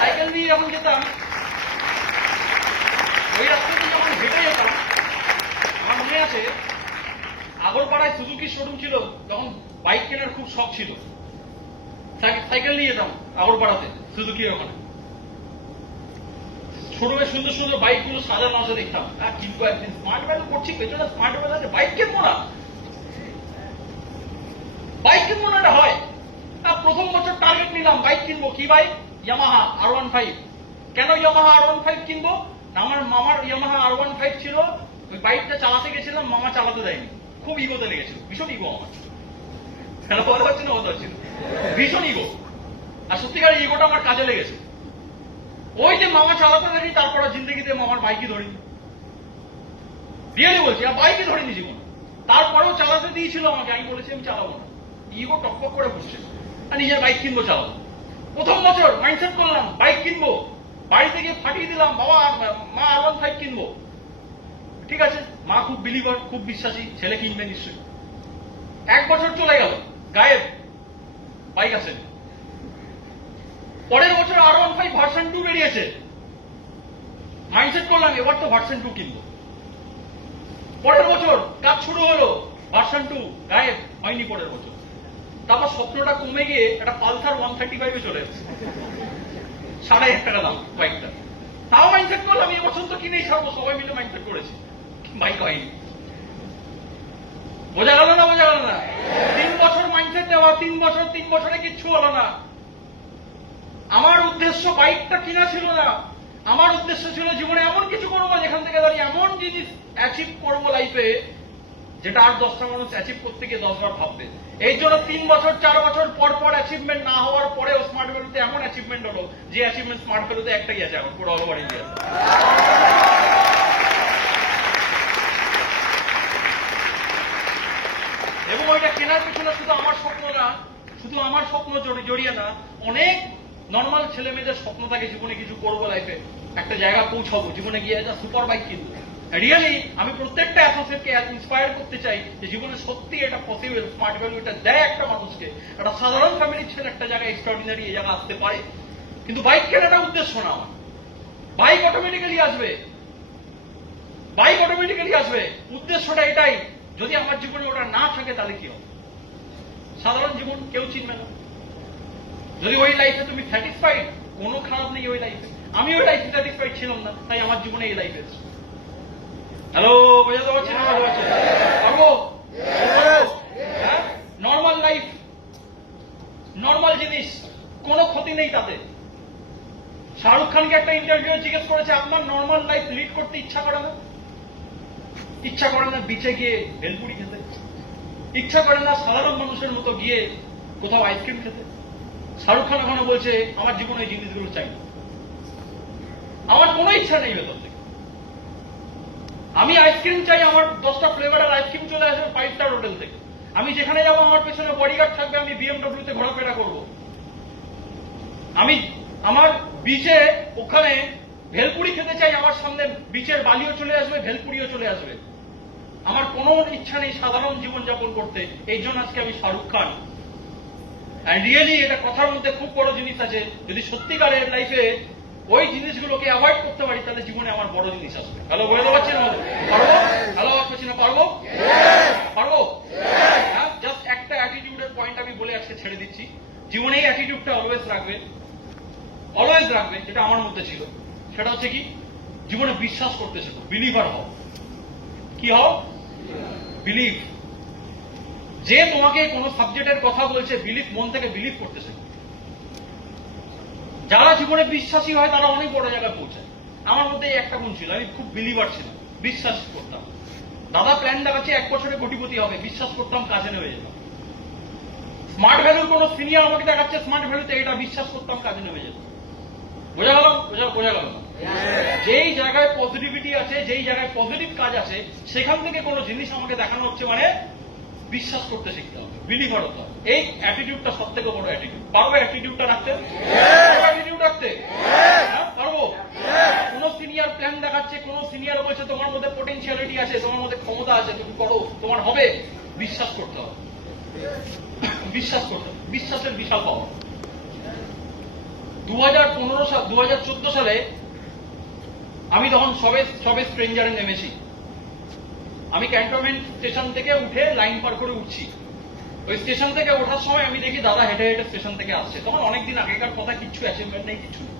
সাইকেল নিয়ে যখন যেতাম, ওই রাস্তাতে যখন হেঁটে যেতাম, আমার মনে আছে আগরপাড়ায় সুজুকি শোরুম ছিল, তখন বাইক কেনার খুব শখ ছিল। সাইকেল নিয়ে যেতাম আগরপাড়াতে, সুজুকির ওখানে শোরুমে সুন্দর সুন্দর বাইক গুলো সাজানো আছে দেখতাম। কিন্তু একদিন স্মার্ট ভ্যালু করছি, পেছনে স্মার্ট ভ্যালু আছে, বাইক কিনবো না, বাইক কিনবো না, এটা হয়। প্রথম বছর টার্গেট নিলাম বাইক কিনবো। কি বাইক? Yamaha R15। কেন ইয়ামাহা R15 কিনবো? আমার মামার ইয়ামাহা R15 ছিল, ওই বাইকটা চালাতে গেছিলাম, মামা চালাতে দেয়নি, খুব ইগোতে লেগেছিল, ভীষণ ইগো আমার। বলতে পারছি না? বলতে পারছি না? ভীষণ ইগো। আর সত্যিকারের ইগোটা আমার কাজে লেগেছে। ওই যে মামা চালাতে দেয়নি, তারপরে জিন্দগিতে মামার বাইকই ধরিনি, রিয়েলি বলছি, আর বাইকই ধরিনি জীবন। তারপরেও চালাতে দিয়েছিল আমাকে, আমি বলেছি আমি চালাবো না, ইগো টকপক করে বসছে, আর নিজের বাইক কিনবো, চালাবো। প্রথম বছর মাইন্ডসেট করলাম বাইক কিনবো, বাড়িতে গিয়ে ফাটিয়ে দিলাম, বাবা মা R15 কিনবো। ঠিক আছে, মা খুব বিলিভার, খুব বিশ্বাসী, ছেলে কিনবে নিশ্চয়ই। 1 বছর চলে গেল, গায়েব, বাইক আসেনি। পরের বছর R15 ভার্সন 2 বেরিয়েছে, মাইন্ডসেট করলাম এবার তো ভার্সন 2 কিনবো। পরের বছর কাজ শুরু হলো, ভার্সন 2 গায়েব, হয়নি পরের বছর। তারপর স্বপ্নটা কমে গিয়ে একটা পালসার 135 চলে এসেছে, 1,500 টাকা দাম বাইকটা। তাও মাইন্ডসেট করলাম এবছর তো কিনেই ছাড়বো, সবাই মিলে মাইন্ডসেট করেছি, বাইক হয়নি। বোঝা গেল না? বোঝা গেল না? 3 বছর মাইন্ডসেট দেওয়া, 3 বছরে কিচ্ছু হলো না। আমার উদ্দেশ্য বাইকটা কিনা ছিল না, আমার উদ্দেশ্য ছিল জীবনে এমন কিছু করবো যেখান থেকে দাঁড়িয়ে এমন জিনিস অ্যাচিভ করবো লাইফে, যেটা আর 10টা মানুষ অ্যাচিভ করতে গিয়ে 10 বার ভাববে। এই জন্য 3 বছর 4 বছর পর পর অ্যাচিভমেন্ট না হওয়ার পরেও স্মার্ট ভ্যালুতে এমন অ্যাচিভমেন্ট হলো, যে অ্যাচিভমেন্ট স্মার্ট ভ্যালুতে একটাই আছে এখন পুরো অল ওভার ইন্ডিয়া। এবং ওইটা কেনার পিছনে শুধু আমার স্বপ্ন না, শুধু আমার স্বপ্ন জড়িয়ে না, অনেক নর্মাল ছেলে মেয়েদের স্বপ্ন থাকে জীবনে কিছু করবো, লাইফে একটা জায়গা পৌঁছাবো, জীবনে গিয়ে একটা সুপার বাইক কিনবো। রিয়েলি আমি প্রত্যেকটা অ্যাসোসিয়েটকে ইন্সপায়ার করতে চাই যে জীবনে সত্যি এটা পসিবল। স্মার্ট ভ্যালু এটা দেয় একটা মানুষকে, একটা সাধারণ ফ্যামিলির ছেলে একটা জায়গায় এক্সট্রাঅর্ডিনারি এই জায়গা আসতে পারে। কিন্তু বাইক কেনাটা উদ্দেশ্য না আমার, বাইক অটোমেটিক্যালি আসবে, বাইক অটোমেটিক্যালি আসবে। উদ্দেশ্যটা এটাই, যদি আমার জীবনে ওটা না থাকে তাহলে কি হবে? সাধারণ জীবন কেউ চিনবে না। যদি ওই লাইফে তুমি স্যাটিসফাইড, কোনো খারাপ নেই ওই লাইফে। আমি ওই লাইফে স্যাটিসফাইড ছিলাম না, তাই আমার জীবনে এই লাইফ এসেছে। হ্যালো, বোঝাতে পারছি না? পারবো? নর্মাল লাইফ, নর্মাল জিনিস, কোনো ক্ষতি নেই তাতে। শাহরুখ খানকে একটা ইন্টারভিউ জিজ্ঞেস করেছে, আপনার নর্মাল লাইফ লিড করতে ইচ্ছা করে না? ইচ্ছা করে না বিচে গিয়ে ভেলপুরি খেতে? ইচ্ছা করে না সাধারণ মানুষের মতো গিয়ে কোথাও আইসক্রিম খেতে? শাহরুখ খান এখনো বলছে আমার জীবনে এই জিনিসগুলো চাই না, আমার কোনো ইচ্ছা নেই ভেতর থেকে। আমি আইসক্রিম চাই, আমার 10টা ফ্লেভারের আইসক্রিম চলে আসবে 5 স্টার হোটেল থেকে। আমি যেখানে যাবো আমার পেছনে বডিগার্ড থাকবে, আমি বিএমডব্লিউতে ঘোরাফেরা করবো। আমি আমার বিচে ওখানে ভেলপুরি খেতে চাই, আমার সামনে বিচের বালিও চলে আসবে, ভেলপুরিও চলে আসবে। আমার কোনো ইচ্ছা নেই সাধারণ জীবনযাপন করতে। এই জন্য আজকে আমি শাহরুখ খান। রিয়েলি এটা কথার মধ্যে খুব বড় জিনিস আছে। যদি সত্যিকারের লাইফে ওই জিনিসগুলোকে অ্যাভয়েড করতে পারি, তাহলে জীবনে আমার বড় জিনিস আসবে। হ্যালো, বলে দেওয়া পারছেন? পারবো? হ্যালো, পারছি না? পারবো? পারবো? হ্যাঁ, জাস্ট একটা অ্যাটিটিউডের পয়েন্ট আমি বলে আজকে ছেড়ে দিচ্ছি। জীবনে এই অ্যাটিটিউডটা অলওয়েজ রাখবে, অলওয়েজ রাখবে, যেটা আমার মধ্যে ছিল। সেটা হচ্ছে কি, জীবনে বিশ্বাস করতে শেখো, বিলিভার হও। কি হও? বিলিভ। যে তোমাকে কোনো সাবজেক্টের কথা বলছে, বিলিভ, মন থেকে বিলিভ করতে শেখো। যারা জীবনে বিশ্বাসী হয় তারা অনেক বড় জায়গায় পৌঁছায়। আমার মধ্যে একটা গুণ ছিল, আমি খুব বিলিভার ছিলাম, বিশ্বাস করতাম। দাদা প্ল্যান দেখাচ্ছে 1 বছরে কোটিপতি হবে, বিশ্বাস করতাম, কাজে নেমে যেতাম। স্মার্ট ভ্যালুর কোন সিনিয়র আমাকে দেখাচ্ছে স্মার্ট ভ্যালুতে, এটা বিশ্বাস করতাম, কাজে নেমে যেতাম। বোঝা গেল? বোঝা গেল না? যেই জায়গায় পজিটিভিটি আছে, যেই জায়গায় পজিটিভ কাজ আছে, সেখান থেকে কোনো জিনিস আমাকে দেখানো হচ্ছে মানে বিশ্বাস করতে শিখতে হবে, বিলিভার হতে হবে। এই অ্যাটিটিউডটা সব থেকে বড় অ্যাটিটিউড। পারবো অ্যাটিটিউডটা রাখতে? অ্যাটিটিউড রাখতে পারবো? কোন সিনিয়র প্ল্যান দেখাচ্ছে, কোন সিনিয়র বলছে তোমার মধ্যে পোটেনশিয়ালিটি আছে, তোমার মধ্যে ক্ষমতা আছে, তুমি করো, তোমার হবে, বিশ্বাস করতে হবে। বিশ্বাস করতে হবে, বিশ্বাসের বিশাল পাওয়া। 2014 সালে আমি তখন সবে স্ট্রেঞ্জারে নেমেছি। আমি ক্যান্টনমেন্ট স্টেশন থেকে উঠে লাইন পার করে উঠছি। ওই স্টেশন থেকে ওঠার সময় আমি দেখি দাদা হেঁটে হেঁটে স্টেশন থেকে আসছে। তখন অনেকদিন আগেকার কথা, কিচ্ছু অ্যাচিভমেন্ট নেই, কিছু নেই।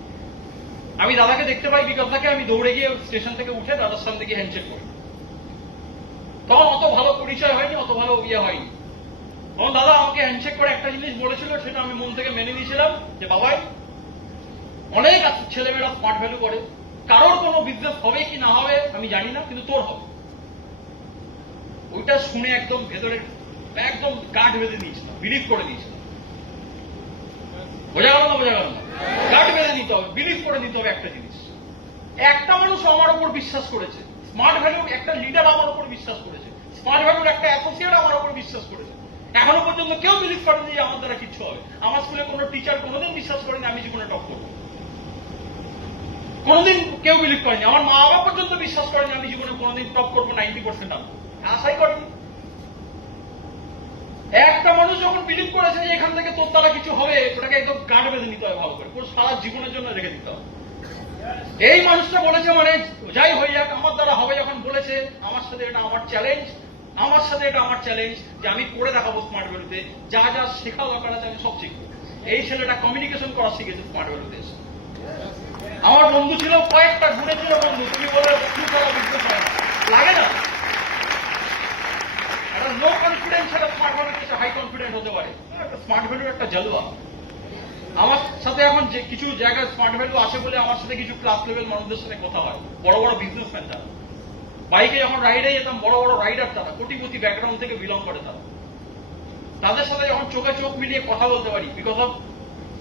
আমি দাদাকে দেখতে পাই বিকজ থেকে, আমি দৌড়ে গিয়ে স্টেশন থেকে উঠে দাদার সামনে গিয়ে হ্যান্ডশেক করি। তখন অত ভালো পরিচয় হয়নি, অত ভালো ইয়ে হয়নি। তখন দাদা আমাকে হ্যান্ডশেক করে একটা জিনিস বলেছিল, সেটা আমি মন থেকে মেনে নিয়েছিলাম যে বাবাই, অনেক ছেলেমেয়েরা স্মার্ট ভ্যালু করে, কারোর কোনো বিজনেস হবে কি না হবে আমি জানি না, কিন্তু তোর হবে। ওইটা শুনে একদম ভেতরে একদম গাঢ় বেঁধে নিয়েছিলাম, বিলিভ করে নিয়েছিলাম। বোঝা গেল না? বোঝা গেল না? গাঢ় বেঁধে নিতে হবে, বিলিভ করে নিতে হবে একটা জিনিস। একটা মানুষ আমার উপর বিশ্বাস করেছে, স্মার্ট ভ্যালু একটা লিডার আমার উপর বিশ্বাস করেছে, স্মার্ট ভ্যালুর একটা অ্যাসোসিয়েট আমার উপর বিশ্বাস করেছে। এখনো পর্যন্ত কেউ বিলিভ করেনি যে আমার দ্বারা কিছু হবে। আমার স্কুলে কোনো টিচার কোনোদিন বিশ্বাস করেনি আমি জীবনে টপ করবো, কোনোদিন কেউ বিলিভ করেনি। আমার মা বাবা পর্যন্ত বিশ্বাস করেনি আমি জীবনে কোনোদিন টপ করবো, 90% আনবো, আশাই করেনি। একটা মানুষ যখন বিলিভ করেছে যে এখান থেকে তোর দ্বারা কিছু হবে, ওটাকে একদম গাঁট বেঁধে নিতে হবে ভালো করে, পুরো সারা জীবনের জন্য রেখে দিতে হবে। এই মানুষটা বলেছে মানে যাই হয়ে যাক আমার দ্বারা হবে, যখন বলেছে আমার সাথে এটা আমার চ্যালেঞ্জ, আমার সাথে এটা আমার চ্যালেঞ্জ যে আমি করে দেখাবো স্মার্ট ভ্যালুতে, যা যা শেখা দরকার আছে আমি সব শিখবো। এই ছেলেটা কমিউনিকেশন করা শিখেছে স্মার্ট ভ্যালুতে এসে। আমার বন্ধু ছিল কয়েকটা, ঘুরেছিল বন্ধু, তুমি বলে লাগে না? একটা লো কনফিডেন্স একটা স্মার্ট ভ্যালুর কাছে হাই কনফিডেন্ট হতে পারে, স্মার্ট ভ্যালুর একটা জলওয়া। আমার সাথে এখন যে কিছু জায়গায় স্মার্ট ভ্যালু আছে বলে আমার সাথে কিছু ক্লাস লেভেল মানুষদের সাথে কথা হয়, বড় বড় বিজনেসম্যান যারা, বাইকে যখন রাইডে যেতাম, বড় বড় রাইডার তারা, কোটিপতি ব্যাকগ্রাউন্ড থেকে বিলং করে তারা, তাদের সাথে যখন চোখে চোখ মিলিয়ে কথা বলতে পারি because of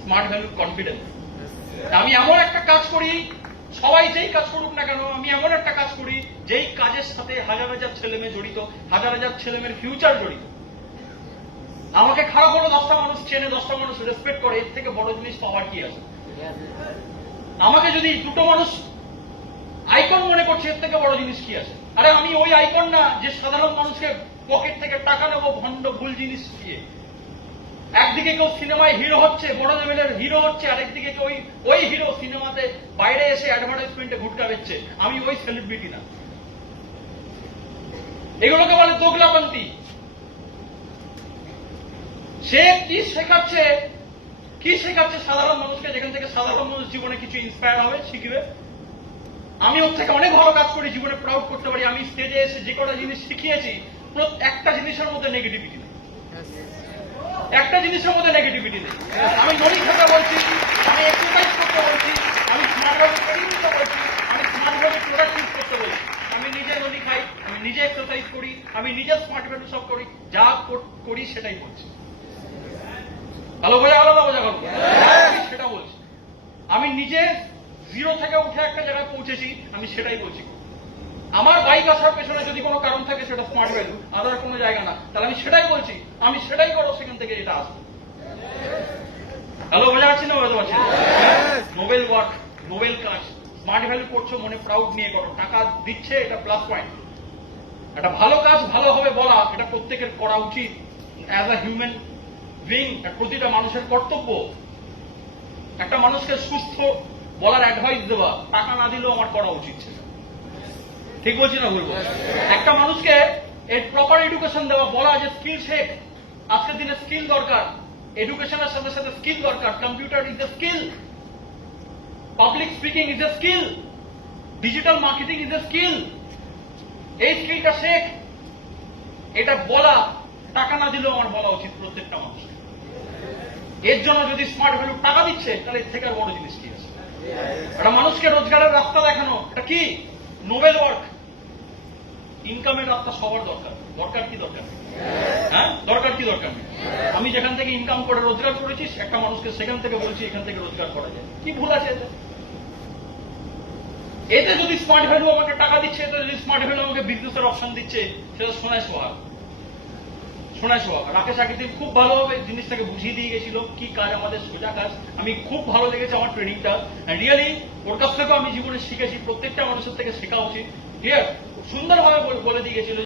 smart value confidence. আমি এমন একটা কাজ করি, সবাই যেই কাজ করুক না কেন, আমি এমন একটা কাজ করি যেই কাজের সাথে হাজার হাজার ছেলে মেয়ে জড়িত, হাজার হাজার ছেলে মেয়ের ফিউচার জড়িত। আমাকে খারাপ হলো 10টা মানুষ চেনে, 10টা মানুষ রেসপেক্ট করে, এর থেকে বড় জিনিস পাওয়ার কি আছে? আমাকে যদি 2টো মানুষ আইকন মনে করছে, এর থেকে বড় জিনিস কি আছে? আরে আমি ওই আইকন না যে সাধারণ মানুষকে পকেট থেকে টাকা নেবো ভণ্ড ভুল জিনিস দিয়ে। একদিকে কেউ সিনেমায় হিরো হচ্ছে, বড় লেভেলের হিরো হচ্ছে, আরেকদিকে কেউ ওই হিরো সিনেমাতে বাইরে এসে অ্যাডভার্টাইজমেন্টে গুটকা বেচছে। আমি ওই সেলিব্রিটি না। এগুলোকে বলে দোগলাপন্থী। সে কি শেখাচ্ছে সাধারণ মানুষকে, যেখান থেকে সাধারণ মানুষ জীবনে কিছু ইন্সপায়ার হবে, শিখবে। আমি ওর থেকে অনেক ভালো কাজ করি, জীবনে প্রাউড করতে পারি। আমি স্টেজে এসে যে কটা জিনিস শিখিয়েছি, একটা জিনিসের মধ্যে নেগেটিভিটি নেই, একটা জিনিসের মধ্যে নেগেটিভিটি নেই। আমি নড়ি খেতে বলছি, আমি এক্সারসাইজ করতে বলছি, আমি স্মার্টভাবে ট্রেনিং দিতে বলছি, আমি স্মার্টভাবে প্রোডাক্ট ইউজ করতে বলছি। আমি নিজে নড়ি খাই, আমি নিজে এক্সারসাইজ করি, আমি নিজে স্মার্ট ভ্যালু সব করি, যা করি সেটাই বলছি। ভালো বোঝা গেল না বোঝা গেল? সেটা বলছি। আমি নিজে 0 থেকে উঠে একটা জায়গায় পৌঁছেছি, আমি সেটাই বলছি। আমার বাইক আসার পেছনে যদি কোনো কারণ থাকে, সেটা স্মার্ট ভ্যালু, আদার কোনো জায়গা না, তাহলে আমি সেটাই বলছি। আমি সেটাই করো, সেখান থেকে এটা আসবে। হ্যালো, বোঝা যাচ্ছে না বোঝা পারছি? নোবেল ওয়ার্ক, নোবেল কাজ, স্মার্ট ভ্যালু করছো, মনে প্রাউড নিয়ে করো। টাকা দিচ্ছে, এটা প্লাস পয়েন্ট। একটা ভালো কাজ ভালো হবে বলা, এটা প্রত্যেকের করা উচিত। অ্যাজ আ হিউম্যান বিং, প্রতিটা মানুষের কর্তব্য। একটা মানুষকে সুস্থ বলার অ্যাডভাইস দেওয়া, টাকা না দিলেও আমার করা উচিত ছিল। ঠিক বলছি না বলবো? একটা মানুষকে এর প্রপার এডুকেশন দেওয়া, বলা যে স্কিল শেখ। আজকের দিনে স্কিল দরকার, এডুকেশনের সাথে সাথে স্কিল দরকার। Computer is a skill, public speaking is a skill, digital marketing is a skill. এই স্কিলটা শেখ, এটা বলা, টাকা না দিলেও আমার বলা উচিত প্রত্যেকটা মানুষ। এর জন্য যদি স্মার্ট ভ্যালু টাকা দিচ্ছে, তাহলে এর থেকে আর বড় জিনিস কি আছে? একটা মানুষকে রোজগারের রাস্তা দেখানো, এটা কি নোবেল ওয়ার্ক। ইনকামের রাস্তা সবার দরকার, দরকার কি দরকার? হ্যাঁ, দরকার কি দরকার? আমি যেখান থেকে ইনকাম করে রোজগার করেছি, একটা মানুষকে সেখান থেকে বলছি এখান থেকে রোজগার করা যায়, কি ভুল আছে এতে? এতে যদি স্মার্ট ভ্যালু আমাকে টাকা দিচ্ছে, এতে যদি স্মার্ট ভ্যালু আমাকে বিজনেসের অপশন দিচ্ছে, সেটা সোনায় সোহাগ, সোনায় সোহাগ। রাকেশ আগের খুব ভালোভাবে জিনিসটাকে বুঝিয়ে দিয়ে গেছিল, কি কাজ আমাদের সোজা কাজ। আমি খুব ভালো লেগেছে আমার ট্রেনিংটা, রিয়েলি ওর কাছ থেকেও আমি জীবনে শিখেছি। প্রত্যেকটা মানুষের থেকে শেখা উচিত। ক্লিয়ার? সুন্দরভাবে বলে দিয়ে গেছিল।